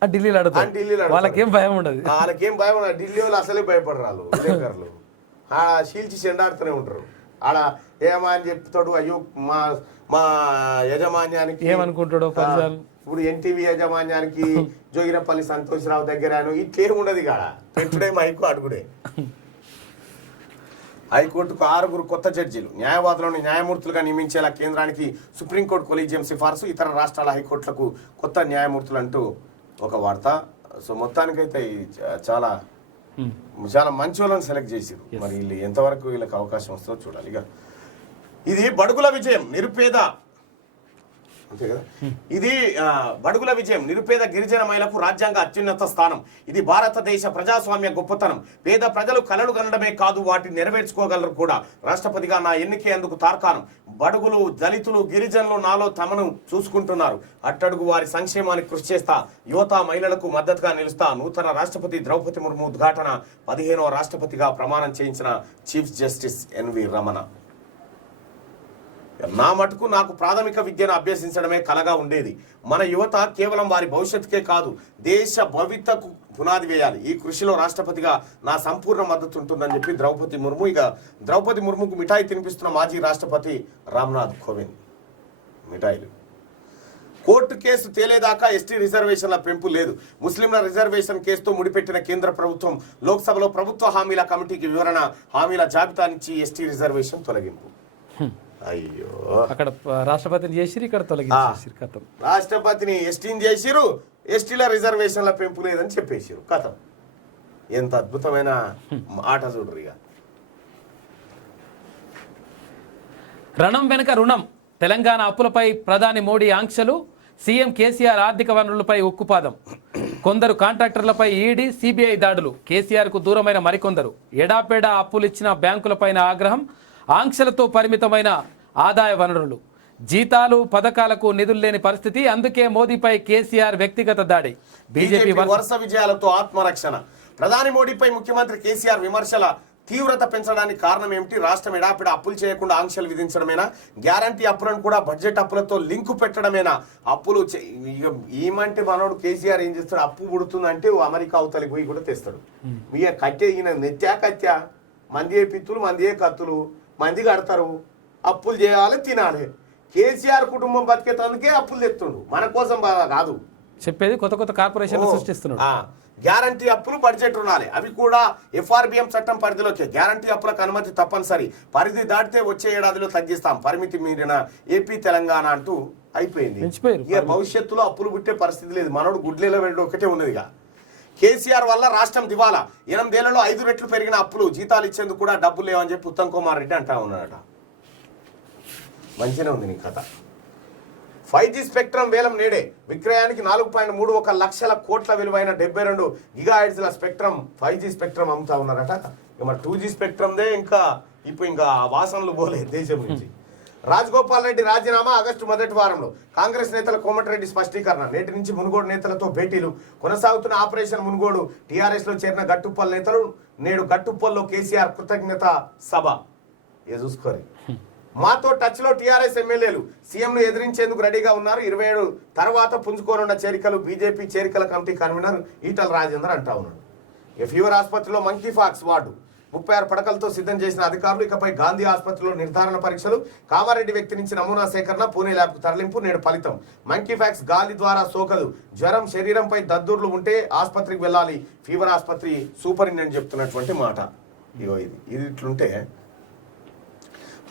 ఢిల్లీలో వాళ్ళకేం భయం ఉండదు. ఢిల్లీ వాళ్ళు అసలే భయపడరాలు విలేకరులు. శీల్చి చెండాడుతూనే ఉంటారు. ఆడ ఏమా అని చెప్తాడు, అయ్యో మా మా యజమాన్యానికి ఏమనుకుంటాడు. ఇప్పుడు ఎన్టీవీ యాజమాన్యానికి జోగినపల్లి సంతోష్రావు దగ్గర ఇట్లేముండదు కాడ, పెట్టుడే మైకు అడుగుడే. హైకోర్టుకు 6 కొత్త జడ్జీలు, న్యాయవాదులను న్యాయమూర్తులుగా నియమించేలా కేంద్రానికి సుప్రీంకోర్టు కొలీజియం సిఫార్సు, ఇతర రాష్ట్రాల హైకోర్టులకు కొత్త న్యాయమూర్తులు అంటూ ఒక వార్త. సో మొత్తానికైతే చాలా చాలా మంచి వాళ్ళని సెలెక్ట్ చేసారు. మరి వీళ్ళు ఎంతవరకు వీళ్ళకి అవకాశం వస్తుందో చూడాలి. ఇక ఇది బడుగుల విజయం, నిరుపేద అంతే కదా, ఇది బడుగుల విజయం, నిరుపేద గిరిజన మహిళకు రాజ్యాంగ అత్యున్నత స్థానం. ఇది భారతదేశ ప్రజాస్వామ్య గొప్పతనం. పేద ప్రజలు కలలు కనడమే కాదు, వాటిని నెరవేర్చుకోగలరు కూడా. రాష్ట్రపతిగా నా ఎన్నికే అందుకు తార్కాణం. బడుగులు, దళితులు, గిరిజనులు నాలో తమను చూసుకుంటున్నారు. అట్టడుగు వారి సంక్షేమానికి కృషి చేస్తా, యువత మహిళలకు మద్దతుగా నిలుస్తా. నూతన రాష్ట్రపతి ద్రౌపది ముర్ము ఉద్ఘాటన. 15వ రాష్ట్రపతిగా ప్రమాణం చేయించిన చీఫ్ జస్టిస్ ఎన్వి రమణ. నా మటుకు నాకు ప్రాథమిక విద్యను అభ్యసించడమే కలగా ఉండేది. మన యువత కేవలం వారి భవిష్యత్తుకే కాదు, దేశ భవితకు పునాది వేయాలి. ఈ కృషిలో రాష్ట్రపతిగా నా సంపూర్ణ మద్దతు ఉంటుందని చెప్పి ద్రౌపది ముర్ము. ఇక ద్రౌపది ముర్ముకు మిఠాయి తినిపిస్తున్న మాజీ రాష్ట్రపతి రామ్నాథ్ కోవింద్. మిఠాయిలు. కోర్టు కేసు తేలేదాకా ఎస్టీ రిజర్వేషన్ల పెంపు లేదు. ముస్లింల రిజర్వేషన్ కేసుతో ముడిపెట్టిన కేంద్ర ప్రభుత్వం లోక్సభలో ప్రభుత్వ హామీల కమిటీకి వివరణ. హామీల జాబితా నుంచి ఎస్టీ రిజర్వేషన్ తొలగింపు. అయ్యో, అక్కడ రాష్ట్రపతిని చేసిరు, ఇక్కడ తొలగించేసిరు. కథం రాష్ట్రపతిని ఎస్టీని చేసిరు, ఎస్టీల రిజర్వేషన్ల పెంపు లేదని చెప్పేసిరు. కథం. ఎంత అద్భుతమైన ఆట చూడరు. ఇక రణం వెనుక రుణం. తెలంగాణ అప్పులపై ప్రధాని మోడీ ఆంక్షలు. సీఎం కేసీఆర్ ఆర్థిక వనరులపై ఉక్కుపాదం. కొందరు కాంట్రాక్టర్లపై ఈడీ, సిబిఐ దాడులు. కేసీఆర్కు దూరమైన మరికొందరు. ఎడాపెడా అప్పులిచ్చిన బ్యాంకులపైన ఆగ్రహం. ఆంక్షలతో పరిమితమైన ఆదాయ వనరులు. జీతాలు, పథకాలకు నిధులు లేని పరిస్థితి. అందుకే మోదీపై కేసీఆర్ వ్యక్తిగత దాడి. బీజేపీ వరుస విజయాలతో ఆత్మరక్షణ. ప్రధాని మోడీపై ముఖ్యమంత్రి కేసీఆర్ విమర్శల తీవ్రత పెంచడానికి కారణం ఏమిటి? రాష్ట్రం ఎడాపిడ అప్పులు చేయకుండా ఆంక్షలు విధించడమేనా? గ్యారంటీ అప్పులను కూడా బడ్జెట్ అప్పులతో లింకు పెట్టడమేనా? అప్పులు ఏమంటే మనోడు కేసీఆర్ ఏం చేస్తాడు? అప్పు పుడుతుందంటే అమెరికా అవతలికి పోయి కూడా తెస్తాడు. ఇక కట్టే ఈయన నెత్యా కత్యా, మంది పిత్తులు, మంది కత్తులు, మంది కడతారు. అప్పులు చేయాలి, తినాలి. కేసీఆర్ కుటుంబం బతికేతందుకే అప్పులు తెస్తుండు, మన కోసం బాగా కాదు. చెప్పేది కొత్త కొత్త కార్పొరేషన్లు సృష్టిస్తున్నాడు. గ్యారంటీ అప్పులు బడ్జెట్ రుణాలే అవి కూడా ఎఫ్ఆర్బిఎం చట్టం పరిధిలోకి. గ్యారంటీ అప్పులకు అనుమతి తప్పనిసరి, పరిధి దాటితే వచ్చే ఏడాదిలో తగ్గిస్తాం, పరిమితి మీరిన ఏపీ తెలంగాణ అంటూ అయిపోయింది. ఇక భవిష్యత్తులో అప్పులు పుట్టే పరిస్థితి లేదు. మనోడు గుడ్లేలో వెళ్ళడం ఒకటే ఉన్నదిగా. కేసీఆర్ వల్ల రాష్ట్రం దివాలా, 8 ఏళ్లలో 5 రెట్లు పెరిగిన అప్పులు, జీతాలు ఇచ్చేందుకు కూడా డబ్బులు లేవని చెప్పి ఉత్తమ్ కుమార్ రెడ్డి అంటా ఉన్నాడట. మంచిగానే ఉంది నీ కథ. 5G స్పెక్ట్రమ్ వేలం నేడే, విక్రయానికి 4.31 లక్షల కోట్ల విలువైన 72 గిగాహెర్ట్జ్ల స్పెక్ట్రమ్ 5G స్పెక్ట్రమ్ అమ్ముతా ఉన్నారట. ఇక మరి 2G స్పెక్ట్రమ్దే ఇంకా వాసనలు పోలేదు దేశం నుంచి. రాజగోపాల్ రెడ్డి రాజీనామా ఆగస్టు మొదటి వారంలో. కాంగ్రెస్ నేతల కోమటిరెడ్డి స్పష్టీకరణ. నేటి నుంచి మునుగోడు నేతలతో భేటీలు. కొనసాగుతున్న ఆపరేషన్ మునుగోడు. టీఆర్ఎస్ లో చేరిన గట్టుప్పల్ నేతలు నేడు గట్టుప్పల్లో కేసీఆర్ కృతజ్ఞత సభ. చూసుకోరు. మాతో టచ్ లో టీఆర్ఎస్ ఎమ్మెల్యేలు సీఎంను ఎదిరించేందుకు రెడీగా ఉన్నారు. 27 తర్వాత పుంజుకోనున్న చేరికలు. బీజేపీ చేరికల కమిటీ కన్వీనర్ ఈటల రాజేందర్ అంటా ఉన్నాడు. ఇక ఫీవర్ ఆసుపత్రిలో మంకీ ఫాక్స్ వార్డు 36 పడకలతో సిద్ధం చేసిన అధికారులు. ఇకపై గాంధీ ఆసుపత్రిలో నిర్ధారణ పరీక్షలు. కామారెడ్డి వ్యక్తి నుంచి నమూనా సేకరణ. పూణే ల్యాబ్కు తరలింపు. నేడు ఫలితం. మంకీ ఫ్యాక్స్ గాలి ద్వారా సోకదు. జ్వరం, శరీరంపై దద్దుర్లు ఉంటే ఆసుపత్రికి వెళ్ళాలి. ఫీవర్ ఆసుపత్రి సూపరింటెండెంట్ చెప్తున్నటువంటి మాట. ఇది ఇట్లుంటే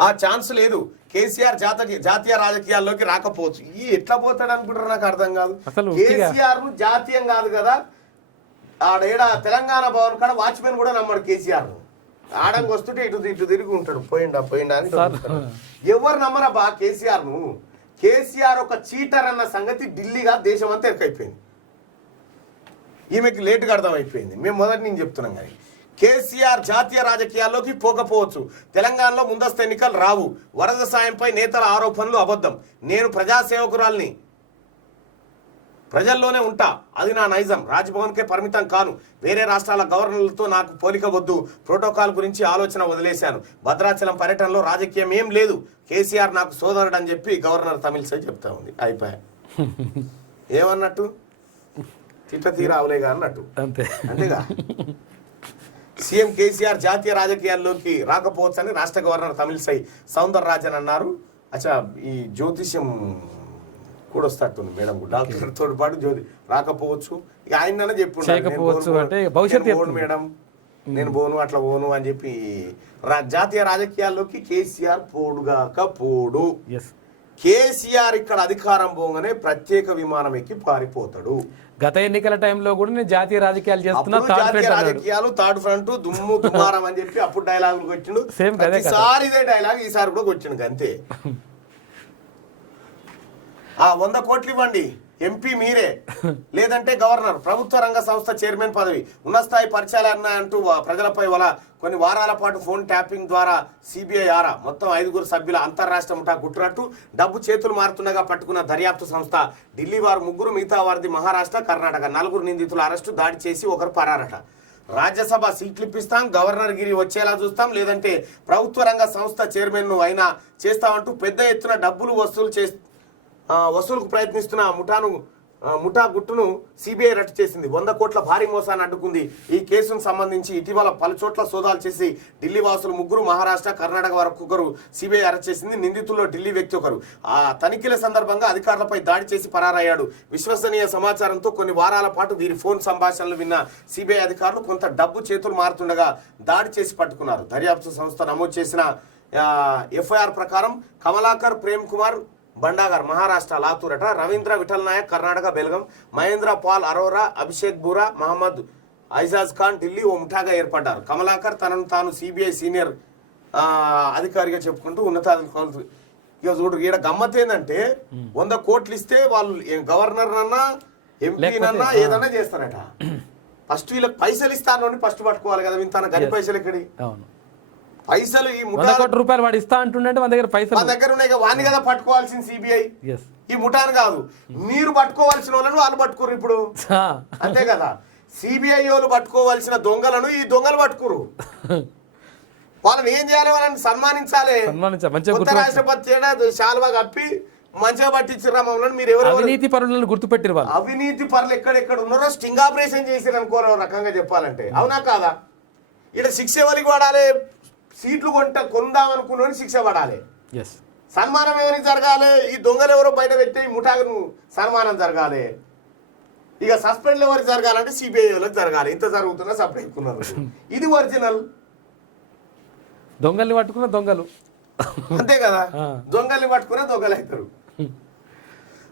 ఆ ఛాన్స్ లేదు. కేసీఆర్ జాతీయ రాజకీయాల్లోకి రాకపోవచ్చు. ఎట్లా పోతాడు అనుకుంటారు నాకు అర్థం కాదు. కేసీఆర్ ను జాతీయం కాదు కదా, ఆడేడా తెలంగాణ భవన్ కాడ వాచ్మెన్ కూడా నమ్మడు కేసీఆర్ ను. ఆడంగి వస్తుంటే ఇటు తిరిగి ఉంటాడు. పోయిండా అని ఎవరు నమ్మరబ్బా కేసీఆర్ ను. కేసీఆర్ ఒక చీటర్ అన్న సంగతి ఢిల్లీగా దేశం అంతా ఎక్కైపోయింది. ఈమెకి లేటుగా అర్థమైపోయింది. మేము మొదటి నుంచి చెప్తున్నాం కానీ కేసీఆర్ జాతీయ రాజకీయాల్లోకి పోకపోవచ్చు. తెలంగాణలో ముందస్తు ఎన్నికలు రావు. వరద సాయంపై నేతల ఆరోపణలు అబద్ధం. నేను ప్రజాసేవకురాల్ని, ప్రజల్లోనే ఉంటా, అది నా నైజం. రాజ్భవన్కే పరిమితం కాను. వేరే రాష్ట్రాల గవర్నర్లతో నాకు పోలిక వద్దు. ప్రోటోకాల్ గురించి ఆలోచన వదిలేశాను. భద్రాచలం పర్యటనలో రాజకీయం ఏం లేదు. కేసీఆర్ నాకు సోదరుడు అని చెప్పి గవర్నర్ తమిళసై చెప్తా ఉంది. అయిపోయా ఏమన్నట్టు తిట్ట తీరా అవలేగా అన్నట్టు అంతేగా. సీఎం కేసీఆర్ జాతీయ రాజకీయాల్లోకి రాకపోవచ్చని రాష్ట్ర గవర్నర్ తమిళసై సౌందరరాజన్ అన్నారు. అచ్చా ఈ జ్యోతిష్యం కూడా వస్తట్టుంది మేడం, డాక్టర్ తోటి పాటు రాకపోవచ్చు. ఇక ఆయన చెప్పు మేడం నేను పోను అట్లా పోను అని చెప్పి జాతీయ రాజకీయాల్లోకి కేసీఆర్ పోడుగాక పోడు. కేసీఆర్ ఇక్కడ అధికారం పోగానే ప్రత్యేక విమానం ఎక్కి పారిపోతాడు. గత ఎన్నికల టైంలో కూడా నేను జాతీయ రాజకీయాలు చేస్తున్నా, జాతీయ రాజకీయాలు థర్డ్ ఫ్రంట్ దుమ్ము దుమారం అని చెప్పి అప్పుడు డైలాగులు వచ్చిండు. ఈసారి ఇదే డైలాగ్ ఈసారి కూడా వచ్చిండు అంతే. 100 కోట్లు ఇవ్వండి, ఎంపీ మీరే, లేదంటే గవర్నర్, ప్రభుత్వ రంగ సంస్థ చైర్మన్ పదవి, ఉన్నతస్థాయి పరిచయాలు అంటూ ప్రజలపై కొన్ని వారాల పాటు ఫోన్ ట్యాపింగ్ ద్వారా సిబిఐ ఆరా. మొత్తం 5 సభ్యుల అంతర్రాష్ట్ర ముఠా గుట్టునట్టు డబ్బు చేతులు మారుతుండగా పట్టుకున్న దర్యాప్తు సంస్థ. ఢిల్లీ వారు 3, మిగతా వారిది మహారాష్ట్ర, కర్ణాటక. 4 నిందితుల అరెస్టు, దాడి చేసి 1 పరారట. రాజ్యసభ సీట్లు ఇప్పిస్తాం, గవర్నర్ గిరి వచ్చేలా చూస్తాం, లేదంటే ప్రభుత్వ రంగ సంస్థ చైర్మన్ అయినా చేస్తామంటూ పెద్ద ఎత్తున డబ్బులు వసూలుకు ప్రయత్నిస్తున్న ముఠా గుట్టును సిబిఐ రట్టు చేసింది. 100 కోట్ల భారీ మోసాన్ని అడ్డుకుంది. ఈ కేసును సంబంధించి ఇటీవల పలుచోట్ల సోదాలు చేసి ఢిల్లీ వాసులు 3, మహారాష్ట్ర, కర్ణాటక వరకు 1 సిబిఐ అరెస్ట్ చేసింది. నిందితుల్లో ఢిల్లీ వ్యక్తి 1. ఆ తనిఖీల సందర్భంగా అధికారులపై దాడి చేసి పరారయ్యాడు. విశ్వసనీయ సమాచారంతో కొన్ని వారాల పాటు వీరి ఫోన్ సంభాషణలు విన్న సిబిఐ అధికారులు కొంత డబ్బు చేతులు మారుతుండగా దాడి చేసి పట్టుకున్నారు. దర్యాప్తు సంస్థ నమోదు చేసిన ఎఫ్ఐఆర్ ప్రకారం కమలాకర్ ప్రేమ్ కుమార్ బండాగర్ మహారాష్ట్ర లాతూరట, రవీంద్ర విఠల్ నాయక్ కర్ణాటక బెల్గం, మహేంద్ర పాల్ అరోరా, అభిషేక్ బూరా, మహమ్మద్ ఐజాజ్ ఖాన్ ఢిల్లీ ఓ ముఠాగా ఏర్పడ్డారు. కమలాకర్ తనను తాను సిబిఐ సీనియర్ అధికారిగా చెప్పుకుంటూ ఉన్నతాధికారులు. ఇక చూడు ఈడ గమ్మత్ ఏంటంటే 100 కోట్లు ఇస్తే వాళ్ళు గవర్నర్ అన్నా ఎంపీనన్నా ఏదన్నా చేస్తారట. ఫస్ట్ వీళ్ళకి పైసలు ఇస్తాను ఫస్ట్ పట్టుకోవాలి కదా. తన గని పైసలు ఎక్కడి పైసలు ఈ రూపాయలు వాడు ఇస్తా అంటుండే మన దగ్గర పైసలు మన దగ్గర ఉన్నాయి. వాడిని కదా పట్టుకోవాల్సింది సిబిఐ, ఈ ముఠాను కాదు. మీరు పట్టుకోవాల్సిన వాళ్ళను వాళ్ళు పట్టుకోరు ఇప్పుడు, అంతే కదా. సిబిఐ వాళ్ళు పట్టుకోవాల్సిన దొంగలను ఈ దొంగలు పట్టుకోరు. వాళ్ళని ఏం చేయాలి? వాళ్ళని సన్మానించాలి. కొత్త రాష్ట్రపతి శాలువా కప్పి మంచిగా పట్టించారా మమ్మల్ని. మీరు ఎవరు అవినీతి పరులను గుర్తుపెట్టారు. వాళ్ళు అవినీతి పరులు ఎక్కడెక్కడ ఉన్నారో స్టింగ్ ఆపరేషన్ చేసారు అనుకోరు రకంగా చెప్పాలంటే. అవునా కాదా? ఇక్కడ శిక్ష ఎవరికి పడాలి? సీట్లు కొందాం అనుకున్న శిక్ష పడాలి. సన్మానం ఎవరికి జరగాలి? ఈ దొంగలు ఎవరో బయట పెట్టి ముఠాకు సన్మానం జరగాలి. ఇక సస్పెండ్ ఎవరికి జరగాలంటే సిబిఐ వాళ్ళకి జరగాలి. ఇంత జరుగుతున్నా సపరేట్ ఎక్కున్నారు. ఇది ఒరిజినల్. దొంగల్ని పట్టుకున్న దొంగలు అంతే కదా, దొంగల్ని పట్టుకునే దొంగలు అవుతారు.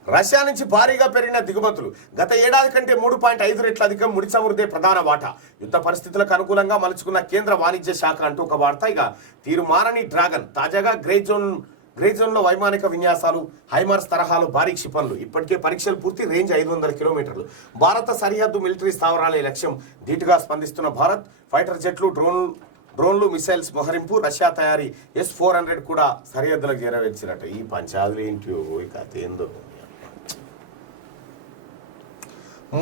రష్యా నుంచి భారీగా పెరిగిన దిగుమతులు. గత ఏడాది కంటే 3.5 రెట్ల అధికం. ముడి చమురుదే ప్రధాన వాటా. యుద్ధ పరిస్థితులకు అనుకూలంగా మలుచుకున్న కేంద్ర వాణిజ్య శాఖ అంటూ ఒక వార్త. ఇక తీరు మారని డ్రాగన్. తాజాగా గ్రే జోన్లో వైమానిక విన్యాసాలు, హైమార్స్ తరహాలో భారీ క్షిపణులు. ఇప్పటికే పరీక్షలు పూర్తి. రేంజ్ 500 కిలోమీటర్లు. భారత సరిహద్దు మిలిటరీ స్థావరాలే లక్ష్యం. ధీటుగా స్పందిస్తున్న భారత్. ఫైటర్ జెట్లు, డ్రోన్లు, మిసైల్స్ మోహరింపు. రష్యా తయారీ S-400 కూడా సరిహద్దులకు చేరవేసినట్టు. ఈ పంచాదులు ఏంటి ఇక ఏందో.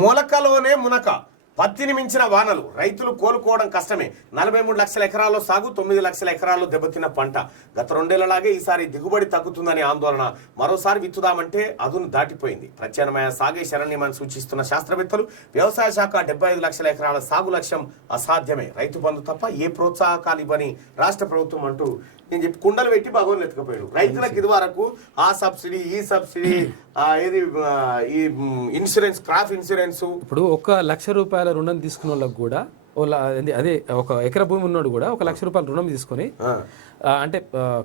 మొలకలోనే మునక. పత్తిని మించిన వానలు. రైతులు కోలుకోవడం కష్టమే. 43 లక్షల ఎకరాల్లో సాగు, 9 లక్షల ఎకరాల్లో దెబ్బతిన్న పంట. గత 2 ఏళ్లలాగే ఈసారి దిగుబడి తగ్గుతుందని ఆందోళన. మరోసారి విత్తుదామంటే అదును దాటిపోయింది. ప్రత్యామ్నాయ సాగే శరణ్యమని సూచిస్తున్న శాస్త్రవేత్తలు. వ్యవసాయ శాఖ 75 లక్షల ఎకరాల సాగు లక్ష్యం అసాధ్యమే. రైతు బంధు తప్ప ఏ ప్రోత్సాహకాలు ఇవ్వని రాష్ట్ర ప్రభుత్వం అంటూ నేను చెప్పి కుండలు పెట్టి భగవాన్ ఎత్తుకుపోయాడు. రైతులకు ఇది వరకు ఆ సబ్సిడీ, ఈ సబ్సిడీ, ఏది ఈ ఇన్సూరెన్స్, క్రాప్ ఇన్సూరెన్స్. ఇప్పుడు 1 లక్ష రూపాయల రుణం తీసుకున్న వాళ్ళకి కూడా అదే 1 ఎకరా భూమి ఉన్నాడు కూడా 1 లక్ష రూపాయల రుణం తీసుకొని అంటే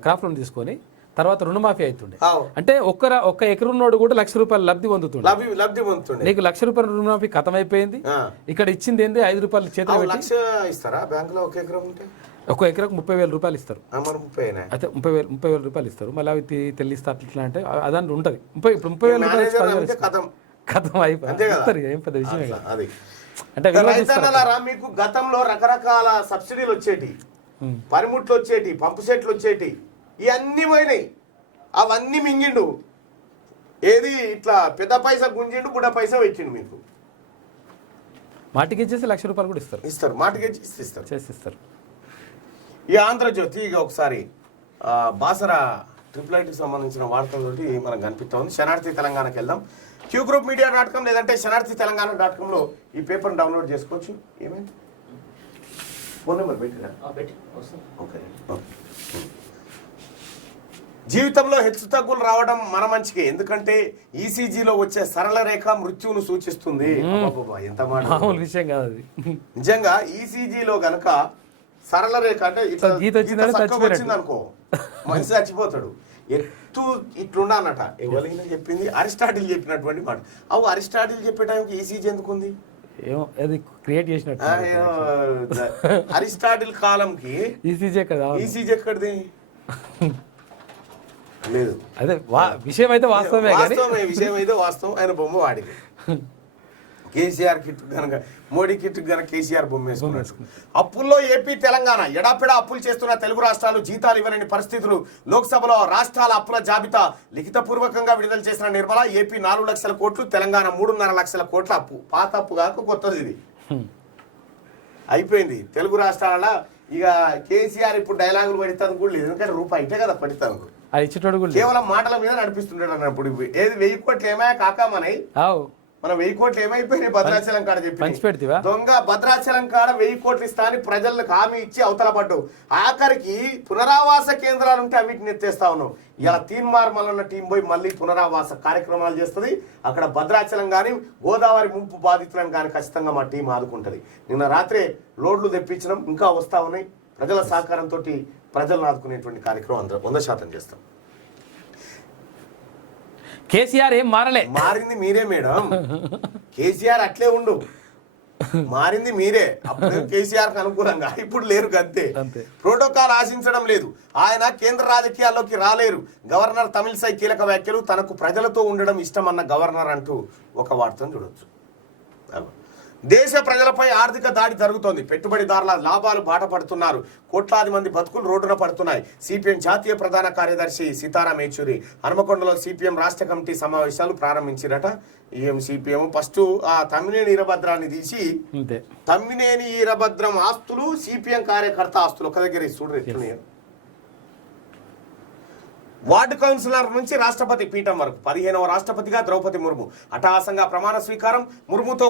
క్రాప్ లోన్ తీసుకొని తర్వాత రుణమాఫీ అవుతుండే. అంటే ఒక్క ఎకరం ఉన్నోడు కూడా 1 లక్ష రూపాయలు లబ్ధి పొందుతుండే. నీకు 1 లక్ష రూపాయల రుణమాఫీ ఖతం అయిపోయింది. ఇక్కడ ఇచ్చింది ఏంది 5 రూపాయలు చేతులు పెట్టి. 1 లక్ష ఇస్తారా బ్యాంకులో? 1 ఎకరం ఉంటే 1 ఎకరాకు 30,000 రూపాయలు ఇస్తారు. అయితే 30,000 రూపాయలు ఇస్తారు. మళ్ళీ అవి తెల్లిస్తా ఇట్లా అంటే అదాన్ని ఉంటుంది. ఇప్పుడు 30,000 రూపాయలు కథం అయిపోయి ఏం పెద్ద విషయమే కదా అది. అంటే మీకు గతంలో రకరకాల సబ్సిడీలు వచ్చేటి, పనిముట్లు వచ్చేటి, పంపు సెట్లు వచ్చేటి, ఇవన్నీ పోయినాయి. అవన్నీ మింగిండు. ఏది ఇట్లా పెద్ద పైసా గుంజిండు, బుడ్డ పైసా వచ్చిండు. మీకు మాటికి ఇచ్చేసి 1 లక్ష రూపాయలు కూడా ఇస్తారు. మాటికి ఇస్తారు, చేసిస్తారు. ఈ ఆంధ్రజ్యోతి ఇక ఒకసారి బాసరా IIITకి సంబంధించిన వార్తలతోటి మనకు కనిపిస్తూ ఉంది. శనార్థి తెలంగాణకి వెళ్దాం. qgroupmedia.com లేదంటే శనార్థితెలంగాణ.comలో ఈ పేపర్ని డౌన్లోడ్ చేసుకోవచ్చు. ఏమైంది? ఫోన్ నెంబర్ పెట్టినా? ఓకే. జీవితంలో హెచ్చుతగ్గులు రావడం మన మంచికే. ఎందుకంటే ఈసీజీలో వచ్చే సరళ రేఖ మృత్యువును సూచిస్తుంది. ఎంత మామూలు విషయం కాదు అది. నిజంగా ఈసీజీలో గనక సరళ రేఖ అంటే వచ్చింది అనుకో, మనిషి చచ్చిపోతాడు. ఎత్తు ఇట్లుండా అన్నట. ఎవరైనా చెప్పింది అరిస్టాటిల్ చెప్పినటువంటి మాట. అరిస్టాటిల్ చెప్పే టైంకి ఈసీజీ ఎందుకుంది? ఏమో అది క్రియేట్ చేసినట్టు. అరిస్టాటిల్ కాలంకి ఈసీజీ ఎక్కడిది? లేదు. అదే విషయం అయితే వాస్తవమే. విషయం అయితే వాస్తవం. ఆయన బొమ్మ వాడికి కేసీఆర్ కిట్ కనుక, మోడీ కిట్ కనుక కేసీఆర్ బొమ్మ వేసుకున్నాడు. అప్పుల్లో ఏపీ తెలంగాణ ఎడాపెడా అప్పులు చేస్తున్న తెలుగు రాష్ట్రాలు జీతాలు ఇవ్వలేని పరిస్థితులు. లోక్సభలో రాష్ట్రాల అప్పుల జాబితా లిఖితపూర్వకంగా విడుదల చేసిన నిర్మల. ఏపీ 4 లక్షల కోట్లు, తెలంగాణ 3.5 లక్షల కోట్ల అప్పు. పాత అప్పు కాక కొత్తది ఇది అయిపోయింది. తెలుగు రాష్ట్రాల ఇక కేసీఆర్ ఇప్పుడు డైలాగులు పడితాను కూడా లేదు. ఎందుకంటే రూపాయి ఇటే కదా పడితాను. కేవలం మాటల మీద నడిపిస్తుంటాడు అన్నప్పుడు. ఏది 1000 కోట్లు ఏమయ్యా కాకా మనయి? మన 1000 కోట్లు ఏమైపోయినాయి? భద్రాచలం కాడ చెప్పి దొంగ భద్రాచలం కాడ 1000 కోట్లు ఇస్తా అని ప్రజలకు హామీ ఇచ్చి అవతల పడ్డావు. ఆఖరికి పునరావాస కేంద్రాలు ఉంటే అవిటిని ఎత్తేస్తా ఉన్నావు. ఇలా తీన్మార్మల్ టీం పోయి మళ్ళీ పునరావాస కార్యక్రమాలు చేస్తుంది. అక్కడ భద్రాచలం కానీ, గోదావరి ముంపు బాధితులను కానీ ఖచ్చితంగా మా టీం ఆదుకుంటుంది. నిన్న రాత్రే లోడ్లు తెప్పించడం ఇంకా వస్తా ఉన్నాయి. ప్రజల సహకారంతో ప్రజలను ఆదుకునేటువంటి కార్యక్రమం 100% చేస్తాం. కేసీఆర్ ఏం మారింది మీరే మేడం. కేసీఆర్ అట్లే ఉండు, మారింది మీరే. అప్పుడు కేసీఆర్ కు అనుకూలంగా, ఇప్పుడు లేరు గంతే. ప్రోటోకాల్ ఆశించడం లేదు. ఆయన కేంద్ర రాజకీయాల్లోకి రాలేరు. గవర్నర్ తమిళిసై కీలక వ్యాఖ్యలు. తనకు ప్రజలతో ఉండడం ఇష్టమన్న గవర్నర్ అంటూ ఒక వార్తను చూడొచ్చు. దేశ ప్రజలపై ఆర్థిక దాడి జరుగుతోంది. పెట్టుబడిదారుల లాభాలు బాట పడుతున్నారు. కోట్లాది మంది బతుకులు రోడ్డున పడుతున్నాయి. సిపిఎం జాతీయ ప్రధాన కార్యదర్శి సీతారాం యేచూరి హనుమకొండలో సిపిఎం రాష్ట్ర కమిటీ సమావేశాలు ప్రారంభించిరట. సిపిఎం ఫస్ట్ ఆ తమ్మినేని ఈరభద్రాన్ని తీసి, తమ్మినేని ఈరభద్రం ఆస్తులు సిపిఎం కార్యకర్త ఆస్తులు ఒక దగ్గర చూడరు. వార్డు కౌన్సిలర్ నుంచి రాష్ట్రపతి పీఠం వరకు 15వ రాష్ట్రపతిగా ద్రౌపది ముర్ము అట్టహాసంగా ప్రమాణ స్వీకారం. ముర్ముతో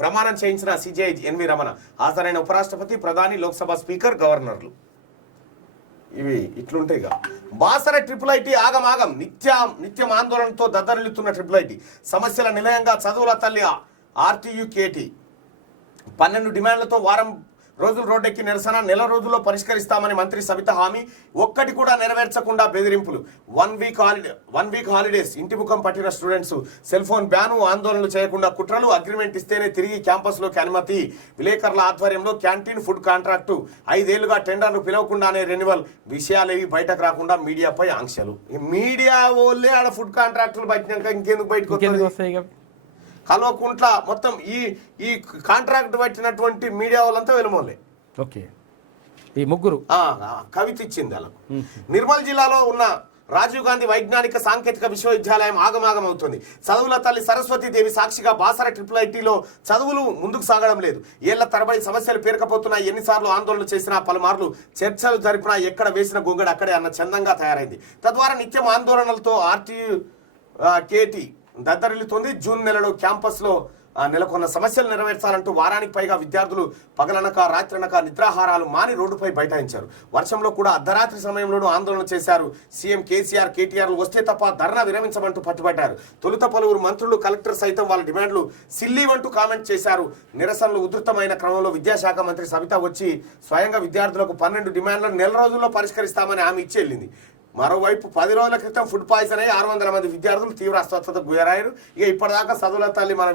ప్రమాణం చేయించిన సిజే ఎన్వి రమణ. హాజరైన ఉపరాష్ట్రపతి, ప్రధాని, లోక్సభ స్పీకర్, గవర్నర్లు. ఇవి ఇట్లుంటాయి. బాసర IIIT ఆగమాగం. నిత్యం ఆందోళనతో దద్దరిల్లుతున్న IIIT. సమస్యల నిలయంగా చదువుల తల్లి ఆర్టీయూ కేటీ 12 డిమాండ్లతో వారం రోజులు రోడ్డెక్కి నిరసన, నెల రోజుల్లో పరిష్కరిస్తామని మంత్రి సబిత హామీ, ఒక్కటి కూడా నెరవేర్చకుండా బెదిరింపులు. 1 వీక్ హాలిడేస్, ఇంటి ముఖం పట్టిన స్టూడెంట్స్, సెల్ ఫోన్ బ్యాను, ఆందోళనలు చేయకుండా కుట్రలు, అగ్రిమెంట్ ఇస్తేనే తిరిగి క్యాంపస్లోకి అనుమతి, విలేకరుల ఆధ్వర్యంలో క్యాంటీన్ ఫుడ్ కాంట్రాక్టు, 5 ఏళ్లుగా టెండర్లు పిలవకుండానే రెన్యువల్, విషయాలేవి బయటకు రాకుండా మీడియాపై ఆంక్షలు. మీడియా వాళ్ళే ఆడ ఫుడ్ కాంట్రాక్టులు బయటకు ఇంకెందుకు బయటకు వస్తాయి? కల్వకుంట్ల మొత్తం ఈ కాంట్రాక్ట్ పట్టినటువంటి మీడియా వాళ్ళంతా వెలుమోలే. ఓకే, ఈ ముగ్గురు కవిత ఇచ్చింది వాళ్ళకు. నిర్మల్ జిల్లాలో ఉన్న రాజీవ్ గాంధీ వైజ్ఞానిక సాంకేతిక విశ్వవిద్యాలయం ఆగమాగం అవుతుంది. చదువుల తల్లి సరస్వతీదేవి సాక్షిగా బాసర IIITలో చదువులు ముందుకు సాగడం లేదు. ఏళ్ల తరబడి సమస్యలు పేరుకపోతున్నా, ఎన్నిసార్లు ఆందోళనలు చేసినా, పలుమార్లు చర్చలు జరిపినా ఎక్కడ వేసిన గొంగడు అక్కడే అన్న చందంగా తయారైంది. తద్వారా నిత్యం ఆందోళనలతో ఆర్టీయూ కేటీ దద్దరిల్లుతోంది. జూన్ నెలలో క్యాంపస్లో నెలకొన్న సమస్యలు నెరవేర్చాలంటూ వారానికి పైగా విద్యార్థులు పగలనక రాత్రనక నిద్రాహారాలు మాని రోడ్డుపై బైఠాయించారు. వర్షంలో కూడా అర్ధరాత్రి సమయంలోనూ ఆందోళన చేశారు. సీఎం కేసీఆర్, కేటీఆర్లు వస్తే తప్ప ధర్నా విరమించమంటూ పట్టుబట్టారు. తొలుత పలువురు మంత్రులు, కలెక్టర్ సైతం వాళ్ళ డిమాండ్లు సిల్లీవంటూ కామెంట్ చేశారు. నిరసనలు ఉధృతమైన క్రమంలో విద్యాశాఖ మంత్రి సబిత వచ్చి స్వయంగా విద్యార్థులకు 12 డిమాండ్లను నెల రోజుల్లో పరిష్కరిస్తామని హామీ ఇచ్చి వెళ్ళింది. మరోవైపు 10 రోజుల క్రితం ఫుడ్ పాయిజన్ అయ్యి 600 మంది విద్యార్థులు తీవ్ర అస్వస్థతకు గురయ్యారు. ఇక ఇప్పటిదాకా చదువుల తల్లి మన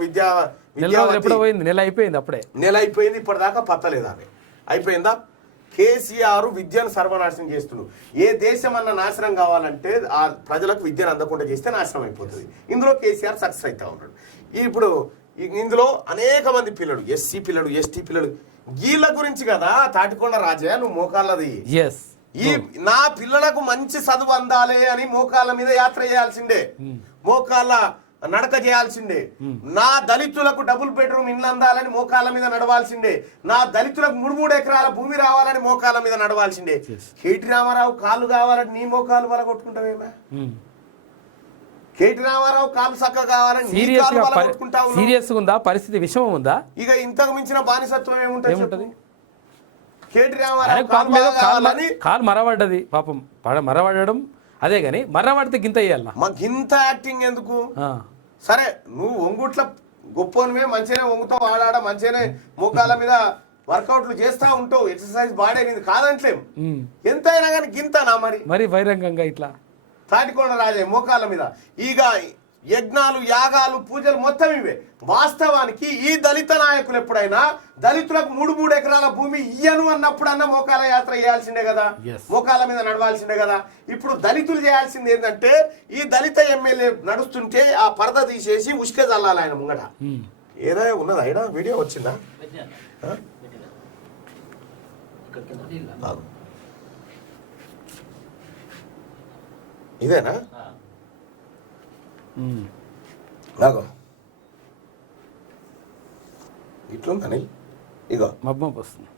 నెల అయిపోయింది, అప్పుడే నెల అయిపోయింది, ఇప్పటిదాకా పత్తలేదు. ఆమె అయిపోయిందా? కేసీఆర్ విద్యను సర్వనాశనం చేస్తున్నాడు. ఏ దేశం అన్న నాశనం కావాలంటే ఆ ప్రజలకు విద్యను అందకుండా చేస్తే నాశనం అయిపోతుంది. ఇందులో కేసీఆర్ సక్సెస్ అవుతా ఉన్నాడు. ఇప్పుడు ఇందులో అనేక మంది పిల్లలు, ఎస్సీ పిల్లలు, ఎస్టీ పిల్లలు, వీళ్ళ గురించి కదా తాటికొండ రాజయ్య నువ్వు మోకాళ్ళది. నా పిల్లలకు మంచి చదువు అందాలి అని మోకాళ్ళ మీద యాత్ర చేయాల్సిందే, మోకాళ్ళ నడక చేయాల్సిందే. నా దళితులకు డబుల్ బెడ్రూమ్ ఇల్లు అందాలని మోకాళ్ళ మీద నడవాల్సిందే. నా దళితులకు 3 ఎకరాల భూమి రావాలని మోకాళ్ళ మీద నడవాల్సిందే. కేటీ రామారావు కాళ్ళు కావాలని నీ మోకాలు వలగొట్టుకుంటావేమా? కేటీ రామారావు కాళ్ళు చక్క కావాలని సీరియస్ ఉందా పరిస్థితి? విషమం ఉందా? ఇక ఇంతకు మించిన బానిసత్వం ఏముంటది? కేటీ కాలు మరవడ్డది, పాపం మరవడడం అదే గాని మరవడితే గింత వేయాల. మా గింత యాక్టింగ్ ఎందుకు? సరే నువ్వు ఒంగుట్ల గొప్పనివే, మంచిగానే వంగుతావు, ఆడాడ మంచిగానే మోకాళ్ళ మీద వర్కౌట్లు చేస్తా ఉంటావు, ఎక్సర్సైజ్ బాడీ అనేది కాదంటలేం. ఎంతైనా కానీ గింతనా మరి బహిరంగంగా ఇట్లా తాటికొండ రాజే మోకాళ్ళ మీద ఇక యజ్ఞాలు, యాగాలు, పూజలు మొత్తం ఇవే. వాస్తవానికి ఈ దళిత నాయకులు ఎప్పుడైనా దళితులకు 3 ఎకరాల భూమి ఇయ్యను అన్నప్పుడన్నా మోకాల యాత్ర చేయాల్సిందే కదా, మోకాల మీద నడవాల్సిందే కదా. ఇప్పుడు దళితులు చేయాల్సింది ఏంటంటే ఈ దళిత ఎమ్మెల్యే నడుస్తుంటే ఆ పరద తీసేసి ఉష్క చల్లాలి ఆయన ముంగట. ఏదైనా ఉన్నదా? అయినా వీడియో వచ్చిందా? ఇదేనా? నాగో ఇట్లుందని ఇగో మబ్బం వస్తుంది,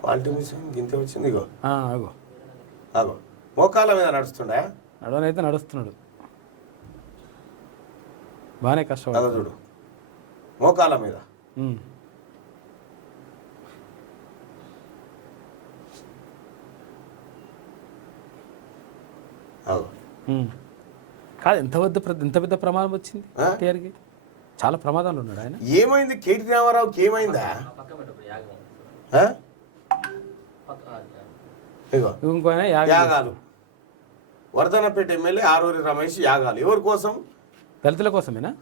క్వాలిటీ మిషన్ గింత వచ్చింది. ఇగో అగో అగో మోకాళ్ళ మీద నడుస్తుండా? నడవనైతే నడుస్తున్నాడు, బాగానే కష్టం. అగో చూడు మోకాళ్ళ మీద. కాదు, ఎంత పెద్ద ప్రమాదం వచ్చింది కేటీఆర్కి? చాలా ప్రమాదాలు ఉన్నాడు ఆయన. ఏమైంది కేటీ రామారావుకి? ఏమైందా? ఇంకో యాగాలు, వర్ధనపేట ఎమ్మెల్యే ఆరూరి రమేష్ యాగాలు ఎవరి కోసం? దళితుల కోసమేనా?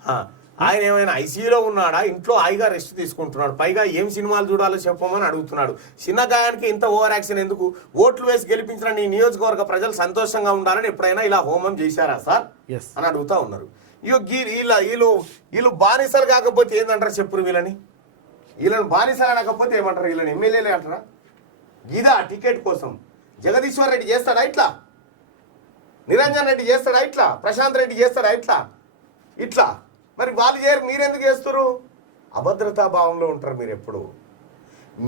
ఆయన ఏమైనా ఐసీయూలో ఉన్నాడా? ఇంట్లో హాయిగా రెస్ట్ తీసుకుంటున్నాడు. పైగా ఏం సినిమాలు చూడాలో చెప్పమని అడుగుతున్నాడు. చిన్న గాయానికి ఇంత ఓవర్ యాక్షన్ ఎందుకు? ఓట్లు వేసి గెలిపించిన నీ నియోజకవర్గ ప్రజలు సంతోషంగా ఉండాలని ఎప్పుడైనా ఇలా హోమం చేశారా సార్ అని అడుగుతా ఉన్నారు. వీళ్ళు బానిసలు కాకపోతే ఏందంటారా చెప్పురు? వీళ్ళని బానిసలు అనకపోతే ఏమంటారు? వీళ్ళని ఎమ్మెల్యేలే అంటారా? ఇదా టికెట్ కోసం జగదీశ్వర్ రెడ్డి చేస్తాడా ఇట్లా? నిరంజన్ రెడ్డి చేస్తాడా ఇట్లా? ప్రశాంత్ రెడ్డి చేస్తాడా ఇట్లా? మరి వాళ్ళు చేయరు, మీరెందుకు చేస్తారు? అభద్రతా భావంలో ఉంటారు మీరు ఎప్పుడు.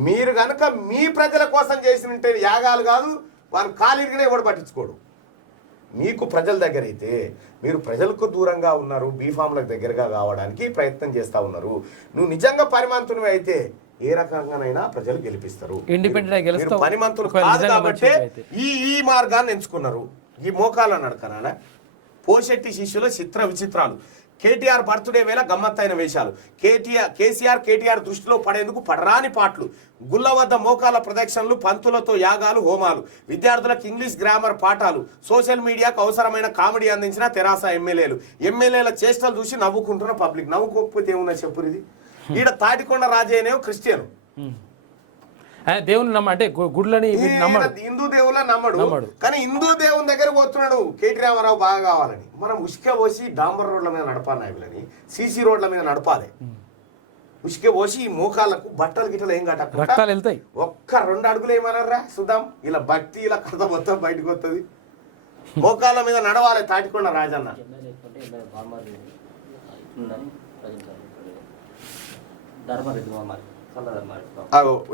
మీరు కనుక మీ ప్రజల కోసం చేసినట్టే యాగాలు కాదు, వాళ్ళు ఖాళీగానే ఎవడు పట్టించుకోడు. మీకు ప్రజల దగ్గర అయితే మీరు ప్రజలకు దూరంగా ఉన్నారు, బీఫామ్లకు దగ్గరగా కావడానికి ప్రయత్నం చేస్తూ ఉన్నారు. నువ్వు నిజంగా పరిమంతునివి అయితే ఏ రకంగానైనా ప్రజలు గెలిపిస్తారు. పనిమంతులు కాదు కాబట్టి ఈ మార్గాన్ని ఎంచుకున్నారు. ఈ మోకాల నడకనా పోషెట్టి శిష్యుల చిత్ర విచిత్రాలు. కేటీఆర్ బర్త్డే వేళ గమ్మత్తైన వేషాలు. కేసీఆర్ దృష్టిలో పడేందుకు పడరాని పాటలు, గుళ్ళ వద్ద మోకాల ప్రదక్షిణలు, పంతులతో యాగాలు, హోమాలు, విద్యార్థులకు ఇంగ్లీష్ గ్రామర్ పాఠాలు, సోషల్ మీడియాకు అవసరమైన కామెడీ అందించిన తెరాస ఎమ్మెల్యేల చేష్టలు చూసి నవ్వుకుంటున్న పబ్లిక్. నవ్వుకోకపోతే ఏమున్నా చెప్పు. ఇది ఈడ తాటికొండ రాజయ్యనేమో క్రిస్టియన్, దేవుని అంటే గుడ్లని హిందూ దేవుళ్ళ నమ్మడు. కానీ హిందూ దేవుని దగ్గర పోతున్నాడు కేటీ రామారావు బాగా కావాలని. మనం ఉసుక పోసి డాంబర్ రోడ్ల మీద నడపాలి, నాయకులని సీసీ రోడ్ల మీద నడపాలి. ఉసుక పోసి ఈ మోకాళ్ళకు బట్టలు గిట్టలు ఏం రక్తాలు వెళ్తాయి. ఒక్క 2 అడుగులు ఏమన్నారా చూద్దాం. ఇలా భక్తి ఇలా కథ మొత్తం బయటకు వస్తుంది. మోకాళ్ళ మీద నడవాలి తాటికొండ రాజన్న.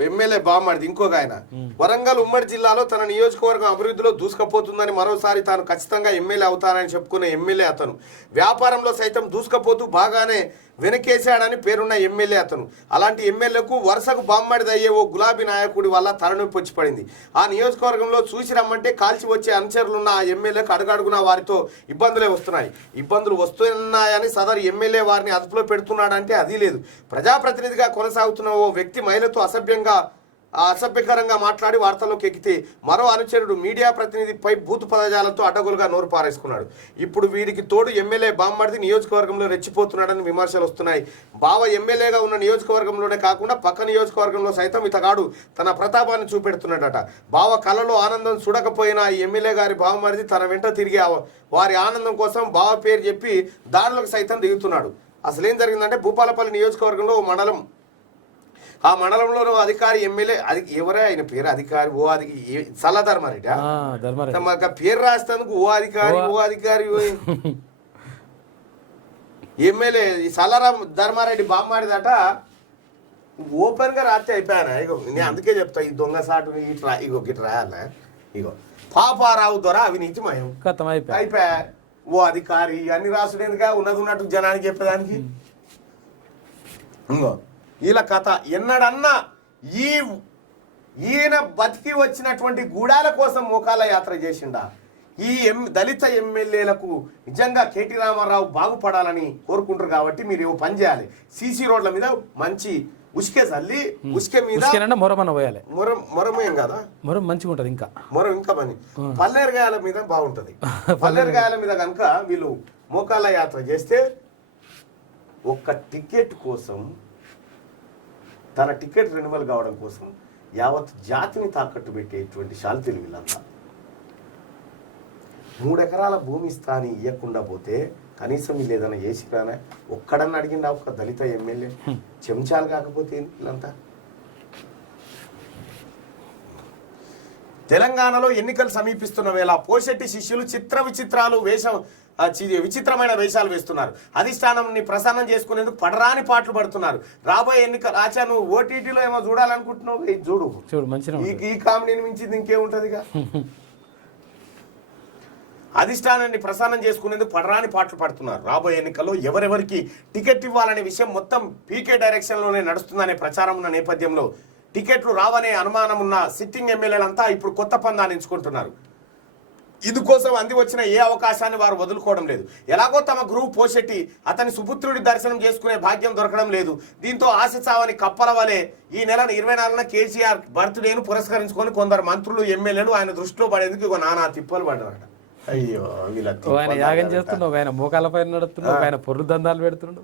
ఎమ్మెల్యే బామ్మడిది ఇంకొక ఆయన. వరంగల్ ఉమ్మడి జిల్లాలో తన నియోజకవర్గం అభివృద్ధిలో దూసుకుపోతుందని, మరోసారి తాను ఖచ్చితంగా ఎమ్మెల్యే అవుతానని చెప్పుకునే ఎమ్మెల్యే అతను. వ్యాపారంలో సైతం దూసుకుపోతూ బాగానే వెనకేశాడని పేరున్న ఎమ్మెల్యే అతను. అలాంటి ఎమ్మెల్యేకు వరుసకు బామ్మడిది అయ్యే ఓ గులాబీ నాయకుడి వల్ల తలనొప్పి వచ్చి పడింది. ఆ నియోజకవర్గంలో చూసి రమ్మంటే కాల్చి వచ్చే అనుచరులున్న ఆ ఎమ్మెల్యేకు అడుగడుగునా వారితో ఇబ్బందులే వస్తున్నాయి. ఇబ్బందులు వస్తున్నాయని సదరు ఎమ్మెల్యే వారిని అదుపులో పెడుతున్నాడంటే అది లేదు. ప్రజాప్రతినిధిగా కొనసాగుతున్న ఓ వ్యక్తి మహిళతో అసభ్యకరంగా మాట్లాడి వార్తల్లోకి ఎక్కితే మరో అనుచరుడు మీడియా ప్రతినిధిపై బూతు పదజాలతో అడ్డగోలుగా నోరు పారేసుకున్నాడు. ఇప్పుడు వీరికి తోడు ఎమ్మెల్యే బామ్మడిది నియోజకవర్గంలో రెచ్చిపోతున్నాడని విమర్శలు వస్తున్నాయి. బావ ఎమ్మెల్యేగా ఉన్న నియోజకవర్గంలోనే కాకుండా పక్క నియోజకవర్గంలో సైతం ఇతగాడు తన ప్రతాపాన్ని చూపెడుతున్నాడట. బావ కళలో ఆనందం చూడకపోయినా ఈ ఎమ్మెల్యే గారి బామ్మడిది తన వెంట తిరిగి వారి ఆనందం కోసం బావ పేరు చెప్పి దాడులకు సైతం దిగుతున్నాడు. అసలు ఏం జరిగిందంటే భూపాలపల్లి నియోజకవర్గంలో ఓ మండలం, ఆ మండలంలో అధికారి ఎమ్మెల్యే ఎవరే ఆయన పేరు అధికారి సల్లధర్మారెడ్డి పేరు రాస్తేందుకు ఓ అధికారి ఎమ్మెల్యే ధర్మారెడ్డి బామ్మాడిదట. ఓపెన్ గా రాస్తే అయిపోయాను. ఇగో నేను అందుకే చెప్తా, ఈ దొంగ సాటు ఇటు రాయాల. ఇగో పాపారావు ద్వారా అవినీతిమయం అయిపోయా. ఓ అధికారి అన్ని రాసుడేందుగా ఉన్నట్టు జనానికి చెప్పేదానికి. ఇంకో వీళ్ళ కథ ఎన్నడన్నా ఈయన బతికి వచ్చినటువంటి గూడాల కోసం మోకాల యాత్ర చేసిండా? ఈ దళిత ఎమ్మెల్యేలకు నిజంగా కేటీ రామారావు బాగుపడాలని కోరుకుంటారు కాబట్టి మీరు ఏవో పని చేయాలి. సీసీ రోడ్ల మీద మంచి ఉసుకే చల్లి ఉసుకే మీద మొరమేం కదా, మొరం మంచిగా ఉంటుంది. ఇంకా పని పల్లేరుగాయల మీద బాగుంటది. పల్లేరుగాయల మీద కనుక వీళ్ళు మోకాల యాత్ర చేస్తే ఒక్క టికెట్ కోసం, తన టికెట్ రెన్యువల్ కావడం కోసం యావత్ జాతిని తాకట్టు పెట్టేటువంటి శాంతిలు వీళ్ళంతా. 3 ఎకరాల భూమి స్థాని ఇవ్వకుండా పోతే కనీసం వీళ్ళు ఏదైనా చేసిరానా? ఒక్కడన్నా అడిగిండా ఒక దళిత ఎమ్మెల్యే? చెంచాలు కాకపోతే వీళ్ళంతా. తెలంగాణలో ఎన్నికలు సమీపిస్తున్న వేళ పోషెట్టి శిష్యులు విచిత్రమైన వేషాలు వేస్తున్నారు. అధిష్టానాన్ని ప్రసన్నం చేసుకునేందుకు పడరాని పాటలు పడుతున్నారు. రాబోయే ఎన్నికలు ఆచా నువ్వు ఓటీటీలో ఏమో చూడాలనుకుంటున్నావు, చూడు ఈ కామెడీని మించింది ఇంకేముంటదిగా. అధిష్టానాన్ని ప్రసన్నం చేసుకునేందుకు పడరాని పాటలు పడుతున్నారు. రాబోయే ఎన్నికల్లో ఎవరెవరికి టికెట్ ఇవ్వాలనే విషయం మొత్తం పీకే డైరెక్షన్లోనే నడుస్తుందనే ప్రచారం ఉన్న నేపథ్యంలో టికెట్లు రావనే అనుమానం ఉన్న సిట్టింగ్ ఎమ్మెల్యేలంతా ఇప్పుడు కొత్త పందాన్ని ఎంచుకుంటున్నారు. ఇందుకోసం అంది వచ్చిన ఏ అవకాశాన్ని వారు వదులుకోవడం లేదు. ఎలాగో తమ గురువు పోషెట్టి అతని సుపుత్రుడి దర్శనం చేసుకునే భాగ్యం దొరకడం లేదు. దీంతో ఆశ చావని కప్పల వలె ఈ నెల 24న కేసీఆర్ బర్త్డేను పురస్కరించుకొని కొందరు మంత్రులు ఎమ్మెల్యేలు ఆయన దృష్టిలో పడేందుకు నానా తిప్పలు పడ్డారట. అయ్యో యాగం చేస్తున్నావు, ఆయన మోకాల పైన నడుస్తున్నావు, ఆయన పొర్రు దందాలు పెడుతున్నాడు.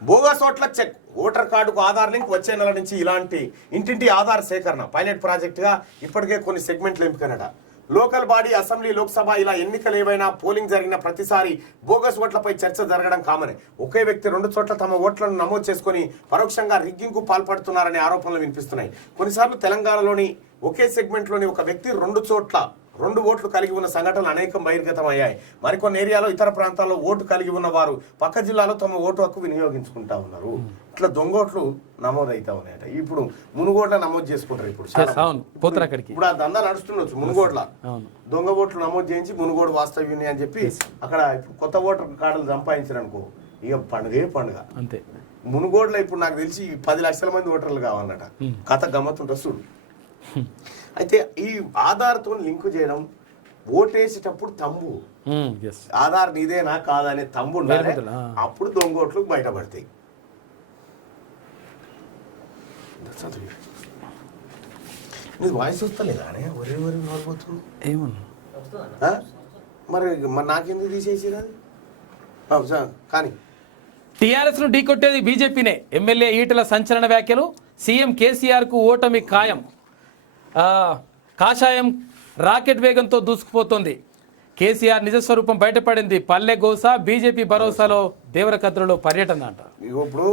బోగస్ ఓట్ల చెక్, ఓటర్ కార్డుకు ఆధార్ లింక్ వచ్చే నెల నుంచి ఇలాంటి ఇంటింటి ఆధార్ సేకరణ పైలట్ ప్రాజెక్టుగా ఇప్పటికే కొన్ని సెగ్మెంట్లు ఎంపికనట. లోకల్ బాడీ, అసెంబ్లీ, లోక్సభ ఇలా ఎన్నికలు ఏవైనా పోలింగ్ జరిగిన ప్రతిసారి బోగస్ ఓట్లపై చర్చ జరగడం కామనే. ఒకే వ్యక్తి 2 చోట్ల తమ ఓట్లను నమోదు చేసుకుని పరోక్షంగా రిగ్గింగ్కు పాల్పడుతున్నారనే ఆరోపణలు వినిపిస్తున్నాయి. కొన్నిసార్లు తెలంగాణలోని ఒకే సెగ్మెంట్లోని ఒక వ్యక్తి 2 చోట్ల 2 ఓట్లు కలిగి ఉన్న సంఘటనలు అనేకం బహిర్గతమయ్యాయి. మరికొన్ని ఏరియాలో ఇతర ప్రాంతాల్లో ఓటు కలిగి ఉన్న వారు పక్క జిల్లాలో తమ ఓటు హక్కు వినియోగించుకుంటా ఉన్నారు. ఇట్లా దొంగోట్లు నమోదవుతా ఉన్నాయట. ఇప్పుడు మునుగోడ్ల నమోదు చేసుకుంటారు. ఇప్పుడు ఆ దందా నడుస్తుండొచ్చు. మునుగోడ్ల దొంగ ఓట్లు నమోదు చేయించి మునుగోడు వాస్తవ యూనియన్ అని చెప్పి అక్కడ కొత్త ఓటర్ కార్డులు సంపాదించారు అనుకో, ఇక పండుగ అంతే. మునుగోడ్లో ఇప్పుడు నాకు తెలిసి 10 లక్షల మంది ఓటర్లు కావాలన్నట. కథ గమ్మత్తుంటుంది చూడు. అయితే ఈ ఆధార్తో లింకు చేయడం, ఓటేసేటప్పుడు తంబు ఎస్ ఆధార్ నీదేనా కాదనే తమ్ము ఉండాలి. వేలిముద్రలు, అప్పుడు దొంగోట్లు బయటపడతాయి. నీ వాయిస్ వస్తలేదా అనే ఒరే ఒరే మారిపోతుంది ఏమన్నా మరి నాకెందుకు తీసేసి కానీ టీఆర్ఎస్ ను ఢీకొట్టేది బీజేపీనే. ఎమ్మెల్యే ఈటల సంచలన వ్యాఖ్యలు. సీఎం కేసీఆర్ కు ఓటమి ఖాయం. కాషాయం రాకెట్ వేగంతో దూసుకుపోతోంది. కేసీఆర్ నిజస్వరూపం బయటపడింది. పల్లె గోస బీజేపీ భరోసాలో దేవరకద్రలో పర్యటన అంట. ఇప్పుడు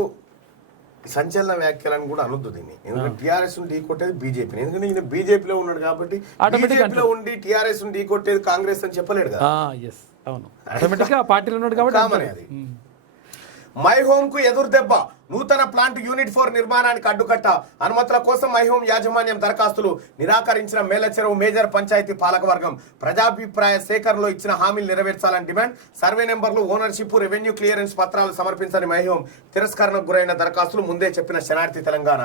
సంచలన వ్యాఖ్యలను కూడా అనొద్దు దీన్ని. ఎందుకంటే టీఆర్ఎస్ ఢీ కొట్టేది బీజేపీ. ఎందుకంటే ఈయన బీజేపీలో ఉన్నాడు కాబట్టి బీజేపీలో ఉండి టీఆర్ఎస్ ఢీ కొట్టేది కాంగ్రెస్ అని చెప్పలేడు కదా. ఎస్ అవును, ఆటోమేటిక్ గా పార్టీలో ఉన్నాడు కాబట్టి అది. మై హోమ్ కు ఎదురు దెబ్బ. నూతన ప్లాంట్ యూనిట్ 4 నిర్మాణానికి అడ్డుకట్ట. అనుమతుల కోసం మై హోమ్ యాజమాన్యం దరఖాస్తులు నిరాకరించిన మేలచెరువు మేజర్ పంచాయతీ పాలకవర్గం. ప్రజాభిప్రాయ సేకరణలో ఇచ్చిన హామీలు నెరవేర్చాలని డిమాండ్. సర్వే నెంబర్లు, ఓనర్షిప్, రెవెన్యూ క్లియరెన్స్ పత్రాలు సమర్పించని మై హోమ్. తిరస్కరణకు గురైన దరఖాస్తులు ముందే చెప్పిన శనార్థి తెలంగాణ.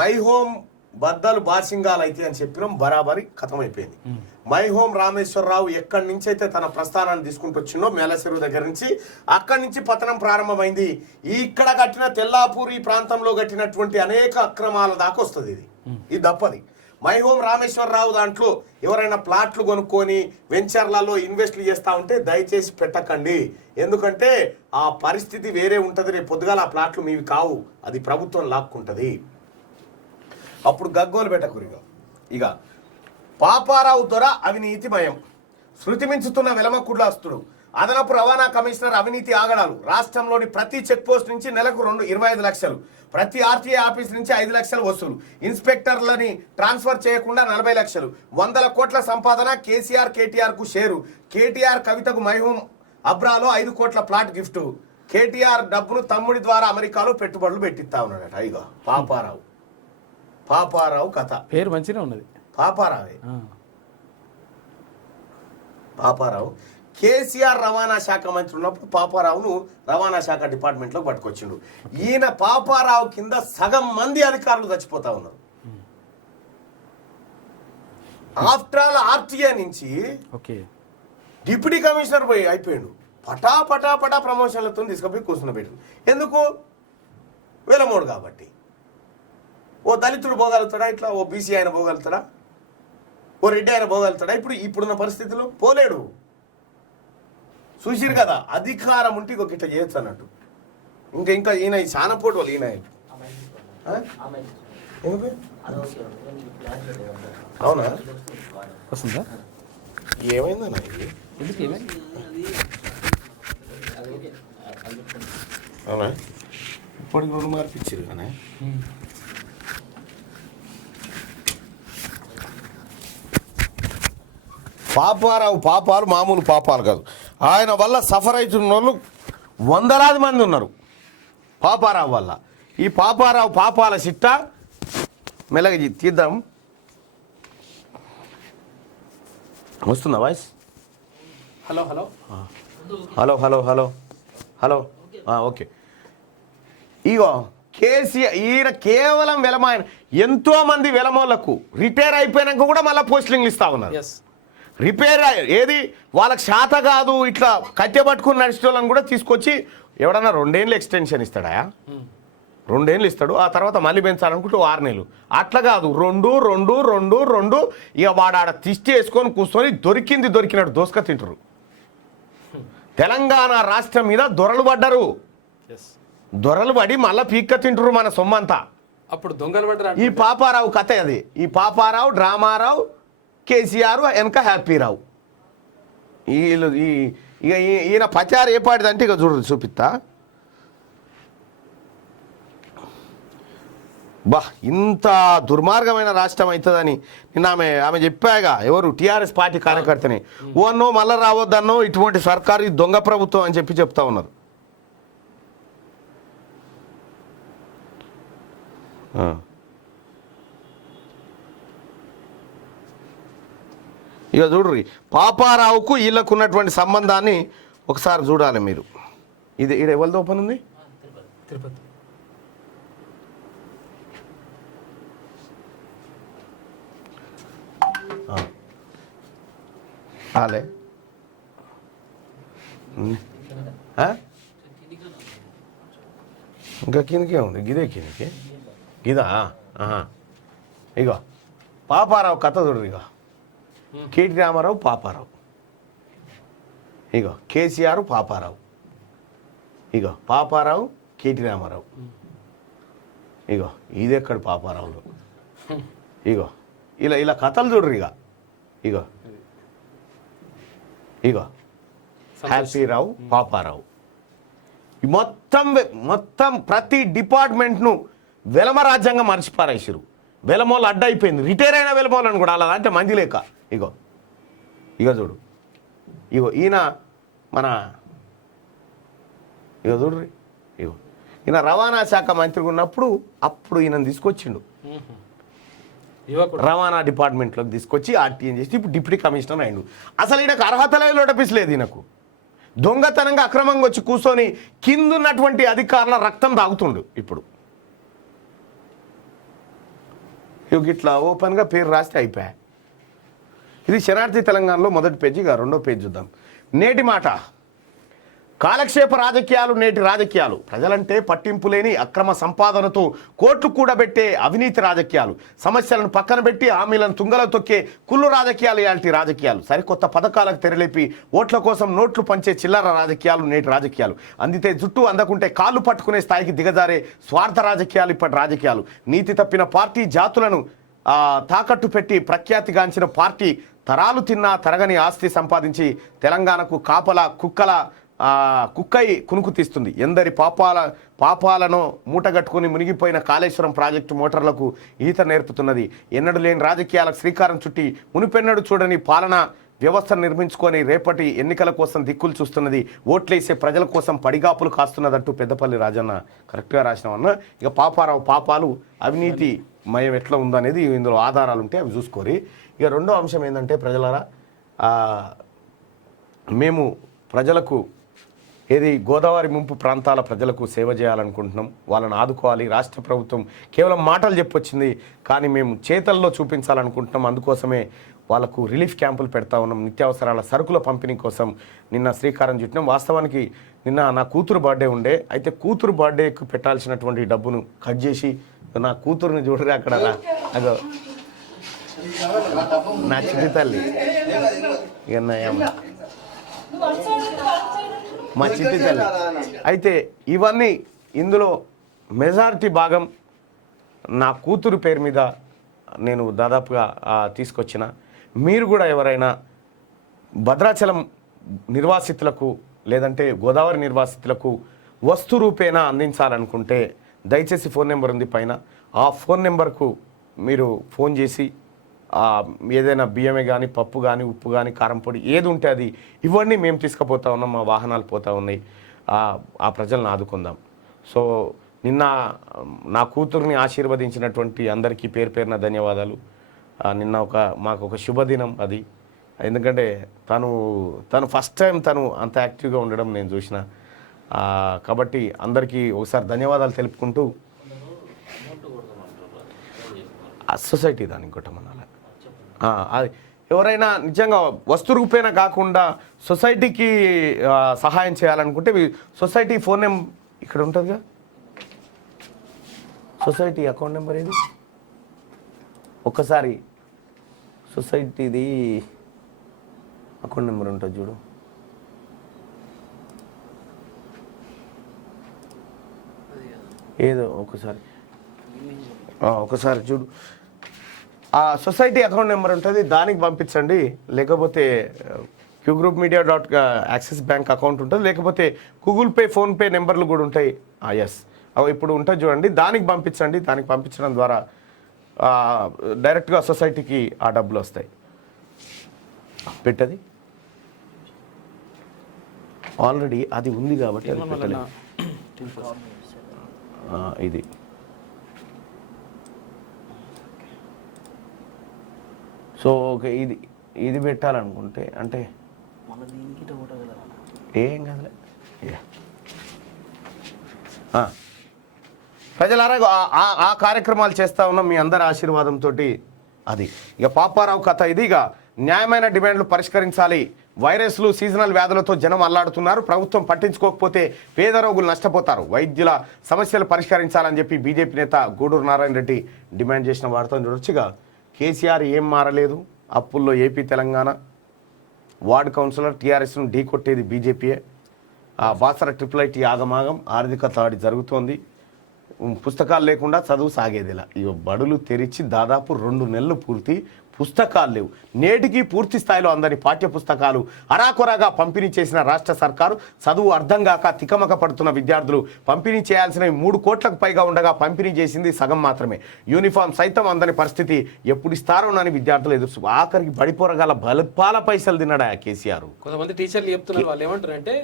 మై హోమ్ బద్దలు బాసింగాలు అయితే అని చెప్పినాం, బరాబరి ఖతమైపోయింది. మై హోమ్ రామేశ్వరరావు ఎక్కడి నుంచి అయితే తన ప్రస్థానాన్ని తీసుకుంటూ వచ్చిందో మేలచెరువు దగ్గర నుంచి, అక్కడి నుంచి పతనం ప్రారంభమైంది. ఇక్కడ కట్టిన తెల్లాపూర్ ఈ ప్రాంతంలో కట్టినటువంటి అనేక అక్రమాల దాకా వస్తుంది. ఇది తప్పది. మై హోమ్ రామేశ్వరరావు దాంట్లో ఎవరైనా ప్లాట్లు కొనుక్కొని వెంచర్లలో ఇన్వెస్ట్లు చేస్తూ ఉంటే దయచేసి పెట్టకండి. ఎందుకంటే ఆ పరిస్థితి వేరే ఉంటుంది. రేపు పొద్దుగాల ఆ ప్లాట్లు మీవి కావు, అది ప్రభుత్వం లాక్కుంటుంది. అప్పుడు గగ్గోలు పెట్టకురిగా. ఇక పాపారావు దొర అవినీతిమయం. శృతి మించుతున్న వెలమకుడ్లాస్తుడు. అదనపు రవాణా కమిషనర్ అవినీతి ఆగడాలు. రాష్ట్రంలోని ప్రతి చెక్ పోస్ట్ నుంచి నెలకు 25 లక్షలు, ప్రతి ఆర్టీఏ ఆఫీస్ నుంచి 5 లక్షలు వసూలు. ఇన్స్పెక్టర్లని ట్రాన్స్ఫర్ చేయకుండా 40 లక్షలు. 100 కోట్ల సంపాదన. కేసీఆర్ కేటీఆర్ కు షేరు. కేటీఆర్ కవితకు మైహూమ్ అబ్రాలో 5 కోట్ల ప్లాట్ గిఫ్ట్. కేటీఆర్ డబ్బును తమ్ముడి ద్వారా అమెరికాలో పెట్టుబడులు పెట్టిస్తా ఉన్నాడట. ఇగో పాపారావు కథ. పేరు మంచిగా ఉన్నది, పాపారావు. కేసీఆర్ రవాణా శాఖ మంత్రి ఉన్నప్పుడు పాపారావును రవాణా శాఖ డిపార్ట్మెంట్లోకి పట్టుకొచ్చిండు. ఈయన పాపారావు కింద సగం మంది అధికారులు చచ్చిపోతా ఉన్నారు. ఆఫ్టర్ ఆల్ ఆర్టీఏ నుంచి డిప్యూటీ కమిషనర్ పోయి అయిపోయాడు. పటా ప్రమోషన్లతో తీసుకుపోయి కూర్చున్న పెట్టు. ఎందుకు? వేలమోడు కాబట్టి. ఓ దళితుడు పోగలుగుతాడా ఇట్లా? ఓ బీసీ ఆయన పోగలుగుతాడా? ఓ రెడ్డి ఆయన పోగలుగుతాడా? ఇప్పుడున్న పరిస్థితుల్లో పోలేడు. చూసిరు కదా, అధికారం ఉంటే ఇంకొక ఇట్లా చేయొచ్చు అన్నట్టు. ఇంకా ఈయన చాలా పోటీ వాళ్ళు ఈయన. అవునా? వస్తుందా? ఏమైందన్నా ఇది? అవునా? ఇప్పటికి 2 మార్పు ఇచ్చారు కానీ పాపాలు మామూలు పాపాలు కాదు. ఆయన వల్ల సఫర్ అవుతున్న వాళ్ళు వందలాది మంది ఉన్నారు పాపారావు వల్ల. ఈ పాపారావు పాపాల చిట్ట మెల్లగా తీద్దాం. వస్తుందా వాయిస్? Hello okay. ఇగో కేసీఆర్ ఈయన కేవలం వెలమాయన. ఎంతో మంది వెలమోళ్లకు రిటైర్ అయిపోయినాక కూడా మళ్ళీ పోస్టింగ్లు ఇస్తా ఉన్నారు. రిపేర్ ఏది వాళ్ళకి శాత కాదు, ఇట్లా కట్టె పట్టుకుని నడిచే వాళ్ళని కూడా తీసుకొచ్చి ఎవడన్నా 2 ఏళ్ళు ఎక్స్టెన్షన్ ఇస్తాడా? 2 ఏళ్ళు ఇస్తాడు, ఆ తర్వాత మళ్ళీ పెంచాలనుకుంటే 6 నెలలు. అట్లా కాదు, 2 ఇక వాడాడ తిష్టి వేసుకొని కూర్చొని దొరికినట్టు దోసుక తింటారు. తెలంగాణ రాష్ట్రం మీద దొరలు పడ్డారు. దొరలు పడి మళ్ళీ పీక్క తింటారు మన సొమ్మంతా. అప్పుడు దొంగలు పడ్డారు. ఈ పాపారావు కథ అది. ఈ పాపారావు, డ్రామారావు, కేసీఆర్ వెనక హ్యాపీరావు. వీళ్ళు ఇక ఈయన ప్రచారం ఏ పాటిదంటే ఇక చూపిస్తా. ఇంత దుర్మార్గమైన రాష్ట్రం అవుతుందని నిన్న ఆమె చెప్పాగా. ఎవరు? TRS party కార్యకర్తని. ఓన్నో మళ్ళీ రావద్దన్నో ఇటువంటి సర్కారు దొంగ ప్రభుత్వం అని చెప్తా ఉన్నారు. ఇక చూడ్రి, పాపారావుకు వీళ్ళకు ఉన్నటువంటి సంబంధాన్ని ఒకసారి చూడాలి మీరు. ఇది ఇక్కడ ఎవరిది ఓపెన్ ఉంది? తిరుపతి. ఆలే ఇంకా కిందకే ఉంది గిదే కిందకి గిదా ఇగో పాపారావు కథ చూడరు ఇగో కేటీ రామారావు పాపారావు ఇగో కేసీఆర్ పాపారావు ఇగో పాపారావు కేటీ రామారావు ఇగో ఇది ఎక్కడ పాపారావులు ఇగో ఇలా ఇలా కథలు చూడరు ఇగో ఇగో హ్యాపీరావు పాపారావు మొత్తం ప్రతి డిపార్ట్మెంట్ను వెలమ రాజ్యాంగం మర్చిపారేసారు. వెలమోళ్ళు అడ్డైపోయింది. రిటైర్ అయిన వెలమోళ్ళని కూడా అలా అంటే మంది లేక ఇగో చూడు ఈయన మన చూడ్రి ఈయన రవాణా శాఖ మంత్రిగా ఉన్నప్పుడు అప్పుడు ఈయన తీసుకొచ్చిండు రవాణా డిపార్ట్మెంట్లోకి తీసుకొచ్చి ఆర్టీఎం చేసి ఇప్పుడు డిప్యూటీ కమిషనర్ అయిండు. అసలు ఈయనకు అర్హతలే లోటపిసలేదు. ఈయనకు దొంగతనంగా అక్రమంగా వచ్చి కూర్చొని కిందున్నటువంటి అధికారుల రక్తం తాగుతుండు. ఇప్పుడు ఇట్లా ఓపెన్గా పేరు రాస్తే అయిపోయా. ఇది శరణార్థి తెలంగాణలో మొదటి పేజీ. రెండో పేజీ చూద్దాం. నేటి మాట. కాలక్షేప రాజకీయాలు నేటి రాజకీయాలు. ప్రజలంటే పట్టింపు లేని అక్రమ సంపాదనతో కోట్లు కూడబెట్టే అవినీతి రాజకీయాలు. సమస్యలను పక్కన పెట్టి హామీలను తుంగలో తొక్కే కుళ్ళు రాజకీయాలు ఇలాంటి రాజకీయాలు. సరికొత్త పథకాలకు తెరలేపి ఓట్ల కోసం నోట్లు పంచే చిల్లర రాజకీయాలు నేటి రాజకీయాలు. అందితే జుట్టు అందకుంటే కాళ్ళు పట్టుకునే స్థాయికి దిగజారే స్వార్థ రాజకీయాలు ఇప్పటి రాజకీయాలు. నీతి తప్పిన పార్టీ, జాతులను తాకట్టు పెట్టి ప్రఖ్యాతిగాంచిన పార్టీ, తరాలు తిన్నా తరగని ఆస్తి సంపాదించి తెలంగాణకు కాపలా కుక్కై కునుకు తీస్తుంది. ఎందరి పాపాలను మూటగట్టుకుని మునిగిపోయిన కాళేశ్వరం ప్రాజెక్టు మోటార్లకు ఈత నేర్పుతున్నది. ఎన్నడూ లేని రాజకీయాలకు శ్రీకారం చుట్టి మునిపెన్నడు చూడని పాలన వ్యవస్థను నిర్మించుకొని రేపటి ఎన్నికల కోసం దిక్కులు చూస్తున్నది. ఓట్లేసే ప్రజల కోసం పడిగాపులు కాస్తున్నదంటూ పెద్దపల్లి రాజన్న కరెక్ట్గా రాసినామన్న. ఇక పాపారావు పాపాలు అవినీతి మయం ఎట్లా ఉందనేది ఇందులో ఆధారాలు ఉంటే అవి చూసుకోరి. ఇక రెండో అంశం ఏంటంటే ప్రజలారా, మేము ప్రజలకు గోదావరి ముంపు ప్రాంతాల ప్రజలకు సేవ చేయాలనుకుంటున్నాం. వాళ్ళని ఆదుకోవాలి. రాష్ట్ర ప్రభుత్వం కేవలం మాటలు చెప్పొచ్చింది, కానీ మేము చేతల్లో చూపించాలనుకుంటున్నాం. అందుకోసమే వాళ్ళకు రిలీఫ్ క్యాంపులు పెడతా ఉన్నాం. నిత్యావసరాల సరుకుల పంపిణీ కోసం నిన్న శ్రీకారం చుట్టినాం. వాస్తవానికి నిన్న నా కూతురు బర్త్డే ఉండే. అయితే కూతురు బర్త్డేకు పెట్టాల్సినటువంటి డబ్బును కట్ చేసి నా కూతురుని చూడరే అక్కడ నా చిట్టి తల్లి మా చిట్టి తల్లి. అయితే ఇవన్నీ ఇందులో మెజారిటీ భాగం నా కూతురు పేరు మీద నేను దాదాపుగా తీసుకొచ్చిన. మీరు కూడా ఎవరైనా భద్రాచలం నిర్వాసితులకు లేదంటే గోదావరి నిర్వాసితులకు వస్తు రూపేణా అందించాలనుకుంటే దయచేసి ఫోన్ నెంబర్ ఉంది పైన. ఆ ఫోన్ నెంబర్కు మీరు ఫోన్ చేసి ఏదైనా బియ్యమే కానీ, పప్పు కానీ, ఉప్పు కానీ, కారం పొడి ఏది ఉంటే అది ఇవన్నీ మేము తీసుకుపోతా ఉన్నాం. మా వాహనాలు పోతూ ఉన్నాయి. ఆ ప్రజలను ఆదుకుందాం. సో నిన్న నా కూతుర్ని ఆశీర్వదించినటువంటి అందరికీ పేరు పేరున ధన్యవాదాలు. నిన్న మాకు ఒక శుభదినం అది. ఎందుకంటే తను ఫస్ట్ టైం తను అంత యాక్టివ్గా ఉండడం నేను చూసిన. కాబట్టి అందరికీ ఒకసారి ధన్యవాదాలు తెలుపుకుంటూ సొసైటీ దానికి కొట్టమనాలి. అది ఎవరైనా నిజంగా వస్తు రూపేణ కాకుండా సొసైటీకి సహాయం చేయాలనుకుంటే సొసైటీ ఫోన్ నెంబర్ ఇక్కడ ఉంటుందిగా. సొసైటీ అకౌంట్ నెంబర్ ఏది ఒక్కసారి సొసైటీది అకౌంట్ నెంబర్ ఉంటుంది చూడు. ఏదో ఒకసారి చూడు. ఆ సొసైటీ అకౌంట్ నెంబర్ ఉంటుంది, దానికి పంపించండి. లేకపోతే qgroupmedia యాక్సిస్ బ్యాంక్ అకౌంట్ ఉంటుంది. లేకపోతే గూగుల్ పే, ఫోన్పే నెంబర్లు కూడా ఉంటాయి. ఎస్ అవి ఇప్పుడు ఉంటుంది చూడండి, దానికి పంపించండి. దానికి పంపించడం ద్వారా డైరెక్ట్గా సొసైటీకి ఆ డబ్బులు వస్తాయి. పెట్టది ఆల్రెడీ అది ఉంది కాబట్టి అది పెట్టలేదు. ఇది సో ఓకే, ఇది పెట్టాలనుకుంటే అంటే ఏం కదలే. ప్రజలారా ఆ కార్యక్రమాలు చేస్తూ ఉన్నాం మీ అందరి ఆశీర్వాదంతో. అది ఇక పాపారావు కథ ఇది. ఇక న్యాయమైన డిమాండ్లు పరిష్కరించాలి, వైరస్లు సీజనల్ వ్యాధులతో జనం అల్లాడుతున్నారు. ప్రభుత్వం పట్టించుకోకపోతే పేద రోగులు నష్టపోతారు. వైద్యుల సమస్యలు పరిష్కరించాలని చెప్పి బీజేపీ నేత గూడూరు నారాయణ రెడ్డి డిమాండ్ చేసిన వార్త చూడొచ్చుగా. కేసీఆర్ ఏం మారలేదు. అప్పుల్లో ఏపీ తెలంగాణ వార్డు కౌన్సిలర్ టీఆర్ఎస్ను ఢీకొట్టేది బీజేపీయే. ఆ బాసర ట్రిపుల్ ఐటీ ఆగమాగం ఆర్థిక దాడి జరుగుతోంది. పుస్తకాలు లేకుండా చదువు సాగేదిలా. ఇక బడులు తెరిచి దాదాపు 2 నెలలు పూర్తి, పుస్తకాలు లేవు. నేటికి పూర్తి స్థాయిలో అందరి పాఠ్య పుస్తకాలు అరాకొరాగా పంపిణీ చేసిన రాష్ట్ర సర్కారు చదువు అర్థం కాక తికమక పడుతున్న విద్యార్థులు పంపిణీ చేయాల్సినవి 3 కోట్లకు పైగా ఉండగా పంపిణీ చేసింది సగం మాత్రమే. యూనిఫామ్ సైతం అందని పరిస్థితి. ఎప్పుడు ఇస్తారోనని విద్యార్థులు ఎదురు. ఆఖరికి బడిపోరగాల బలపాల పైసలు తిన్నాడా కేసీఆర్. కొంతమంది టీచర్లు చెప్తున్నారు, వాళ్ళు ఏమంటారు అంటే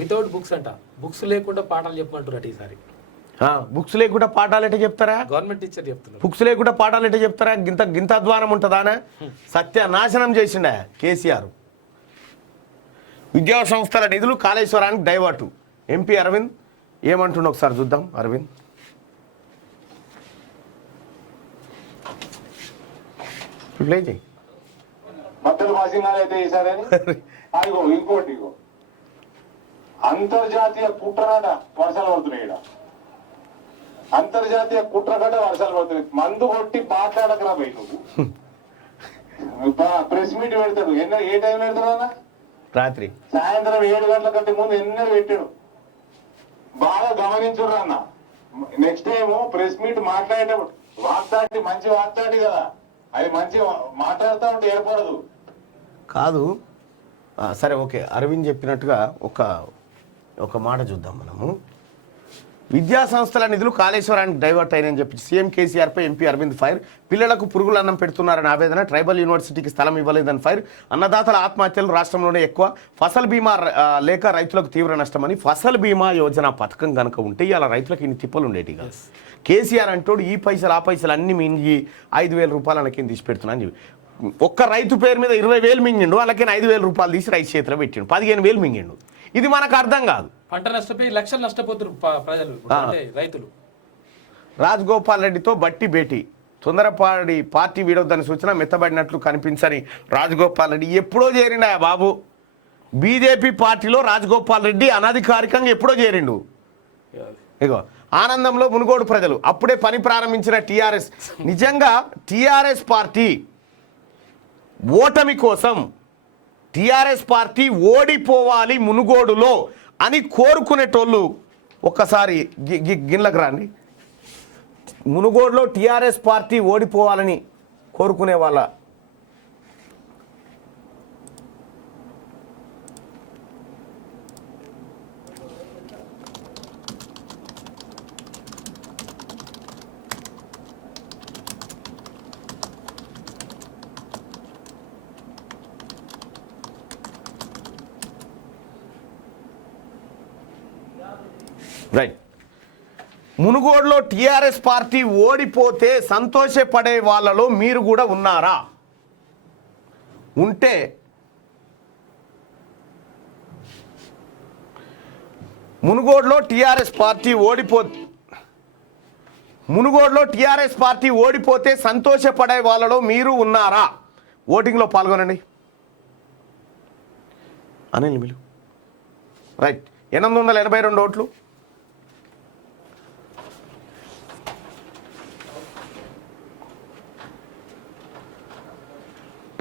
వితౌట్ బుక్స్ అంట, బుక్స్ లేకుండా పాఠాలు చెప్పమంటారు ఈసారి. బుక్స్ లేకుండా పాఠాలు ఎట్లా చెప్తారా? గవర్నమెంట్ టీచర్ చెప్తున్నారు. బుక్స్ లేకుండా పాఠాలు ఎట్లా చెప్తారా? గింత అధ్వానం ఉంటుందానే. సత్యనాశనం చేసిండే కేసీఆర్. విద్యా సంస్థల నిధులు కాళేశ్వరానికి డైవర్టు. ఎంపీ అరవింద్ ఏమంటుండో ఒకసారి చూద్దాం. అరవింద్ ప్లే చేయి. మద్దతు మాసింగాలు అయితే ఈసారి అదిగో ఇంకోటి ఇగో అంతర్జాతీయ కుట్రగడ వర్షాలు పడుతున్నాయి. ఇక్కడ అంతర్జాతీయ కుట్రగడ వర్షాలు పడుతున్నాయి. మందు కొట్టి మాట్లాడకరా పోయి నువ్వు. ప్రెస్ మీట్ పెడతాడు. ఏ టైం పెడతాడు అన్న? రాత్రి సాయంత్రం 7 గంటల కంటే ముందు ఎన్నో పెట్టాడు. బాగా గమనించుర్రు అన్న. నెక్స్ట్ టైం ప్రెస్ మీట్ మాట్లాడేటప్పుడు వాక్తాటి మంచి వాక్తాటి కదా, అది మంచి మాట్లాడుతూ ఉంటే ఏర్పడదు కాదు. సరే ఓకే, అరవింద్ చెప్పినట్టుగా ఒక మాట చూద్దాం మనము. విద్యా సంస్థల నిధులు కాళేశ్వరానికి డైవర్ట్ అయినని చెప్పి సీఎం కేసీఆర్పై ఎంపీ అరవింద్ ఫైర్. పిల్లలకు పురుగుల అన్నం పెడుతున్నారని ఆవేదన. ట్రైబల్ యూనివర్సిటీకి స్థలం ఇవ్వలేదని ఫైర్. అన్నదాతల ఆత్మహత్యలు రాష్ట్రంలోనే ఎక్కువ. ఫసల్ బీమా లేక రైతులకు తీవ్ర నష్టమని. ఫసల్ బీమా యోజన పథకం కనుక ఉంటే ఇలా రైతులకు ఇన్ని తిప్పలు ఉండేటిగా. కేసీఆర్ అంటోడు ఈ పైసలు ఆ పైసలు అన్ని మింగి 5,000 రూపాయలు అనకేం తీసి పెడుతున్నా అని చెప్పి ఒక్క రైతు పేరు మీద 20,000 మింగిండు. వాళ్ళకి 5,000 రూపాయలు తీసి రైతు చేతిలో పెట్టిండు. 15,000 మింగిండు. ఇది మనకు అర్థం కాదు. పంట నష్టపోయి లక్షలు నష్టపోతున్నారు ప్రజలు, రైతులు. రాజగోపాల్ రెడ్డితో బట్టి భేటీ. తొందరపాడి పార్టీ వీడొద్దని సూచన. మెత్తబడినట్లు కనిపించని రాజగోపాల్ రెడ్డి ఎప్పుడో చేరిండా బాబు. బీజేపీ పార్టీలో రాజగోపాల్ రెడ్డి అనధికారికంగా ఎప్పుడో చేరిండు. ఇగో ఆనందంలో మునుగోడు ప్రజలు. అప్పుడే పని ప్రారంభించిన టీఆర్ఎస్. నిజంగా టీఆర్ఎస్ పార్టీ ఓటమి కోసం టీఆర్ఎస్ పార్టీ ఓడిపోవాలి మునుగోడులో అని కోరుకునేటోళ్ళు ఒక్కసారి గిన్నెలకు రండి. మునుగోడులో టీఆర్ఎస్ పార్టీ ఓడిపోవాలని కోరుకునే వాళ్ళ రైట్. మునుగోడులో టీఆర్ఎస్ పార్టీ ఓడిపోతే సంతోషపడే వాళ్ళలో మీరు కూడా ఉన్నారా? ఉంటే మునుగోడులో టీఆర్ఎస్ పార్టీ ఓడిపోతే సంతోషపడే వాళ్ళలో మీరు ఉన్నారా? ఓటింగ్లో పాల్గొనండి. అనిల్ మిలు. రైట్. 882 ఓట్లు.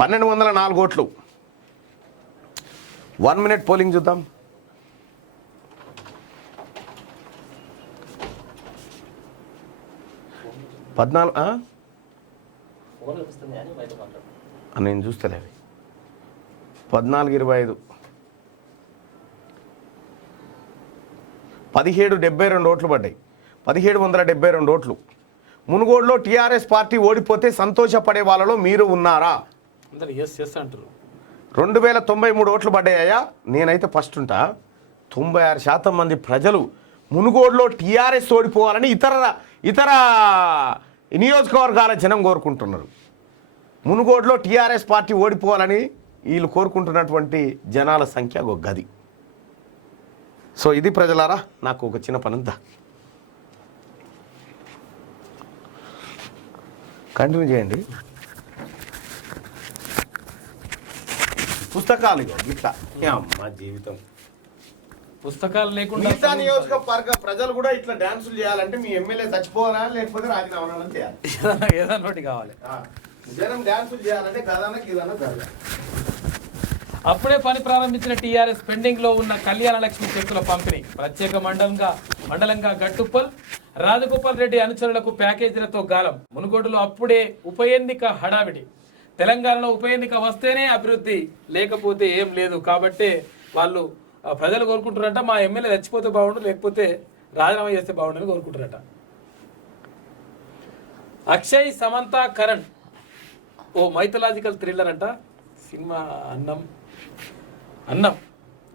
1,204 ఓట్లు. 1 మినిట్ పోలింగ్ చూద్దాం. నేను చూస్తలే. 14:25. 1772 ఓట్లు పడ్డాయి. 1772 ఓట్లు. మునుగోడులో టీఆర్ఎస్ పార్టీ ఓడిపోతే సంతోషపడే వాళ్ళలో మీరు ఉన్నారా? 2093 ఓట్లు పడ్డాయా? నేనైతే ఫస్ట్ ఉంటా. 96% మంది ప్రజలు మునుగోడులో టీఆర్ఎస్ ఓడిపోవాలని ఇతర నియోజకవర్గాల జనం కోరుకుంటున్నారు. మునుగోడులో టీఆర్ఎస్ పార్టీ ఓడిపోవాలని వీళ్ళు కోరుకుంటున్నటువంటి జనాల సంఖ్య ఒక గది. సో ఇది ప్రజలారా, నాకు ఒక చిన్న పనంతా కంటిన్యూ చేయండి. పుస్తకాలు ఇట్లా అమ్మ జీవితం. పుస్తకాలు లేకుండా మిగతా నియోజకవర్గ ప్రజలు కూడా ఇట్లా డాన్సులు చేయాలంటే మీ ఎమ్మెల్యే చచ్చిపోవాలా లేకపోతే రాజీనామా చేయాలి. ఏదన్నా ఒకటి కావాలి. జనం డాన్సులు చేయాలంటే కథనకి ఇదన్నా కాదు. అప్పుడే పని ప్రారంభించిన టీఆర్ఎస్ పెండింగ్ లో ఉన్న కళ్యాణ లక్ష్మి చెక్కుల పంపిణీ ప్రత్యేక మండలంగా గట్టుప్పల్ రాజగోపాల్ రెడ్డి అనుచరులకు ప్యాకేజీలతో గాలం. మునుగోడులో అప్పుడే ఉప ఎన్నిక హడావిడి. తెలంగాణలో ఉప ఎన్నిక వస్తేనే అభివృద్ధి, లేకపోతే ఏం లేదు. కాబట్టి వాళ్ళు ప్రజలు కోరుకుంటారట మా ఎమ్మెల్యే చచ్చిపోతే బాగుండు, లేకపోతే రాజీనామా చేస్తే బాగుండని కోరుకుంటారట. అక్షయ్, సమంత, కరణ్ ఓ మైథలాజికల్ థ్రిల్లర్ అంట. సినిమా అన్నం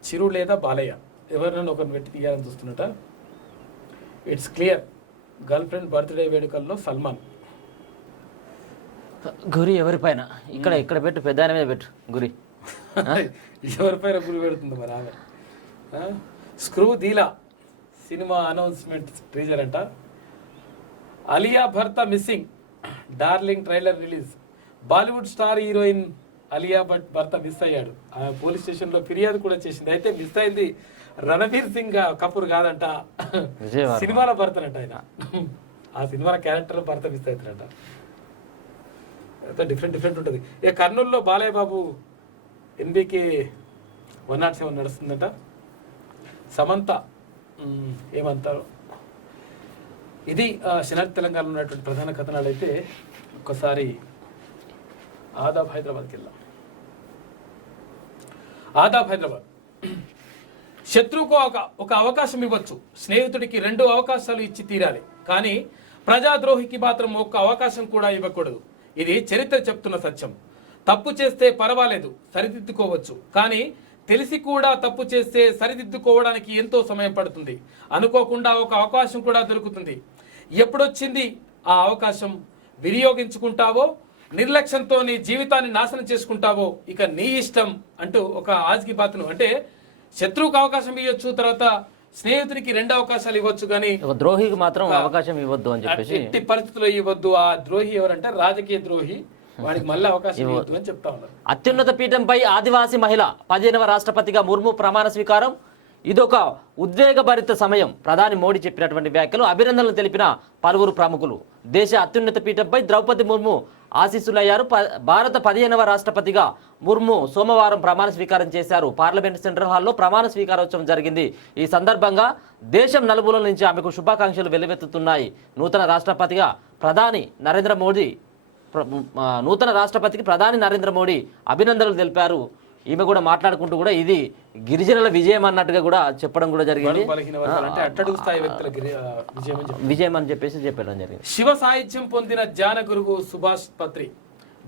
చిరు లేదా బాలయ్య ఎవరినైనా ఒకరిని పెట్టి తీయాలని చూస్తున్నట. It's clear. Girl friend birthday వేడుకల్లో సల్మాన్. గురి ఎవరిపైన ఇక్కడ పెట్టు, పెద్ద ఆయన మీద పెట్టు గురి. ఎవరిపైన గురి పెడుతుంది మరి ఆమె. స్క్రూ దీలా సినిమా అనౌన్స్మెంట్ టీజర్ అంట. అలియా భర్త missing, darling trailer release. Bollywood star heroine Alia భర్త మిస్ అయ్యాడు. ఆ పోలీస్ స్టేషన్లో ఫిర్యాదు కూడా చేసింది. అయితే మిస్ అయింది రణబీర్ సింగ్ కపూర్ కాదంట, సినిమాలో భర్తనంట ఆయన. ఆ సినిమాల క్యారెక్టర్ భర్త మిస్ అవుతారంట. డిఫరెంట్ ఉంటుంది. ఇక కర్నూలులో బాలయ్య బాబు ఎన్బీకి 107 నడుస్తుందంట. సమంత ఏమంటారు. ఇది శనార్థి తెలంగాణలో ఉన్నటువంటి ప్రధాన కథనాలు. అయితే ఒక్కసారి ఆదాబ్ హైదరాబాద్కి వెళ్దాం. ఆదాబ్ హైదరాబాద్. శత్రువుకు ఒక అవకాశం ఇవ్వచ్చు, స్నేహితుడికి 2 అవకాశాలు ఇచ్చి తీరాలి, కానీ ప్రజాద్రోహికి మాత్రం ఒక్క అవకాశం కూడా ఇవ్వకూడదు. ఇది చరిత్ర చెప్తున్న సత్యం. తప్పు చేస్తే పర్వాలేదు, సరిదిద్దుకోవచ్చు, కానీ తెలిసి కూడా తప్పు చేస్తే సరిదిద్దుకోవడానికి ఎంతో సమయం పడుతుంది. అనుకోకుండా ఒక అవకాశం కూడా దొరుకుతుంది. ఎప్పుడొచ్చింది ఆ అవకాశం, వినియోగించుకుంటావో నిర్లక్ష్యంతో నీ జీవితాన్ని నాశనం చేసుకుంటావో ఇక నీ ఇష్టం అంటూ ఒక ఆజ్కి బాతును. అంటే శత్రువుకు అవకాశం ఇవ్వచ్చు, తర్వాత స్నేహితునికి 2 అవకాశాలు ఇవ్వచ్చు, కానీ ద్రోహికి మాత్రం అవకాశం ఇవ్వద్దు అని చెప్పేసి ఎట్టి పరిస్థితుల్లో ఇవ్వద్దు. ఆ ద్రోహి ఎవరంటే రాజకీయ ద్రోహి, వాడికి మళ్ళీ అవకాశం ఇవ్వద్దు అని చెప్తా ఉన్నారు. అత్యున్నత పీఠంపై ఆదివాసీ మహిళ 15వ రాష్ట్రపతిగా ముర్ము ప్రమాణ స్వీకారం. ఇదొక ఉద్వేగభరిత సమయం. ప్రధాని మోడీ చెప్పినటువంటి వ్యాఖ్యలు అభినందనలు తెలిపిన పలువురు ప్రముఖులు. దేశ అత్యున్నత పీఠంపై ద్రౌపది ముర్ము ఆశీస్సులయ్యారు. భారత 15వ రాష్ట్రపతిగా ముర్ము సోమవారం ప్రమాణ స్వీకారం చేశారు. పార్లమెంట్ సెంట్రల్ హాల్లో ప్రమాణ స్వీకారోత్సవం జరిగింది. ఈ సందర్భంగా దేశం నలుమూలల నుంచి ఆమెకు శుభాకాంక్షలు వెల్లువెత్తుతున్నాయి. నూతన రాష్ట్రపతికి ప్రధాని నరేంద్ర మోడీ అభినందనలు తెలిపారు. ఈమె కూడా మాట్లాడుకుంటూ కూడా ఇది గిరిజనుల విజయం అన్నట్టుగా కూడా చెప్పడం కూడా జరిగింది. విజయం అని చెప్పేసి చెప్పడం జరిగింది. శివ సాహిత్యం పొందిన ధ్యాన గురువు సుభాష్ పత్రి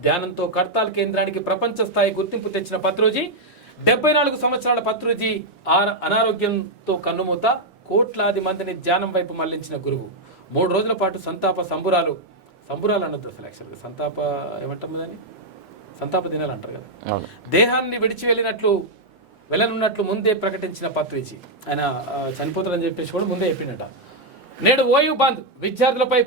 ధ్యానంతో కర్తాల్ కేంద్రానికి ప్రపంచ స్థాయి గుర్తింపు తెచ్చిన పత్రుజీ 74 సంవత్సరాల పత్రుజీ అనారోగ్యంతో కన్నుమూత. కోట్లాది మందిని ధ్యానం వైపు మళ్లించిన గురువు 3 రోజుల పాటు సంబురాలు అనొద్దు అసలు, యాక్చువల్గా సంతాప ఏమంటాం దాన్ని, సంతాప దినాలు అంటారు కదా. దేహాన్ని విడిచి వెళ్ళనున్నట్లు ముందే ప్రకటించిన పత్రిజీ. ఆయన చనిపోతారని చెప్పేసి కూడా ముందే చెప్పిండట. నేడు ఓయూ బంద్. విద్యార్థులపై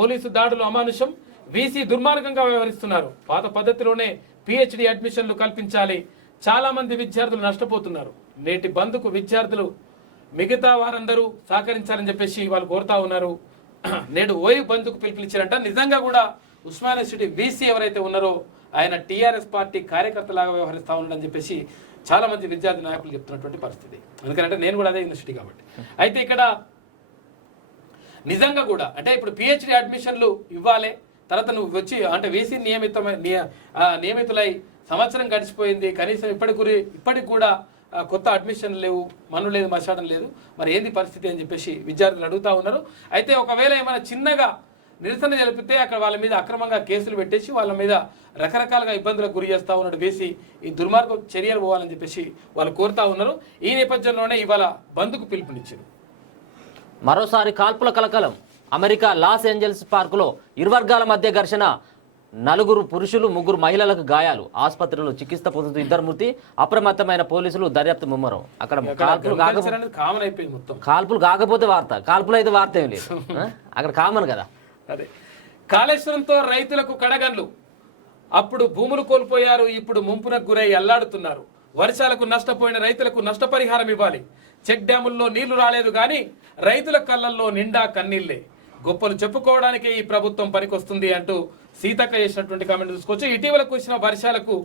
పోలీసు దాడులు అమానుషం. వీసీ దుర్మార్గంగా వ్యవహరిస్తున్నారు. పాత పద్ధతిలోనే PhD అడ్మిషన్లు కల్పించాలి. చాలా మంది విద్యార్థులు నష్టపోతున్నారు. నేటి బంద్కు విద్యార్థులు మిగతా వారందరూ సహకరించాలని చెప్పేసి వాళ్ళు కోరుతా ఉన్నారు. నేడు ఓయూ బంద్కు పిలుపునిచ్చారంట. నిజంగా కూడా ఉస్మానియా యూనివర్సిటీ వీసీ ఎవరైతే ఉన్నారో ఆయన టీఆర్ఎస్ పార్టీ కార్యకర్తలాగా వ్యవహరిస్తా ఉన్నాడని చెప్పేసి చాలా మంది విద్యార్థి నాయకులు చెప్తున్నటువంటి పరిస్థితి. ఎందుకంటే నేను కూడా అదే యూనివర్సిటీ కాబట్టి. అయితే ఇక్కడ నిజంగా కూడా అంటే ఇప్పుడు PhD అడ్మిషన్లు ఇవ్వాలి, తర్వాత నువ్వు వచ్చి అంటే వీసీ నియమితులై సంవత్సరం గడిచిపోయింది, కనీసం ఇప్పటికి కూడా కొత్త అడ్మిషన్ లేవు, మన్ను లేదు, మశాడం లేదు, మరి ఏంది పరిస్థితి అని చెప్పేసి విద్యార్థులు అడుగుతా ఉన్నారు. అయితే ఒకవేళ ఏమైనా చిన్నగా నిరసన తెలిపితే అక్కడ వాళ్ళ మీద అక్రమంగా కేసులు పెట్టేసి వాళ్ళ మీద రకరకాలుగా ఇబ్బందులకు గురి చేస్తూ ఉన్నాడు వేసి ఈ దుర్మార్గ చర్యలు పోవాలని చెప్పేసి వాళ్ళు కోరుతా ఉన్నారు. ఈ నేపథ్యంలోనే ఇవాళ బంద్కు పిలుపునిచ్చారు. మరోసారి కాల్పుల కలకలం. అమెరికా లాస్ ఏంజల్స్ పార్కులో ఇరు వర్గాల మధ్య ఘర్షణ. 4 పురుషులు 3 మహిళలకు గాయాలు. ఆసుపత్రిలో చికిత్స పొందుతూ 2 మృతి. అప్రమత్తమైన పోలీసులు దర్యాప్తు ముమ్మరం. అక్కడ కాల్పులు కాకపోతే వార్త, కాల్పులు అయితే వార్త ఏం లేదు. అక్కడ కామన్ కదా. అదే కాళేశ్వరంతో రైతులకు కడగండ్లు. అప్పుడు భూములు కోల్పోయారు, ఇప్పుడు ముంపునకు గురై అల్లాడుతున్నారు. వర్షాలకు నష్టపోయిన రైతులకు నష్టపరిహారం ఇవ్వాలి. చెక్ డ్యాముల్లో నీళ్లు రాలేదు కానీ రైతుల కళ్ళల్లో నిండా కన్నీళ్లే. గొప్పలు చెప్పుకోవడానికే ఈ ప్రభుత్వం పనికొస్తుంది అంటూ సీతక్క చేసినటువంటి కామెంట్ చూసుకోవచ్చు. ఇటీవల కురిసిన వర్షాలకు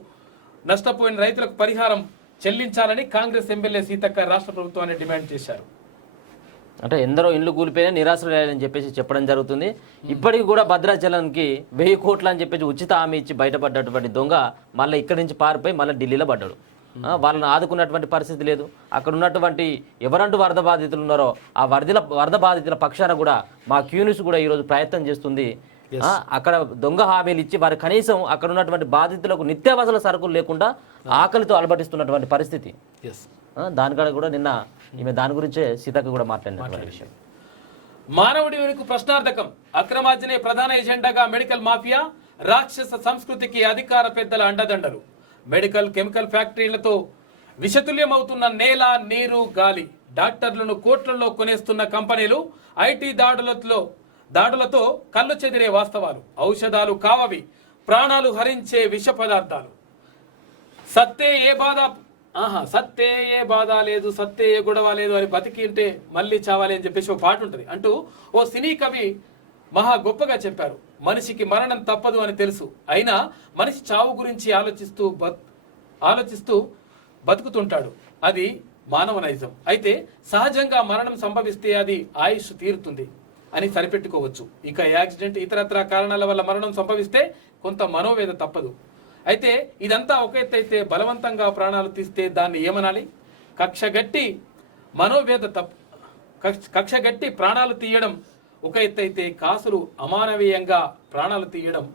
నష్టపోయిన రైతులకు పరిహారం చెల్లించాలని కాంగ్రెస్ ఎమ్మెల్యే సీతక్క రాష్ట్ర ప్రభుత్వాన్ని డిమాండ్ చేశారు. అంటే ఎందరో ఇండ్లు కూలిపోయినా నిరాశ్రయాలని చెప్పేసి చెప్పడం జరుగుతుంది. ఇప్పటికి కూడా భద్రాచలానికి 1000 కోట్లు అని చెప్పేసి ఉచిత హామీ ఇచ్చి బయటపడ్డటువంటి దొంగ మళ్ళీ ఇక్కడి నుంచి పారిపోయి మళ్ళీ ఢిల్లీలో పడ్డాడు. వాళ్ళని ఆదుకున్నటువంటి పరిస్థితి లేదు. అక్కడ ఉన్నటువంటి ఎవరంటూ వరద బాధితులు ఉన్నారో ఆ వరద బాధితుల పక్షాన కూడా మా క్యూనిస్ కూడా ఈరోజు ప్రయత్నం చేస్తుంది. అక్కడ దొంగ హామీలు ఇచ్చి వారు కనీసం అక్కడ ఉన్నటువంటి బాధితులకు నిత్యావసర సరుకులు లేకుండా ఆకలితో అలబటిస్తున్నటువంటి పరిస్థితి. దానికాడ కూడా నిన్న ఈమె దాని గురించే సీతక్క కూడా మాట్లాడిన విషయం. మానవుడి వెనుక ప్రశ్నార్థకం, అక్రమార్జనే ప్రధాన ఎజెండాగా మెడికల్ మాఫియా, రాక్షస సంస్కృతికి అధికార పెద్దల అండదండలు. మెడికల్ కెమికల్ ఫ్యాక్టరీలతో విషతుల్యమవుతున్న నేల, నీరు, గాలి. డాక్టర్లను కోట్లలో కొనేస్తున్న కంపెనీలు. ఐటీ దాడులతో కళ్ళు చెదిరే వాస్తవాలు. ఔషధాలు కావవి, ప్రాణాలు హరించే విష పదార్థాలు. సత్తే ఏ బాధ లేదు, సత్తే ఏ గొడవ లేదు అని బతికి ఉంటే మళ్ళీ చావాలి అని చెప్పేసి ఒక పాట ఉంటుంది అంటూ ఓ సినీ కవి మహా గొప్పగా చెప్పారు. మనిషికి మరణం తప్పదు అని తెలుసు, అయినా మనిషి చావు గురించి ఆలోచిస్తూ బతుకుతుంటాడు. అది మానవ నైజం. అయితే సహజంగా మరణం సంభవిస్తే అది ఆయుష్ తీరుతుంది అని సరిపెట్టుకోవచ్చు. ఇక యాక్సిడెంట్, ఇతరత్ర కారణాల వల్ల మరణం సంభవిస్తే కొంత మనోవేద తప్పదు. అయితే ఇదంతా ఒక ఎత్తు అయితే బలవంతంగా ప్రాణాలు తీస్తే దాన్ని ఏమనాలి? కక్షగట్టి ప్రాణాలు తీయడం ఒక ఎత్తు అయితే కాసులు అమానవీయంగా ప్రాణాలు తీయడం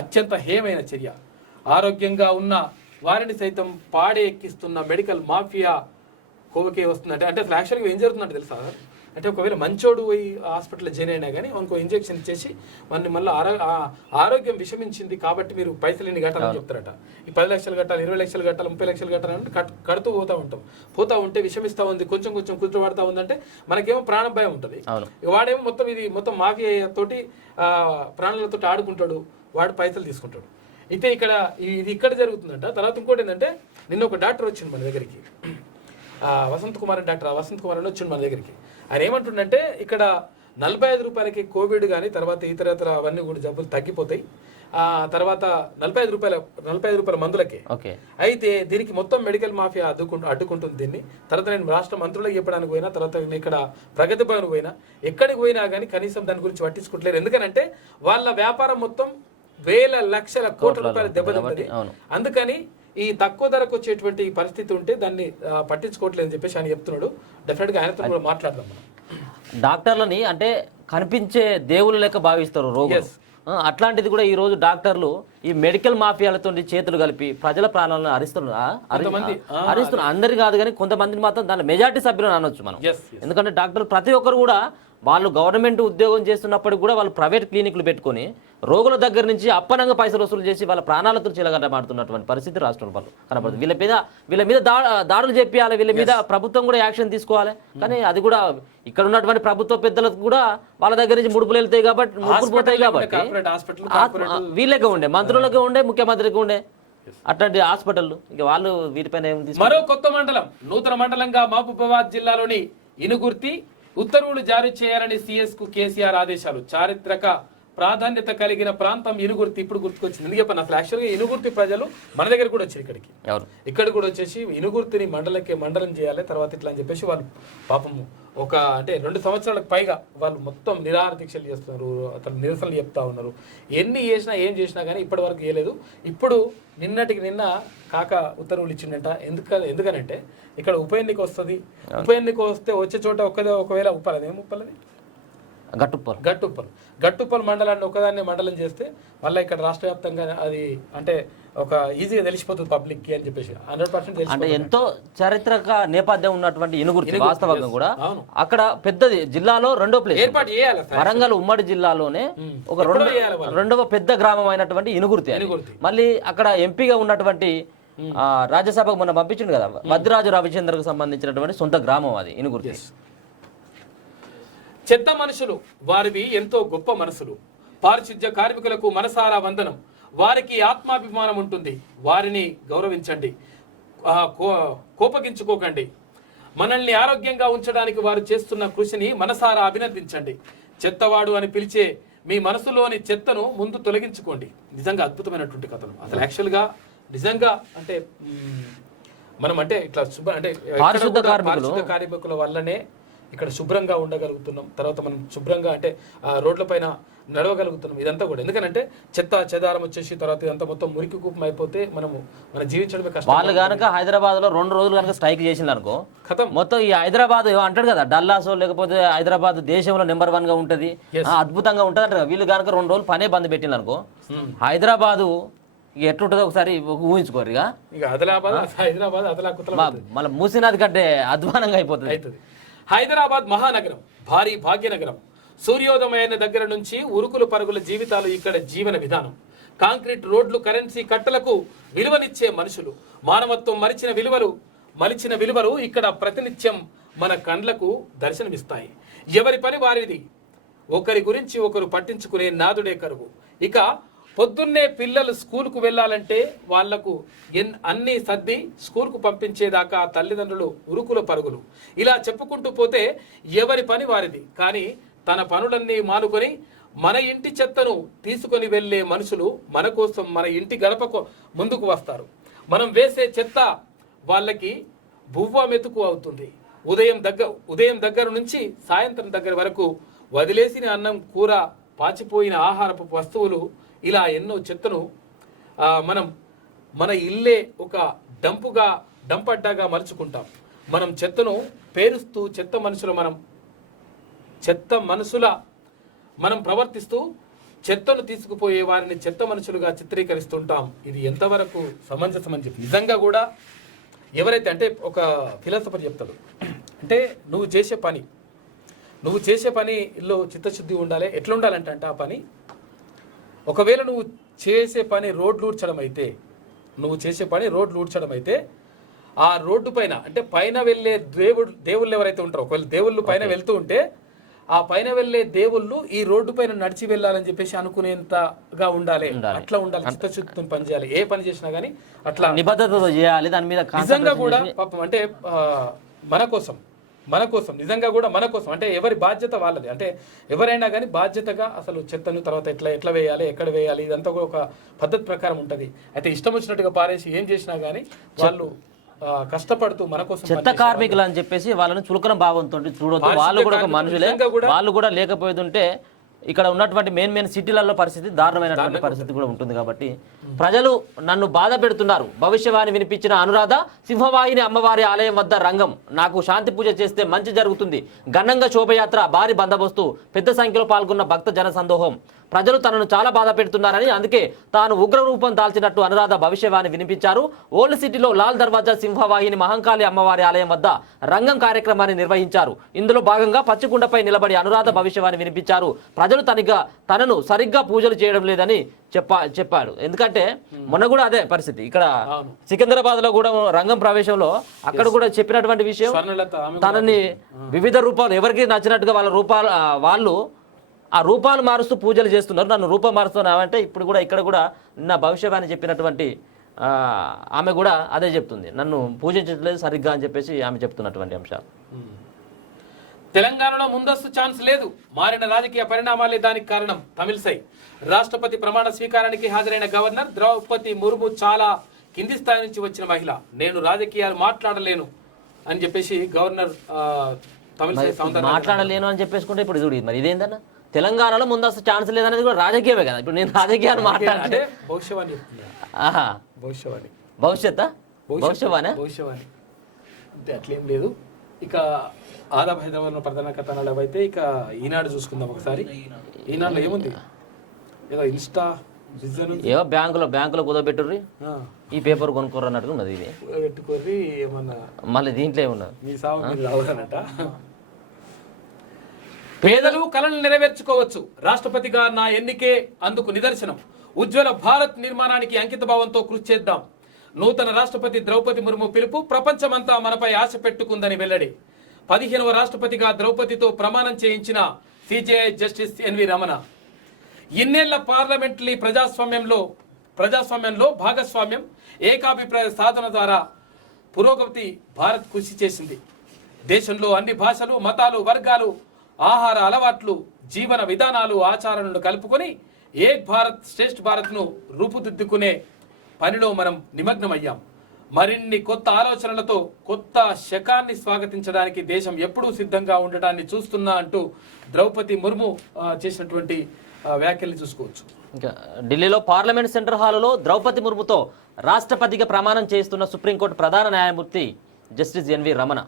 అత్యంత హేయమైన చర్య. ఆరోగ్యంగా ఉన్న వారిని సైతం పాడే ఎక్కిస్తున్న మెడికల్ మాఫియా కోవకే వస్తుందంటే అంటే అసలు యాక్చువల్గా ఏం జరుగుతుందంటే తెలుసా? అంటే ఒకవేళ మంచోడు పోయి హాస్పిటల్లో జాయిన్ అయినా కానీ ఇంకో ఇంజెక్షన్ ఇచ్చేసి మనని మళ్ళీ ఆరోగ్యం విషమించింది కాబట్టి మీరు పైసలు ఇన్ని కట్టాలని చెప్తారట. ఈ 10 లక్షలు కట్టాలి, 20 లక్షలు కట్టాలి, 30 లక్షలు కట్టాలంటే కడుతూ పోతా ఉంటే విషమిస్తూ ఉంది, కొంచెం కూర్చోబడతా ఉందంటే మనకేమో ప్రాణ భయం ఉంటుంది. వాడేమో మొత్తం మాఫియా తోటి ప్రాణాలతో ఆడుకుంటాడు, వాడు పైసలు తీసుకుంటాడు. అయితే ఇక్కడ జరుగుతుందంట. తర్వాత ఇంకోటి ఏంటంటే నిన్న ఒక డాక్టర్ వచ్చింది మన దగ్గరికి, వసంత్ కుమార్ అని వచ్చిండు మన దగ్గరికి. ఆయన ఏమంటుండంటే ఇక్కడ 45 రూపాయలకి కోవిడ్ కానీ తర్వాత ఇతర అవన్నీ కూడా జబ్బులు తగ్గిపోతాయి. తర్వాత 45 రూపాయల మందులకే. అయితే దీనికి మొత్తం మెడికల్ మాఫియా అడ్డుకుంటుంది దీన్ని. తర్వాత నేను రాష్ట్ర మంత్రులకు చెప్పడానికి పోయినా, తర్వాత ఇక్కడ ప్రగతి భవన్ పోయినా, ఎక్కడికి పోయినా కానీ కనీసం దాని గురించి పట్టించుకోవట్లేదు. ఎందుకనంటే వాళ్ళ వ్యాపారం మొత్తం వేల లక్షల కోట్ల రూపాయలు దెబ్బతింటుంది. అందుకని ఈ తక్కువ ధరకు వచ్చేటువంటి పరిస్థితి ఉంటే దాన్ని పట్టించుకోవట్లేదు అని చెప్పేసి ఆయన చెప్తున్నాడు. డెఫినెట్గా ఆయనతో కూడా మాట్లాడదాం. డాక్టర్లని అంటే కనిపించే దేవుళ్ళు లెక్క భావిస్తారు రోగులు. అట్లాంటిది కూడా ఈ రోజు డాక్టర్లు ఈ మెడికల్ మాఫియాలతో చేతులు కలిపి ప్రజల ప్రాణాలను హరిస్తున్నారు. అందరి కాదు కానీ కొంతమందిని మాత్రం దాని మెజార్టీ సభ్యులను అనొచ్చు మనం. ఎందుకంటే డాక్టర్లు ప్రతి ఒక్కరు కూడా వాళ్ళు గవర్నమెంట్ ఉద్యోగం చేస్తున్నప్పటికి కూడా వాళ్ళు ప్రైవేట్ క్లినిక్లు పెట్టుకొని రోగుల దగ్గర నుంచి అప్పనంగా పైసలు వసూలు చేసి వాళ్ళ ప్రాణాలతో చిలగటమాడుతున్నటువంటి పరిస్థితి రాష్ట్రం వాళ్ళు కనపడుతుంది. వీళ్ళ మీద దాడులు చెప్పాలి, వీళ్ళ మీద ప్రభుత్వం కూడా యాక్షన్ తీసుకోవాలి. కానీ అది కూడా ఇక్కడ ఉన్నటువంటి ప్రభుత్వ పెద్దలకు కూడా వాళ్ళ దగ్గర నుంచి ముడుపులు వెళ్తాయి కాబట్టి వీళ్ళకే ఉండే, మంత్రులకే ఉండే, ముఖ్యమంత్రికి ఉండే అట్లాంటి హాస్పిటల్. ఇక వాళ్ళు వీటిపైన మరో కొత్త మండలం, నూతన మండలంగా మహబూబాబాద్ జిల్లాలోని ఇనుగుర్తి ఉత్తర్వులు జారీ చేయాలని సిఎస్ కు కేసీఆర్ ఆదేశాలు. చారిత్రక ప్రాధాన్యత కలిగిన ప్రాంతం ఇనుగుర్తి ఇప్పుడు గుర్తుకొచ్చింది. ఎందుకు చెప్పాను, అసలు యాక్చువల్గా ఇనుగుర్తి ప్రజలు మన దగ్గర కూడా వచ్చారు ఇక్కడ కూడా వచ్చేసి ఇనుగుర్తిని మండలం చేయాలి తర్వాత ఇట్లా అని చెప్పేసి వాళ్ళు పాపం అంటే 2 సంవత్సరాలకు పైగా వాళ్ళు మొత్తం నిరాహార దీక్షలు చేస్తున్నారు, అతను నిరసనలు చెప్తా ఉన్నారు. ఎన్ని చేసినా ఏం చేసినా కానీ ఇప్పటి వరకు చేయలేదు. ఇప్పుడు నిన్న కాక ఉత్తర్వులు ఇచ్చిండట. ఎందుకనంటే ఇక్కడ ఉప ఎన్నిక వస్తుంది, ఉప ఎన్నిక వస్తే వచ్చే చోట ఒకవేళ ఉప్పలది గట్టుప్పల్ మండలాన్ని ఒకదాన్ని మండలం చేస్తే మళ్ళీ ఇక్కడ రాష్ట్ర వ్యాప్తంగా అది అంటే ఒక ఈజీగా తెలిసిపోతుంది పబ్లిక్ కి అని చెప్పేసి 100% అంటే ఎంతో చారిత్రక నేపథ్యం ఉన్నటువంటి ఇనుగుర్తి వాస్తవంగా కూడా అక్కడ పెద్దది జిల్లాలో రెండో ప్లేస్ ఏర్పాటు చేయాలి. వరంగల్ ఉమ్మడి జిల్లాలోనే ఒక రెండవ పెద్ద గ్రామం అయినటువంటి ఇనుగుర్తి. మళ్ళీ అక్కడ ఎంపీగా ఉన్నటువంటి రాజ్యసభకు మొన్న పంపించిండు కదా వద్దిరాజు రవిచంద్రకు సంబంధించినటువంటి సొంత గ్రామం అది ఇనుగుర్తి. చెత్త మనుషులు వారివి ఎంతో గొప్ప మనసులు. పారిశుద్ధ్య కార్మికులకు మనసారా వందనం. వారికి ఆత్మాభిమానం ఉంటుంది, వారిని గౌరవించండి, కోపగించుకోకండి. మనల్ని ఆరోగ్యంగా ఉంచడానికి వారు చేస్తున్న కృషిని మనసారా అభినందించండి. చెత్తవాడు అని పిలిచే మీ మనసులోని చెత్తను ముందు తొలగించుకోండి. నిజంగా అద్భుతమైనటువంటి కథలు. అసలు యాక్చువల్గా నిజంగా అంటే మనం అంటే ఇట్లా అంటే పారిశుద్ధ కార్మికుల వల్లనే ఇక్కడ శుభ్రంగా ఉండగలుగుతున్నాం. తర్వాత మనం శుభ్రంగా అంటే రోడ్ల పైన నడవగలుగుతున్నాం. ఇదంతా కూడా ఎందుకంటే చెత్త చెదారం వచ్చేసి తర్వాత ఇదంతా మొత్తం మురికి కూపం అయిపోతే మన జీవించడమే కష్టం. వాళ్ళు కనుక హైదరాబాద్ లో 2 రోజులు కనుక స్ట్రైక్ చేసింది అనుకో ఖతం. మొత్తం ఈ హైదరాబాద్ అంటాడు కదా డల్లాసో లేకపోతే హైదరాబాద్ దేశంలో నెంబర్ 1 గా ఉంటది, అద్భుతంగా ఉంటది అంటారు. వీళ్ళు కనుక 2 రోజులు పనే బంద్ పెట్టింది అనుకో హైదరాబాదు ఎట్లుంటుందో ఒకసారి ఊహించుకోరు. ఇక హైదరాబాద్ మళ్ళీ మూసినది కంటే అధ్వానంగా అయిపోతుంది. హైదరాబాద్ మహానగరం, భారీ భాగ్యనగరం. సూర్యోదయమైన దగ్గర నుంచి ఉరుకులు పరుగుల జీవితాలు ఇక్కడ జీవన విధానం. కాంక్రీట్ రోడ్లు, కరెన్సీ కట్టలకు విలువనిచ్చే మనుషులు, మానవత్వం మలిచిన విలువలు ఇక్కడ ప్రతినిత్యం మన కండ్లకు దర్శనమిస్తాయి. ఎవరి పని వారిది, ఒకరి గురించి ఒకరు పట్టించుకునే నాదుడే కరువు. ఇక పొద్దున్నే పిల్లలు స్కూల్కు వెళ్ళాలంటే వాళ్లకు అన్ని సర్ది స్కూల్కు పంపించేదాకా తల్లిదండ్రులు ఉరుకుల పరుగులు. ఇలా చెప్పుకుంటూ పోతే ఎవరి పని వారిది. కానీ తన పనులన్నీ మానుకొని మన ఇంటి చెత్తను తీసుకొని వెళ్ళే మనుషులు మన కోసం మన ఇంటి గడపకు ముందుకు వస్తారు. మనం వేసే చెత్త వాళ్ళకి బువ్వ మెతుకు అవుతుంది. ఉదయం దగ్గర నుంచి సాయంత్రం దగ్గర వరకు వదిలేసిన అన్నం, కూర, పాచిపోయిన ఆహారపు వస్తువులు, ఇలా ఎన్నో చెత్తను మనం మన ఇల్లే ఒక డంపడ్డాగా మలుచుకుంటాం. మనం చెత్తను పేరుస్తూ చెత్త మనుషుల మనం ప్రవర్తిస్తూ చెత్తను తీసుకుపోయే వారిని చెత్త మనుషులుగా చిత్రీకరిస్తుంటాం. ఇది ఎంతవరకు సమంజసమని చెప్పి నిజంగా కూడా ఎవరైతే అంటే ఒక ఫిలాసఫర్ చెప్తాడు, అంటే నువ్వు చేసే పనిలో చిత్తశుద్ధి ఉండాలి. ఎట్లా ఉండాలంటే ఆ పని, ఒకవేళ నువ్వు చేసే పని రోడ్లు ఊడ్చడం అయితే ఆ రోడ్డు పైన అంటే పైన వెళ్ళే దేవుళ్ళు ఎవరైతే ఉంటారో, ఒకవేళ దేవుళ్ళు పైన వెళ్తూ ఉంటే ఆ పైన వెళ్ళే దేవుళ్ళు ఈ రోడ్డు పైన నడిచి వెళ్ళాలని చెప్పేసి అనుకునేంతగా ఉండాలి. అట్లా ఉండాలి, చిత్తశుద్ధితో పని చేయాలి. ఏ పని చేసినా కానీ అట్లా నిబద్ధతతో చేయాలి. దాని మీద నిజంగా కూడా పాపం అంటే మన కోసం నిజంగా కూడా మన కోసం అంటే ఎవరి బాధ్యత వాళ్ళది. అంటే ఎవరైనా కానీ బాధ్యతగా అసలు చెత్తను తర్వాత ఎట్లా వేయాలి, ఎక్కడ వేయాలి, ఇదంతా కూడా ఒక పద్ధతి ప్రకారం ఉంటుంది. అయితే ఇష్టం వచ్చినట్టుగా పారేసి ఏం చేసినా కానీ వాళ్ళు కష్టపడుతూ మన కోసం చెత్త కార్మికులు అని చెప్పేసి వాళ్ళని చులకన భావంతో చూడొద్దు. వాళ్ళు కూడా ఒక మనుషులే, వాళ్ళు కూడా లేకపోతుంటే ఇక్కడ ఉన్నటువంటి మెయిన్ సిటీలలో పరిస్థితి దారుణమైనటువంటి పరిస్థితి కూడా ఉంటుంది. కాబట్టి ప్రజలు నన్ను బాధ పెడుతున్నారు. భవిష్యవాణి వినిపించిన అనురాధ, సింహవాహిని అమ్మవారి ఆలయం వద్ద రంగం, నాకు శాంతి పూజ చేస్తే మంచి జరుగుతుంది. ఘనంగా శోభయాత్ర, భారీ బందోబస్తు, పెద్ద సంఖ్యలో పాల్గొన్న భక్త జన సందోహం. ప్రజలు తనను చాలా బాధ పెడుతున్నారని, అందుకే తాను ఉగ్ర రూపం దాల్చినట్టు అనురాధ భవిష్యవాణి వినిపించారు. ఓల్డ్ సిటీలో లాల్ దర్వాజా సింహవాహిని మహంకాళి అమ్మవారి ఆలయం వద్ద రంగం కార్యక్రమాన్ని నిర్వహించారు. ఇందులో భాగంగా పచ్చికుండపై నిలబడి అనురాధ భవిష్యవాణి వినిపించారు. ప్రజలు తనను సరిగ్గా పూజలు చేయడం లేదని చెప్పాడు. ఎందుకంటే మొన్న కూడా అదే పరిస్థితి. ఇక్కడ సికింద్రాబాద్ లో కూడా రంగం ప్రవేశంలో అక్కడ కూడా చెప్పినటువంటి విషయం, తనని వివిధ రూపాలు ఎవరికి నచ్చినట్టుగా వాళ్ళు ఆ రూపాలు మారుస్తూ పూజలు చేస్తున్నారు. నన్ను రూపం మారుస్తున్నావంటే ఇప్పుడు కూడా ఇక్కడ కూడా నా భవిష్యవాణి చెప్పినటువంటి ఆమె కూడా అదే చెప్తుంది, నన్ను పూజించట్లేదు సరిగ్గా అని చెప్పేసి ఆమె చెప్తున్నటువంటి అంశాలు. తెలంగాణలో ముందస్తు ఛాన్స్ లేదు. మారిన రాజకీయ పరిణామాలే దానికి కారణం. తమిళసై రాష్ట్రపతి ప్రమాణ స్వీకారానికి హాజరైన గవర్నర్ ద్రౌపది ముర్ము చాలా కింది స్థాయి నుంచి వచ్చిన మహిళ. నేను రాజకీయాలు మాట్లాడలేను అని చెప్పేసి గవర్నర్ తమిళసై మాట్లాడలేను అని చెప్పేసుకుంటే ఇప్పుడు చూడు మరి ఇదేందన్నా, తెలంగాణలో ముందస్తు ఛాన్స్ లేదనేది కూడా రాజకీయమే కదా. ఇప్పుడు నేను రాజకీయాలు మాట్లాడితే భవిష్యవాణి అంటే అట్లేం లేదు. ఇక ఆదాబ్ హైదరాబాద్ ప్రధాన కథనాలు అయితే ఇక ఈనాడు చూసుకుందాం ఒకసారి. ఈనాడులో ఏముంది, ఏదో ఇన్స్టా ఏవో బ్యాంకులో కుదపెట్టుర్రి, ఈ పేపర్ కొనుక్కోరు అన్నట్టు ఉన్నది. ఇది పెట్టుకోర్రి ఏమన్నా మళ్ళీ దీంట్లో ఏమున్నది, మీ సాగు రావాలన్నట. పేదలు కళలు నెరవేర్చుకోవచ్చు, రాష్ట్రపతిగా నా ఎన్నికే అందుకు నిదర్శనం. ఉజ్వల భారత్ నిర్మాణానికి అంకిత భావంతో కృషి చేద్దాం. నూతన రాష్ట్రపతి ద్రౌపది ముర్ము పిలుపు ప్రపంచమంతా మనపై ఆశ పెట్టుకుందని వెల్లడి. 15వ రాష్ట్రపతిగా ద్రౌపదితో ప్రమాణం చేయించిన సిజేఐ జస్టిస్ ఎన్వి రమణ. ఇన్నేళ్ల పార్లమెంటరీ ప్రజాస్వామ్యంలో ప్రజాస్వామ్యంలో భాగస్వామ్యం, ఏకాభిప్రాయ సాధన ద్వారా పురోగతి భారత్ కృషి చేసింది. దేశంలో అన్ని భాషలు, మతాలు, వర్గాలు, ఆహార అలవాట్లు, జీవన విధానాలు, ఆచారాలను కలుపుకొని ఏక్ భారత్ శ్రేష్ఠ భారత్ను రూపుదిద్దుకునే పనిలో మనం నిమగ్నమయ్యాం. మరిన్ని కొత్త ఆలోచనలతో కొత్త శకాన్ని స్వాగతించడానికి దేశం ఎప్పుడూ సిద్ధంగా ఉండటాన్ని చూస్తున్నా అంటూ ద్రౌపది ముర్ము చేసినటువంటి వ్యాఖ్యల్ని చూసుకోవచ్చు. ఇంకా ఢిల్లీలో పార్లమెంట్ సెంట్రల్ హాలులో ద్రౌపది ముర్ముతో రాష్ట్రపతిగా ప్రమాణం చేస్తున్న సుప్రీంకోర్టు ప్రధాన న్యాయమూర్తి జస్టిస్ ఎన్వి రమణ.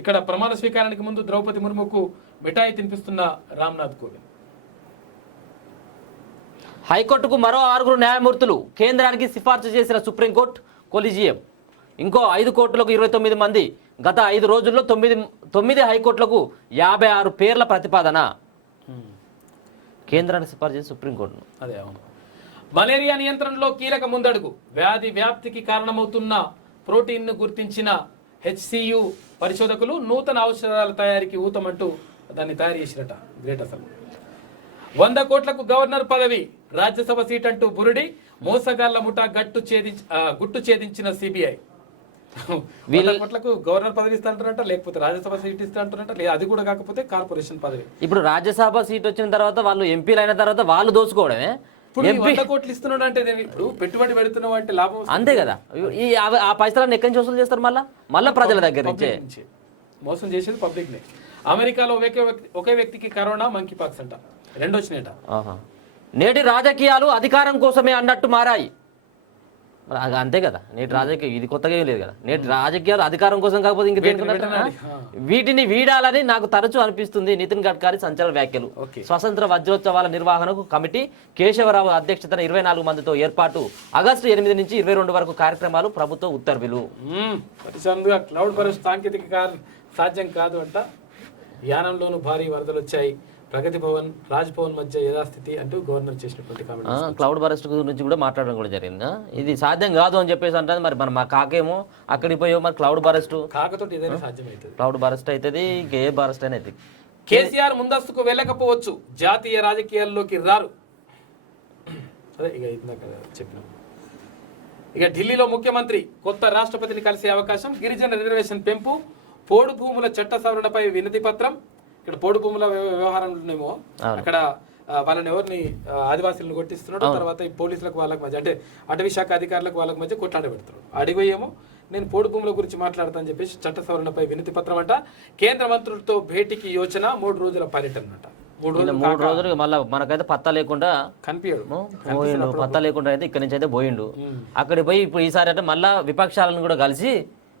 ఇక్కడ ప్రమాణ స్వీకారానికి ముందు ద్రౌపది ముర్ముకు మిఠాయి తినిపిస్తున్న రామ్నాథ్ కోవింద్. హైకోర్టుకు మరో 6 న్యాయమూర్తులు, కేంద్రానికి సిఫార్సు చేసిన సుప్రీంకోర్టు కొలిజియం. ఇంకో 5 కోర్టులకు 29 మంది. గత 5 రోజుల్లో 9 హైకోర్టులకు 56 పేర్ల ప్రతిపాదన. కేంద్రానికి సిఫార్సు చేసిన సుప్రీంకోర్టును. అదే అవును. మలేరియా నియంత్రణలో కీలక ముందడుగు. వ్యాధి వ్యాప్తికి కారణమవుతున్న ప్రోటీన్ను గుర్తించిన HCU పరిశోధకులు నూతన ఔషధాల తయారీకి ఊతమంటూ దాన్ని తయారు చేసిరట. గ్రేట్ అసలు. 100 కోట్లకు గవర్నర్ పదవి, రాజ్యసభ సీట్ అంటూ బురుడి, మోసగాళ్ల ముఠా గుట్టు ఛేదించిన CBI. 100 కోట్లకు గవర్నర్ పదవి ఇస్తాంటారంట, లేకపోతే రాజ్యసభ సీట్ ఇస్తాంటారంట, లేదా అది కూడా కాకపోతే కార్పొరేషన్ పదవి. ఇప్పుడు రాజ్యసభ సీట్ వచ్చిన తర్వాత వాళ్ళు ఎంపీలు అయిన తర్వాత వాళ్ళు దోచుకోవడమే. ఇప్పుడు 100 కోట్లు ఇస్తున్నాడు అంటే ఇప్పుడు పెట్టుబడి పెడుతున్నావు అంటే లాభం అంతే కదా. ఆ పైసలను ఎక్కడి నుంచి వసూలు చేస్తారు? మళ్ళా ప్రజల దగ్గర నుంచే. మోసం చేసేది పబ్లిక్ నే. అమెరికాలో ఒకే వ్యక్తికి కరోనా, మంకీ పాక్స్ అంట, 2 వచ్చినాయట. నేటి రాజకీయాలు అధికారం కోసమే అన్నట్టు మారాయి. అంతే కదా, నేటి రాజకీయం ఇది కొత్తగా ఏం లేదు కదా. నేటి రాజకీయాలు అధికారం కోసం కాకపోతే ఇంక వీటిని వీడాలని నాకు తరచూ అనిపిస్తుంది. నితిన్ గడ్కరీ సంచలన వ్యాఖ్యలు. స్వతంత్ర వజ్రోత్సవాల నిర్వహణకు కమిటీ, కేశవరావు అధ్యక్షతన 24 మందితో ఏర్పాటు. ఆగస్టు 8 నుంచి 22 వరకు కార్యక్రమాలు, ప్రభుత్వ ఉత్తర్వులు. క్లౌడ్ బరస్ట్ సాంకేతిక సాధ్యం కాదు అంట. యానంలోనూ భారీ వరదలు వచ్చాయి. ప్రగతి భవన్, రాజ్ భవన్ మధ్య యథాస్థితి అంటూ గవర్నర్ చేసినటువంటి కామెంట్స్. క్లౌడ్ బరస్ట్ గురించి కూడా మాట్లాడడం కూడా జరిగింది. ఇది సాధ్యం కాదు అని చెప్పేసి అంటారు. మరి మా కాకేమో అక్కడికి పోయో మరి క్లౌడ్ బరస్ట్, కాకతో ఏదైనా సాధ్యమవుతుంది. క్లౌడ్ బరస్ట్ అవుతుంది, ఇంకే బరస్ట్ అయినా అవుతుంది. కేసీఆర్ ముందస్తుకు వెళ్ళకపోవచ్చు, జాతీయ రాజకీయాల్లోకి రారు. అదే ఇక ఇందాక చెప్పినాం. ఇక ఢిల్లీలో ముఖ్యమంత్రి కొత్త రాష్ట్రపతిని కలిసే అవకాశం. గిరిజన రిజర్వేషన్ పెంపు, పోడు భూముల చట్ట సవరణపై వినతి పత్రం. ఇక్కడ పోడు భూముల వ్యవహారంలోనేమో అక్కడ వాళ్ళని ఎవరిని ఆదివాసీలను కొట్టిస్తున్నాడు. తర్వాత ఈ పోలీసులకు వాళ్ళకి మధ్య, అంటే అటవీ శాఖ అధికారులకు వాళ్ళకి మధ్య కొట్లాడ పెడతాడు. అడిగోయేమో నేను పోడు భూముల గురించి మాట్లాడతానని చెప్పేసి చట్ట సవరణపై వినతి పత్రం అంట. కేంద్ర మంత్రులతో భేటీకి యోచన, 3 రోజుల పర్యటన అంట. 3 రోజులు మళ్ళీ మనకైతే పత్తా లేకుండా కనిపించాడు. పోయిండు, పత్తా లేకుండా అయితే ఇక్కడి నుంచి అయితే పోయిండు. అక్కడికి పోయి ఇప్పుడు ఈసారి అంటే మళ్ళా విపక్షాలను కూడా కలిసి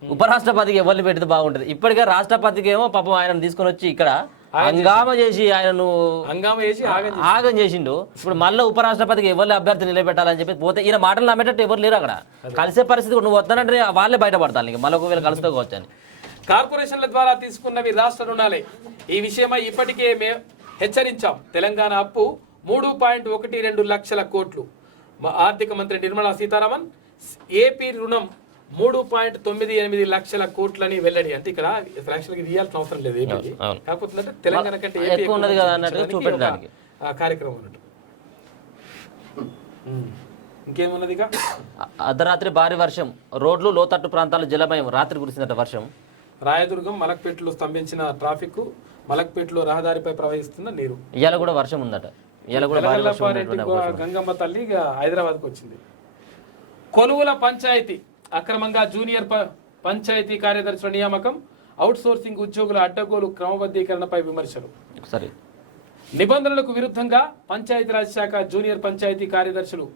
ఉపరాష్ట్రపతికి ఎవరిని పెడితే బాగుంటది. ఇప్పటికే రాష్ట్రపతికి ఏమో పాపం ఆయనను తీసుకొని వచ్చి ఇక్కడ హంగామా చేసి ఆయనను ఆగం చేసిండు. ఇప్పుడు మళ్ళీ ఉపరాష్ట్రపతికి ఎవరి అభ్యర్థి నిలబెట్టాలని చెప్పి పోతే ఈయన మాటలు నమ్మేటట్టు ఎవరు లేరు అక్కడ. కలిసే పరిస్థితి నువ్వు వస్తానంటే వాళ్ళే బయటపడతాను. మళ్ళీ ఒకవేళ కలుసుకోవచ్చు అని. కార్పొరేషన్ల ద్వారా తీసుకున్నవి రాష్ట్ర రుణాలే. ఈ విషయమై ఇప్పటికే మేము హెచ్చరించాం. తెలంగాణ అప్పు 3.12 లక్షల కోట్లు. ఆర్థిక మంత్రి నిర్మలా సీతారామన్ ఏపీ రుణం 3.98 లక్షల కోట్లని వెల్లడి. అంటే ఇక్కడ యాక్చువల్గా ఇవ్వాల్సిన అవసరం లేదు ఏపీకి, కాకపోతే తెలంగాణ కంటే ఎక్కువ ఉన్నది కదా అన్నట్టు చూపెట్టడానికి కార్యక్రమం అన్నట్టు. ఇంకేమున్నది? ఇక అర్ధరాత్రి భారీ వర్షం, రోడ్లు లోతట్టు ప్రాంతాలు జలమయం. రాత్రి కురిసిందట వర్షం. రాయదుర్గం, మలక్పేటలో స్తంభించిన ట్రాఫిక్, మలక్పేటలో రహదారిపై ప్రవహిస్తున్న నీరు. ఇవాళ కూడా వర్షం ఉందట. ఇవాళ కూడా గంగమ్మ తల్లి హైదరాబాద్కు వచ్చింది. కొలువుల పంచాయతీ అక్రమంగా జూనియర్ పంచాయతీ కార్యదర్శుల నియామకం, అవుట్ సోర్సింగ్ ఉద్యోగుల అడ్డగోలు క్రమబద్ధీకరణపై విమర్శలు. సరే, నిబంధనలకు విరుద్ధంగా పంచాయతీరాజ్ శాఖ జూనియర్ పంచాయతీ కార్యదర్శులు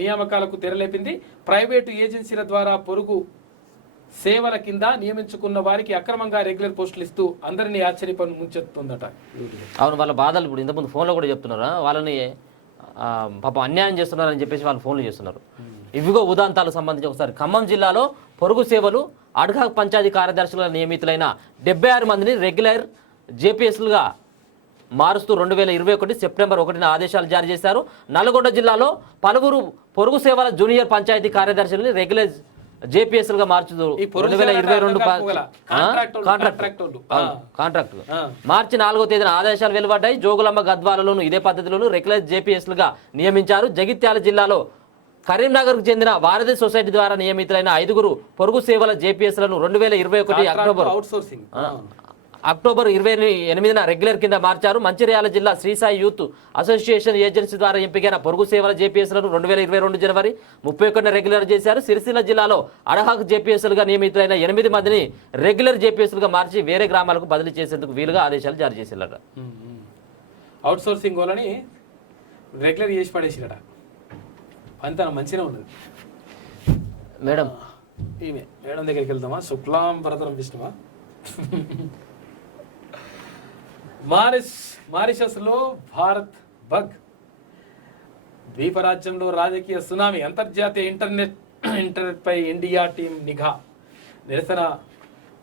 నియామకాలకు తెరలేపింది. ప్రైవేటు ఏజెన్సీల ద్వారా పొరుగు సేవల కింద నియమించుకున్న వారికి అక్రమంగా రెగ్యులర్ పోస్టులు ఇస్తూ అందరినీ ఆశ్చర్యపడి ముంచెత్తుందట. అవును, వాళ్ళ బాధలు ఇప్పుడు ఇంతకుముందు ఫోన్లో కూడా చెప్తున్నారా, వాళ్ళని పాపం అన్యాయం చేస్తున్నారని చెప్పేసి వాళ్ళు ఫోన్లు చేస్తున్నారు. ఇవిగో ఉదాంతాలకు సంబంధించి ఒకసారి. ఖమ్మం జిల్లాలో పొరుగు సేవలు అడ్హాక్ పంచాయతీ కార్యదర్శులుగా నియమితులైన 76 మందిని రెగ్యులర్ జేపీఎస్లుగా మారుస్తూ 2021 సెప్టెంబర్ 1న ఆదేశాలు జారీ చేశారు. నల్గొండ జిల్లాలో పలువురు పొరుగు సేవల జూనియర్ పంచాయతీ కార్యదర్శులని రెగ్యులర్ జేపీఎస్లుగా మార్చుతూ 2022 కాంట్రాక్ట్ మార్చి 4వ తేదీన ఆదేశాలు వెలువడ్డాయి. జోగులమ్మ, గద్వాలలోను ఇదే పద్ధతిలోను రెగ్యులర్ జేపీఎస్లుగా నియమించారు. జగిత్యాల జిల్లాలో కరీంనగర్కు చెందిన వారధి సొసైటీ ద్వారా నియమితులైన 5 పొరుగు సేవల జేపీఎస్లను 2021 అక్టోబర్ 28న రెగ్యులర్ కింద మార్చారు. మంచిర్యాల జిల్లా శ్రీసాయి యూత్ అసోసియేషన్ ఏజెన్సీ ద్వారా ఎంపికైన పొరుగు సేవల జేపీఎస్లను 2022 జనవరి 31న రెగ్యులర్ చేశారు. సిరిసిల్ల జిల్లాలో అడహాక్ జేపీఎస్లుగా నియమితులైన 8 మందిని రెగ్యులర్ జేపీఎస్లుగా మార్చి వేరే గ్రామాలకు బదిలీ చేసేందుకు వీలుగా ఆదేశాలు జారీ చేశారట. అవుట్ సోర్సింగ్ వాళ్ళని రెగ్యులర్ చేసి పడేసిరట. అంత మంచిగా ఉన్నది. మేడం ఈమె మేడం దగ్గరికి వెళ్దామా? శుక్లాం భరతరం విష్ణువా? మారిషస్లో భారత్ బగ్ ద్వీపరాజ్యంలో రాజకీయ సునామీ. అంతర్జాతీయ ఇంటర్నెట్ పై ఇండియా టీం నిఘా.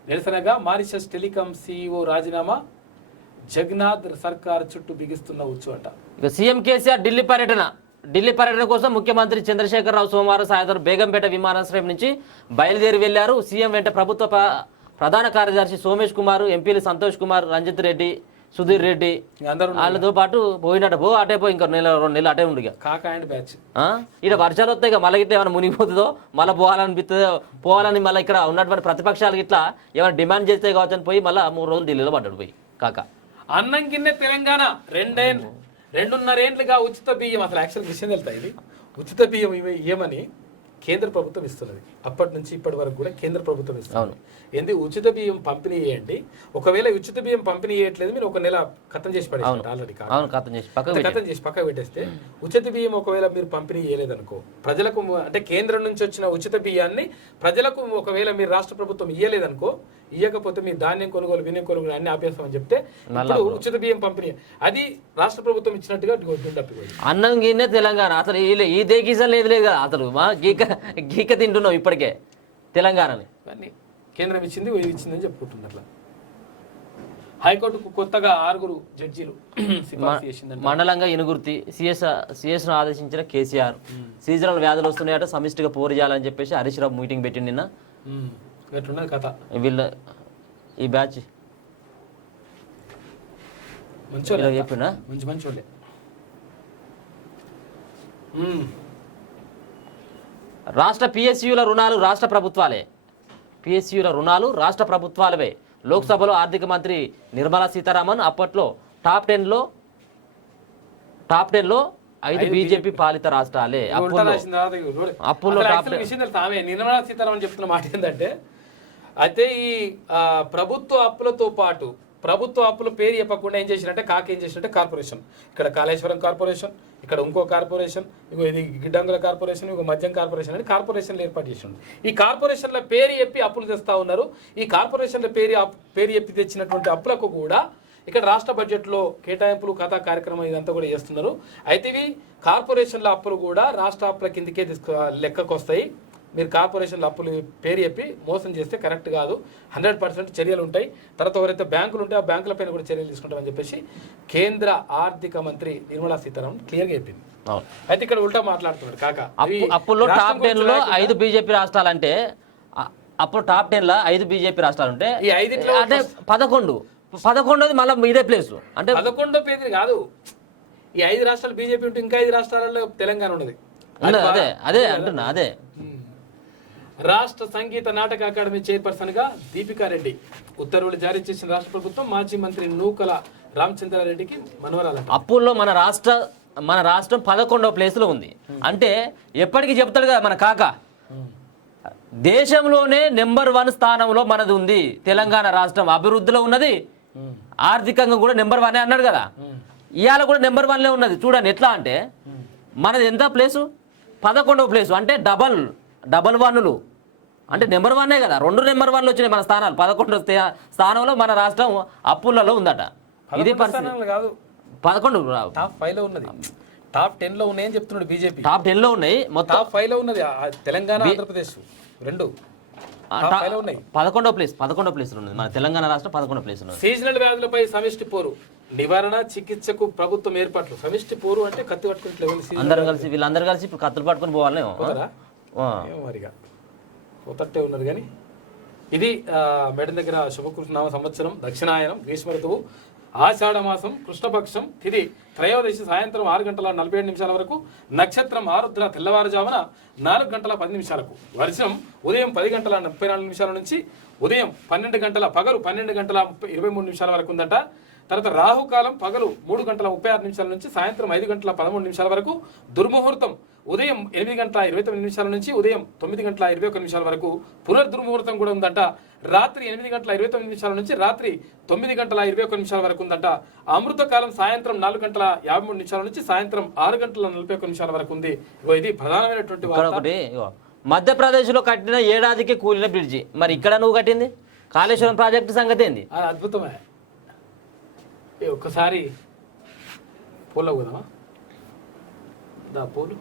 నిరసనగా మారిషస్ టెలికాం సీఈఓ రాజీనామా. జగన్నాథ్ సర్కార్ చుట్టూ బిగిస్తున్న ఉచ్చు అంట. ఇక సీఎం కేసీఆర్ ఢిల్లీ పర్యటన కోసం ముఖ్యమంత్రి చంద్రశేఖరరావు సోమవారం సాయంత్రం బేగంపేట విమానాశ్రయం నుంచి బయలుదేరి వెళ్లారు. సీఎం వెంట ప్రభుత్వ ప్రధాన కార్యదర్శి సోమేష్ కుమార్, ఎంపీలు సంతోష్ కుమార్, రంజిత్ రెడ్డి, సుధీర్ రెడ్డి వాళ్ళతో పాటు పోయినట్టు అటే పోయి ఇంకా 2 నెలలు అటే ఉండి కాకా అండ్ బ్యాచ్. ఇక్కడ వర్షాలు వస్తాయి ఇక మళ్ళీ ఇట్లా ఏమైనా మునిగిపోతుందో మళ్ళీ పోవాలని మళ్ళీ ఇక్కడ ఉన్నటువంటి ప్రతిపక్షాలకు ఇట్లా ఏమైనా డిమాండ్ చేస్తే కావచ్చు అని పోయి మళ్ళీ 3 రోజులు ఢిల్లీలో పడ్డాడు పోయి కాక. అన్నం కింద తెలంగాణ 2.5 ఏళ్లుగా ఉచిత బియ్యం. అసలు యాక్చువల్ విషయం తెలుతా, ఇది ఉచిత బియ్యం ఏమని కేంద్ర ప్రభుత్వం ఇస్తున్నది. అప్పటి నుంచి ఇప్పటి వరకు కూడా కేంద్ర ప్రభుత్వం ఇస్తుంది. ఏంది ఉచిత బియ్యం పంపిణీ చేయండి. ఒకవేళ ఉచిత బియ్యం పంపిణీ చేయట్లేదు, మీరు 1 నెల ఖతం చేసి పడేస్తారు. ఆల్రెడీ ఖతం చేసి పక్కకు పెట్టేస్తే ఉచిత బియ్యం ఒకవేళ మీరు పంపిణీ చేయలేదనుకో, ప్రజలకు అంటే కేంద్రం నుంచి వచ్చిన ఉచిత బియ్యాన్ని ప్రజలకు ఒకవేళ మీరు రాష్ట్ర ప్రభుత్వం ఇయ్యలేదనుకో, ఇయ్యకపోతే మీ ధాన్యం కొనుగోలు బియ్యం కొనుగోలు అన్ని ఆపేస్తామని చెప్తే ఇప్పుడు ఉచిత బియ్యం పంపిణీ అది రాష్ట్ర ప్రభుత్వం ఇచ్చినట్టుగా గుండెప్పిపోయింది. అన్నం గిన్నె తెలంగాణ అసలు ఈ దేశం లేదు కదా అసలు. మా గీక తింటున్నాం ఇప్పటికే తెలంగాణని. కేంద్రం ఇచ్చింది ఇచ్చిందని చెప్పుకుంటుంది. అట్లా హైకోర్టుకు కొత్తగా 6 జడ్జీలు మండలంగా ఇనుగుర్తి సిఎస్ ను ఆదేశించిన కేసీఆర్. సీజనల్ వ్యాధులు వస్తున్నాయట, సమిష్టిగా పోరు చేయాలని చెప్పేసి హరీష్ రావు మీటింగ్ పెట్టింది నిన్న. ఎట్లున్నది కథ? వీళ్ళ ఈ బ్యాచ్ చెప్పినా మంచి రాష్ట్ర పిఎస్యుల రుణాలు రాష్ట్ర ప్రభుత్వాలవే. లోక్సభలో ఆర్థిక మంత్రి నిర్మలా సీతారామన్ అప్పట్లో టాప్ 10లో 5 బీజేపీ పాలిత రాష్ట్రాలే. అప్పుల్లో నిర్మలా సీతారామన్ చెప్తున్న మాట ఏంటంటే, అయితే ఈ ప్రభుత్వ అప్పులతో పాటు ప్రభుత్వ అప్పుల పేరు చెప్పకుండా ఏం చేసినట్టే ఏం చేసినట్టే కార్పొరేషన్, ఇక్కడ కాళేశ్వరం కార్పొరేషన్, ఇక్కడ ఇంకో కార్పొరేషన్, ఇది గిడ్డంగుల కార్పొరేషన్, ఇంకో మద్యం కార్పొరేషన్ అని కార్పొరేషన్లు ఏర్పాటు చేసింది. ఈ కార్పొరేషన్ల పేరు చెప్పి అప్పులు తెస్తా ఉన్నారు. ఈ కార్పొరేషన్ల పేరు చెప్పి తెచ్చినటువంటి అప్పులకు కూడా ఇక్కడ రాష్ట్ర బడ్జెట్లో కేటాయింపులు కథా కార్యక్రమం ఇదంతా కూడా చేస్తున్నారు. అయితే ఇవి కార్పొరేషన్ల అప్పులు కూడా రాష్ట్ర అప్పుల కిందకే లెక్కకు వస్తాయి. మీరు కార్పొరేషన్ల అప్పులు పేరు చెప్పి మోసం చేస్తే కరెక్ట్ కాదు, 100% చర్యలు ఉంటాయి. తర్వాత ఎవరైతే బ్యాంకులు ఉంటాయో ఆ బ్యాంకుల పైన కూడా చర్యలు తీసుకుంటామని చెప్పేసి కేంద్ర ఆర్థిక మంత్రి నిర్మలా సీతారామన్ క్లియర్గా చెప్పింది. అయితే ఇక్కడ ఉల్టా మాట్లాడుతున్నాడు కాక. అప్పుల్లో టాప్ 10లో 5 బీజేపీ రాష్ట్రాలంటే, అప్పుడు టాప్ 10లో 5 బీజేపీ రాష్ట్రాలు ఈ 5 అంటే 11 మళ్ళీ ఇదే ప్లేస్ అంటే 11వ పేరు కాదు. ఈ 5 రాష్ట్రాలు బీజేపీ ఉంటే ఇంకా 5 రాష్ట్రాలలో తెలంగాణ ఉన్నది. అదే అంటున్నా. అదే రాష్ట్ర సంగీత నాటక అకాడమీ చైర్పర్సన్ గా దీపికా రెడ్డి ఉత్తర్వులు జారీ చేసిన రాష్ట్ర ప్రభుత్వం మాజీ మంత్రి నూకల రామచంద్రారెడ్డికి మనవరాలు. అప్పుల్లో మన రాష్ట్రం 11వ ప్లేస్లో ఉంది. అంటే ఎప్పటికీ చెప్తాడు కదా మన కాక, దేశంలోనే నెంబర్ 1 స్థానంలో మనది ఉంది తెలంగాణ రాష్ట్రం. అభివృద్ధిలో ఉన్నది, ఆర్థికంగా కూడా నెంబర్ 1 అన్నాడు కదా. ఇవాళ కూడా నెంబర్ 1లో ఉన్నది. చూడండి ఎట్లా అంటే మనది ఎంత ప్లేసు, 11వ ప్లేసు. అంటే డబల్ 1లు అంటే నెంబర్ 1 కదా. 2 నెంబర్ 1లు వచ్చినాయి మన స్థానాలు. 11వ స్థానంలో మన రాష్ట్రం అప్పులలో ఉందట. ఇది పరిస్థితి కాదు, 11 టాప్ 5లో ఉన్నది. టాప్ 10లో ఉన్నాయని చెప్తున్నాడు బీజేపీ. టాప్ 10లో ఉన్నాయి, మొత్తం టాప్ 5లో ఉన్నది తెలంగాణ ఆంధ్రప్రదేశ్ 2 ఉన్నాయి. 11వ ప్లేస్ ఉన్నది మన తెలంగాణ రాష్ట్రం. 11వ ప్లేస్ ఉన్నది. సీజనల్ వ్యాధులపై సమిష్టి పోరు నివారణ చికిత్సకు ప్రభుత్వం ఏర్పాట్లు. సమిష్టి పోరు అంటే కత్తి పట్టుకుని వీళ్ళందరూ కలిసి ఇప్పుడు కత్తులు పట్టుకుని పోవాలేమో మరిగా పోతట్టే ఉన్నారు. కానీ ఇది మేడం దగ్గర శుభకృష్ణ సంవత్సరం, దక్షిణాయనం, గ్రీష్మ ఋతువు, ఆషాఢ మాసం కృష్ణపక్షం తిథి త్రయోదశి సాయంత్రం 6:47 వరకు, నక్షత్రం ఆరుద్ర తెల్లవారుజామున 4:10 వర్షం ఉదయం 10:34 నుంచి ఉదయం 12:23 వరకు ఉందట. తర్వాత రాహుకాలం పగలు 3:36 నుంచి సాయంత్రం 5:13 వరకు, దుర్ముహూర్తం ఉదయం 8:29 నుంచి ఉదయం 9:21 వరకు, పునర్దుర్ముహూర్తం కూడా ఉందంట. రాత్రి 8:29 నుంచి రాత్రి 9:21 వరకు ఉందంట. అమృతకాలం సాయంత్రం 4:53 నుంచి సాయంత్రం 6:41 వరకు ఉంది. ఇది ప్రధానమైనటువంటి ఒకటి మధ్యప్రదేశ్లో కట్టిన ఏడాదికి కూలిన బ్రిడ్జి, మరి ఇక్కడ నువ్వు కట్టింది కాళేశ్వరం ప్రాజెక్టు సంగతి ఏంది? అద్భుతమే. ఒక్కసారి పూల పోదామా? దా పూలు.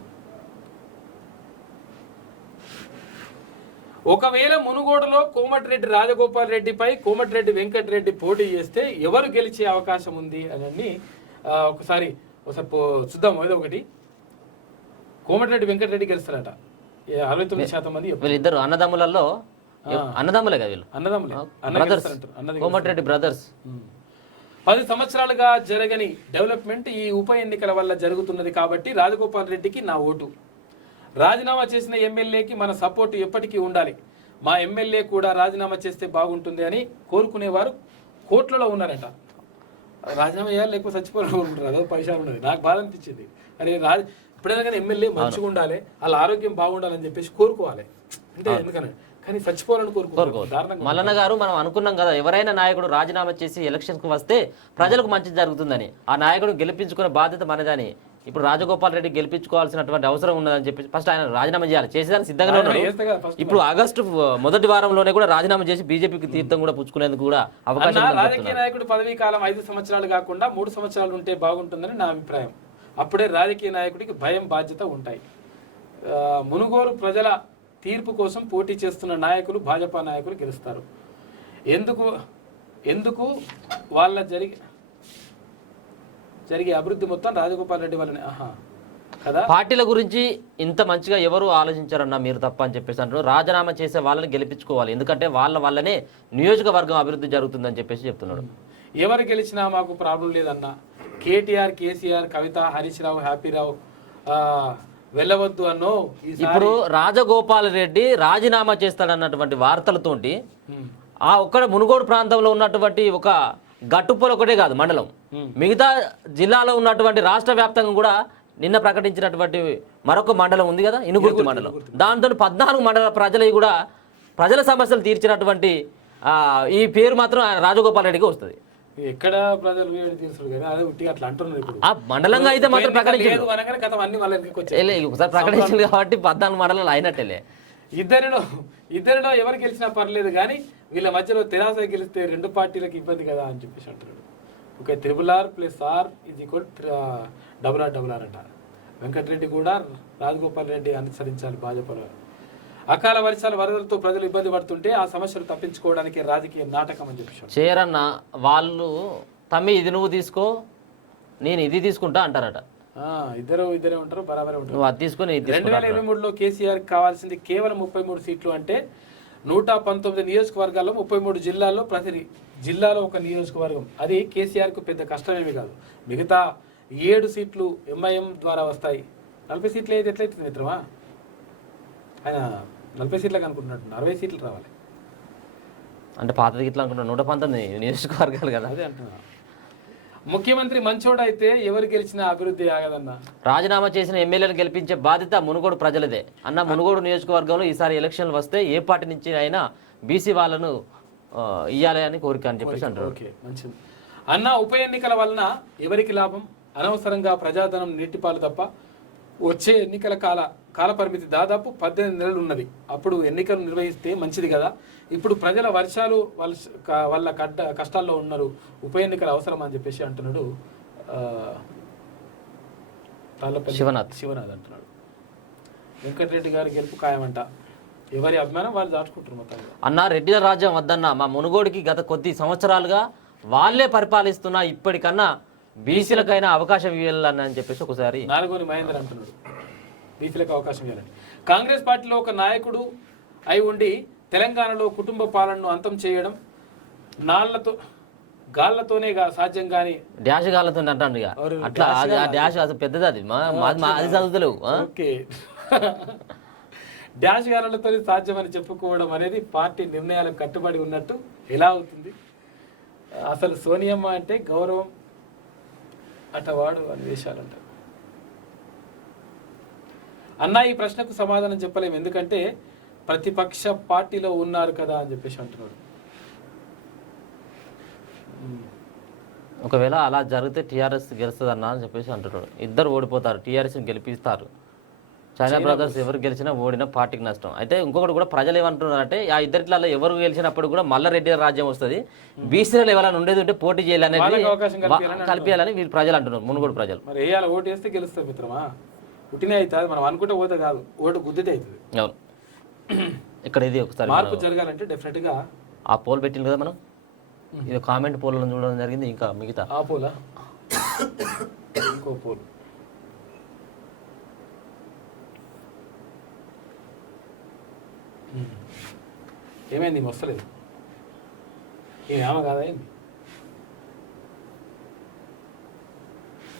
ఒకవేళ మునుగోడులో కోమటిరెడ్డి రాజగోపాల్ రెడ్డిపై కోమటిరెడ్డి వెంకటరెడ్డి పోటీ చేస్తే ఎవరు గెలిచే అవకాశం ఉంది అని ఒకసారి చూద్దాం. ఏదో ఒకటి కోమటిరెడ్డి వెంకటరెడ్డి గెలుస్తారట 69% మంది. వీళ్ళిద్దరు అన్నదమ్ములలో అన్నదమ్ములే కదా వీళ్ళు, అన్నదమ్ములే, కోమటిరెడ్డి బ్రదర్స్. 10 సంవత్సరాలుగా జరగని డెవలప్మెంట్ ఈ ఉప ఎన్నికల వల్ల జరుగుతున్నది కాబట్టి రాజగోపాల్ రెడ్డికి నా ఓటు. రాజీనామా చేసిన ఎమ్మెల్యేకి మన సపోర్ట్ ఎప్పటికీ ఉండాలి. మా ఎమ్మెల్యే కూడా రాజీనామా చేస్తే బాగుంటుంది అని కోరుకునేవారు కోట్లలో ఉన్నారట. రాజీనామా చేయాలి లేకపోతే చచ్చిపోవాలని కోరుకుంటారు. అదో పైసా ఉన్నది. నాకు బాధ అనిపించింది. అరే ఇప్పుడైనా కానీ ఎమ్మెల్యే మంచిగా ఉండాలి, వాళ్ళ ఆరోగ్యం బాగుండాలని చెప్పేసి కోరుకోవాలి. అంటే ఎందుకని కానీ చచ్చిపోవాలని కోరుకోవాలి. మల్లన్న గారు, మనం అనుకున్నాం కదా ఎవరైనా నాయకుడు రాజీనామా చేసి ఎలక్షన్స్కి వస్తే ప్రజలకు మంచి జరుగుతుందని. ఆ నాయకుడు గెలిపించుకునే బాధ్యత మనదని. ఇప్పుడు రాజగోపాల్ రెడ్డి గెలిపించుకోవాల్సినటువంటి అవసరం ఉన్నదని చెప్పి ఫస్ట్ ఆయన రాజీనామా చేయాలి. చేసేదానికి సిద్ధంగానే ఉన్నాడు. ఇప్పుడు ఆగస్టు మొదటి వారంలోనే కూడా రాజీనామా చేసి బీజేపీకి తీర్థం కూడా పుచ్చుకునేందుకు కూడా అవకాశం. రాజకీయ నాయకుడు పదవీ కాలం 5 సంవత్సరాలు కాకుండా 3 సంవత్సరాలు ఉంటే బాగుంటుందని నా అభిప్రాయం. అప్పుడే రాజకీయ నాయకుడికి భయం, బాధ్యత ఉంటాయి. మునుగోరు ప్రజల తీర్పు కోసం పోటీ చేస్తున్న నాయకులు, భాజపా నాయకులు గెలుస్తారు. ఎందుకు వాళ్ళ జరిగే అభివృద్ధి మొత్తం రాజగోపాల్ రెడ్డి వల్లనే కదా. పార్టీల గురించి ఇంత మంచిగా ఎవరు ఆలోచించారన్నా మీరు తప్ప అని చెప్పేసి అంటారు. రాజీనామా చేసే వాళ్ళని గెలిపించుకోవాలి, ఎందుకంటే వాళ్ళ వల్లనే నియోజకవర్గం అభివృద్ధి జరుగుతుందని చెప్పేసి చెప్తున్నాడు. ఎవరు గెలిచినా మాకు ప్రాబ్లం లేదన్న. కేటీఆర్, కేసీఆర్, కవిత, హరీష్ రావు, హ్యాపీరావు వెళ్ళవద్దు అన్నో. ఇప్పుడు రాజగోపాల్ రెడ్డి రాజీనామా చేస్తాడన్నటువంటి వార్తలతోటి ఆ ఒక్కడ మునుగోడు ప్రాంతంలో ఉన్నటువంటి ఒక గట్టుపొల ఒకటే కాదు మండలం, మిగతా జిల్లాలో ఉన్నటువంటి రాష్ట్ర వ్యాప్తంగా కూడా నిన్న ప్రకటించినటువంటి మరొక మండలం ఉంది కదా, ఇనుగుర్తి మండలం. దాంతో 14 మండల ప్రజలు కూడా ప్రజల సమస్యలు తీర్చినటువంటి ఈ పేరు మాత్రం రాజగోపాల్ రెడ్డికి వస్తుంది. ఎక్కడ ప్రజలు తీసుడు కదా, అదే ఉట్టి అట్లా అంటున్నారు. ఇప్పుడు ఆ మండలంగా అయితే మాత్రం ప్రకటించారు, ఒకసారి ప్రకటించింది కాబట్టి 14 మండలాలు అయినట్టేలే. ఇద్దరిలో ఎవరు గెలిచినా పర్లేదు కానీ వీళ్ళ మధ్యలో తెరాస గెలిస్తే 2 పార్టీలకు ఇబ్బంది కదా అని చెప్పేసి అంటున్నాడు. ఓకే, RRR + R = RR అంట. వెంకటరెడ్డి కూడా రాజగోపాల్ రెడ్డి అనుసరించాలి భాజపాలో. అకాల వర్షాల వరదలతో ప్రజలు ఇబ్బంది పడుతుంటే ఆ సమస్యలు తప్పించుకోవడానికి రాజకీయ నాటకం అని చెప్పేసి చేయరన్న వాళ్ళు. తమ్మి ఇది నువ్వు తీసుకో, నేను ఇది తీసుకుంటా అంటారట. ఇద్దరే ఉంటారు, బరాబరే ఉంటారు. నువ్వు అది తీసుకుని 2023లో కేసీఆర్ కావాల్సింది కేవలం 33 సీట్లు. అంటే 119 నియోజకవర్గాల్లో 33 జిల్లాల్లో ప్రతి జిల్లాలో ఒక నియోజకవర్గం. అది కేసీఆర్కు పెద్ద కష్టమేమి కాదు. మిగతా 7 సీట్లు ఎంఐఎం ద్వారా వస్తాయి. 40 సీట్లు అయితే ఎట్లయితుంది మిత్రమా? ఆయన 40 సీట్లకు అనుకుంటున్నట్టు 60 సీట్లు రావాలి. అంటే పాతది ఇట్లా అనుకుంటున్నా 119 నియోజకవర్గాలు కదా. అదే అంటున్నా. ముఖ్యమంత్రి మంచోడైతే ఎవరు గెలిచినా అభివృద్ధి ఆగదన్న. రాజీనామా చేసిన ఎమ్మెల్యేలు గెలిపించే బాధ్యత మునుగోడు ప్రజలదే అన్న. మునుగోడు నియోజకవర్గంలో ఈసారి ఎలక్షన్లు వస్తే ఏ పార్టీ నుంచి అయినా బీసీ వాళ్ళను ఇయ్యాలి అని కోరిక అని చెప్పేసి అంటారు. ఓకే, మంచిది అన్న. ఉప ఎన్నికల వలన ఎవరికి లాభం? అనవసరంగా ప్రజాధనం నీటిపాలు తప్ప. వచ్చే ఎన్నికల కాల పరిమితి దాదాపు 18 నెలలు ఉన్నది. అప్పుడు ఎన్నికలు నిర్వహిస్తే మంచిది కదా. ఇప్పుడు ప్రజల వర్షాలు వాళ్ళ కష్టాల్లో ఉన్నారు. ఉప ఎన్నికలు అవసరం అని చెప్పేసి అంటున్నాడు శివనాథ్ అంటున్నాడు. వెంకటరెడ్డి గారి గెలుపు ఖాయమంట. ఎవరి అభిమానం వాళ్ళు దాచుకుంటారు మొత్తంగా. అన్న రెడ్డిల రాజ్యం వద్దన్న. మా మునుగోడికి గత కొద్ది సంవత్సరాలుగా వాళ్ళే పరిపాలిస్తున్నా, ఇప్పటికన్నా బీసీలకైనా అవకాశం ఇవ్వాలని అని చెప్పేసి ఒకసారి నాలుగోని మహేందర్ అంటున్నాడు. బీసీలకు అవకాశం ఇవ్వాలని. కాంగ్రెస్ పార్టీలో ఒక నాయకుడు అయి ఉండి తెలంగాణలో కుటుంబ పాలనను అంతం చేయడం, గాళ్ళతోనే సాధ్యం కానీ డాష్ గాలతో అంటాను ఇక ఎవరు? అట్లా అది ఆ డాష్ అసలు పెద్దది అది అది చదువుతలేవు ఓకే డాష్ గాలతో సాధ్యమని చెప్పుకోవడం అనేది పార్టీ నిర్ణయాలకు కట్టుబడి ఉన్నట్టు ఎలా అవుతుంది? అసలు సోనియమ్మ అంటే గౌరవం అటవాడు అని వేషాలంటారు. అన్న ఈ ప్రశ్నకు సమాధానం చెప్పలేము, ఎందుకంటే ప్రతిపక్ష పార్టీలో ఉన్నారు కదా అని చెప్పేసి అంటున్నాడు. ఒకవేళ అలా జరిగితే టీఆర్ఎస్ గెలుస్తుంది అన్న అని చెప్పేసి అంటున్నాడు. ఇద్దరు ఓడిపోతారు, టీఆర్ఎస్ గెలిపిస్తారు. చైనా బ్రదర్స్ ఎవరు గెలిచినా ఓడినా పార్టీకి నష్టం. అయితే ఇంకొకటి కూడా ప్రజలు ఏమంటున్నారంటే ఆ ఇద్దరిలో ఎవరు గెలిచినప్పుడు కూడా మల్లారెడ్డి రాజ్యం వస్తుంది, బీసీలలో ఎవరైనా ఉండేది ఉంటే పోటీ చేయాలనేది వాళ్ళకి అవకాశం కల్పియాలని కల్పించాలని వీళ్ళు ప్రజలు అంటున్నారు, మునుగోడు ప్రజలు. మరి వేయాలి, ఓటు వేస్తే గెలుస్తుంది మిత్రమా. పుట్టినే అవుతుంది, మనం అనుకుంటే పోతే కాదు, ఓటు గుద్దితే అవుతుంది. అవును, ఇక్కడ ఇది ఒకసారి మార్పు జరగాలంటే డెఫినెట్ గా ఆ పోల్ పెట్టింది కదా మనం, ఇది కామెంట్ పోల్లో చూడడం జరిగింది. ఇంకా మిగతా ఆ పోలా ఇంకో పోల్ ఏమైంది? వస్తలేదు, ఏమేమో కాదా ఏంది?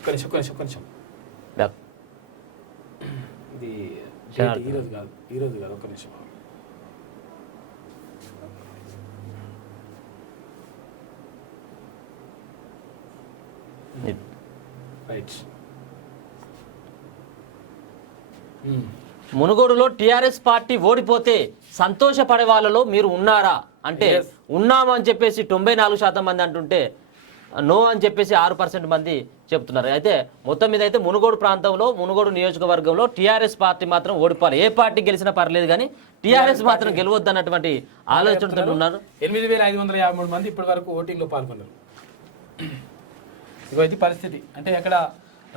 కొంచెం బ్యాక్ ఇది చాలా ఈరోజు కాదు ఒక్క నిమిషం. రైట్. మునుగోడులో టీఆర్ఎస్ పార్టీ ఓడిపోతే సంతోషపడే వాళ్ళలో మీరు ఉన్నారా అంటే Yes. ఉన్నాము అని చెప్పేసి 94% మంది అంటుంటే నో అని చెప్పేసి 6% మంది చెప్తున్నారు. అయితే మొత్తం మీద అయితే మునుగోడు ప్రాంతంలో మునుగోడు నియోజకవర్గంలో టీఆర్ఎస్ పార్టీ మాత్రం ఓడిపోవాలి, ఏ పార్టీ గెలిచినా పర్లేదు కానీ టీఆర్ఎస్ మాత్రం గెలవద్దు అన్నటువంటి ఆలోచనతో ఉన్నారు. 8,553 మంది ఇప్పటి వరకు ఓటింగ్లో పాల్గొన్నారు. ఇగో ఇది పరిస్థితి. అంటే అక్కడ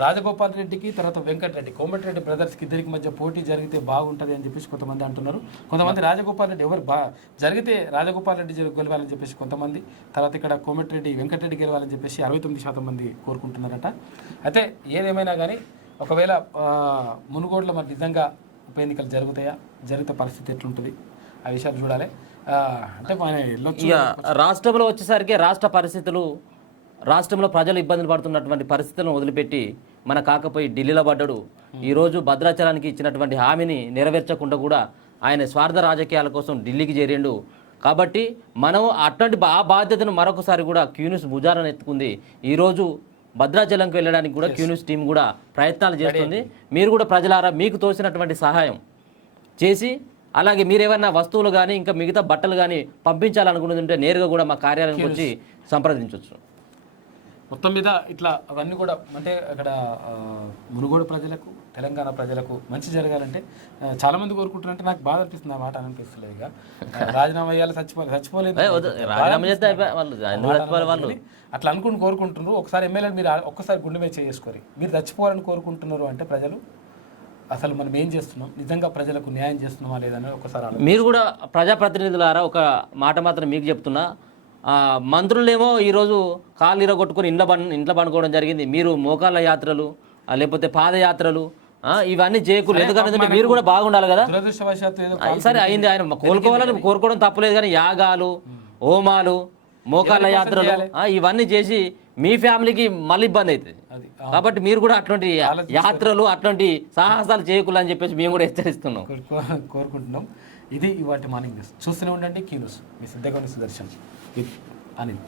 రాజగోపాల్ రెడ్డికి తర్వాత వెంకటరెడ్డి కోమటిరెడ్డి బ్రదర్స్కి ఇద్దరికి మధ్య పోటీ జరిగితే బాగుంటుంది అని చెప్పేసి కొంతమంది అంటున్నారు. కొంతమంది రాజగోపాల్ రెడ్డి జరిగితే రాజగోపాల్ రెడ్డి గెలవాలని చెప్పేసి కొంతమంది, తర్వాత ఇక్కడ కోమటిరెడ్డి వెంకటరెడ్డి గెలవాలని చెప్పేసి 69% మంది కోరుకుంటున్నారట. అయితే ఏదేమైనా కానీ ఒకవేళ మునుగోడులో మరి నిజంగా ఉప ఎన్నికలు జరుగుతాయా, జరిగితే పరిస్థితి ఎట్లుంటుంది ఆ విషయాలు చూడాలి. అంటే మన ఇక రాష్ట్రంలో వచ్చేసరికి రాష్ట్రంలో ప్రజలు ఇబ్బందులు పడుతున్నటువంటి పరిస్థితులను వదిలిపెట్టి మన కాకపోయి ఢిల్లీలో పడ్డాడు. ఈరోజు భద్రాచలానికి ఇచ్చినటువంటి హామీని నెరవేర్చకుండా కూడా ఆయన స్వార్థ రాజకీయాల కోసం ఢిల్లీకి చేరిండు. కాబట్టి మనం అట్లాంటి ఆ బాధ్యతను మరొకసారి కూడా క్యూన్యూస్ భుజాలను ఎత్తుకుంది. ఈరోజు భద్రాచలంకి వెళ్ళడానికి కూడా క్యూన్యూస్ టీం కూడా ప్రయత్నాలు చేస్తుంది. మీరు కూడా ప్రజలారా మీకు తోసినటువంటి సహాయం చేసి, అలాగే మీరు ఏమైనా వస్తువులు కానీ ఇంకా మిగతా బట్టలు కానీ పంపించాలనుకుంటుంటే నేరుగా కూడా మా కార్యాలయానికి వచ్చి సంప్రదించవచ్చు. మొత్తం మీద ఇట్లా అవన్నీ కూడా అంటే అక్కడ మునుగోడు ప్రజలకు తెలంగాణ ప్రజలకు మంచి జరగాలంటే చాలామంది కోరుకుంటున్నారంటే నాకు బాధ అనిపిస్తుంది, ఆ మాట అనిపిస్తలేదు. ఇక రాజీనామా అయ్యాలి, చచ్చిపోలేదు అట్లా అనుకుని కోరుకుంటున్నారు. ఒకసారి ఎమ్మెల్యే మీరు ఒక్కసారి గుండె మీద చేసుకోరు, మీరు చచ్చిపోవాలని కోరుకుంటున్నారు అంటే ప్రజలు అసలు మనం ఏం చేస్తున్నాం, నిజంగా ప్రజలకు న్యాయం చేస్తున్నామా లేదని ఒకసారి మీరు కూడా ప్రజాప్రతినిధులారా ఒక మాట మాత్రం మీకు చెప్తున్నా, మంత్రులేమో ఈరోజు కాళ్ళు ఇరగొట్టుకుని ఇంట్లో పండుకోవడం జరిగింది. మీరు మోకాళ్ళ యాత్రలు లేకపోతే పాదయాత్రలు ఇవన్నీ చేయకూడదు, ఎందుకంటే మీరు కూడా బాగుండాలి కదా. సరే అయింది, ఆయన కోలుకోవాలని కోరుకోవడం తప్పలేదు, కానీ యాగాలు హోమాలు మోకాళ్ళ యాత్రలు ఇవన్నీ చేసి మీ ఫ్యామిలీకి మళ్ళీ ఇబ్బంది అవుతుంది. కాబట్టి మీరు కూడా అటువంటి యాత్రలు అటువంటి సాహసాలు చేయకూడదని చెప్పేసి మేము కూడా హెచ్చరిస్తున్నాం, కోరుకుంటున్నాం. ఇది ఇవాటి మార్నింగ్ న్యూస్. చూస్తూనే ఉండండి క్యూ న్యూస్. మీ సిద్ధంగా సుదర్శన్ విత్ అనిల్.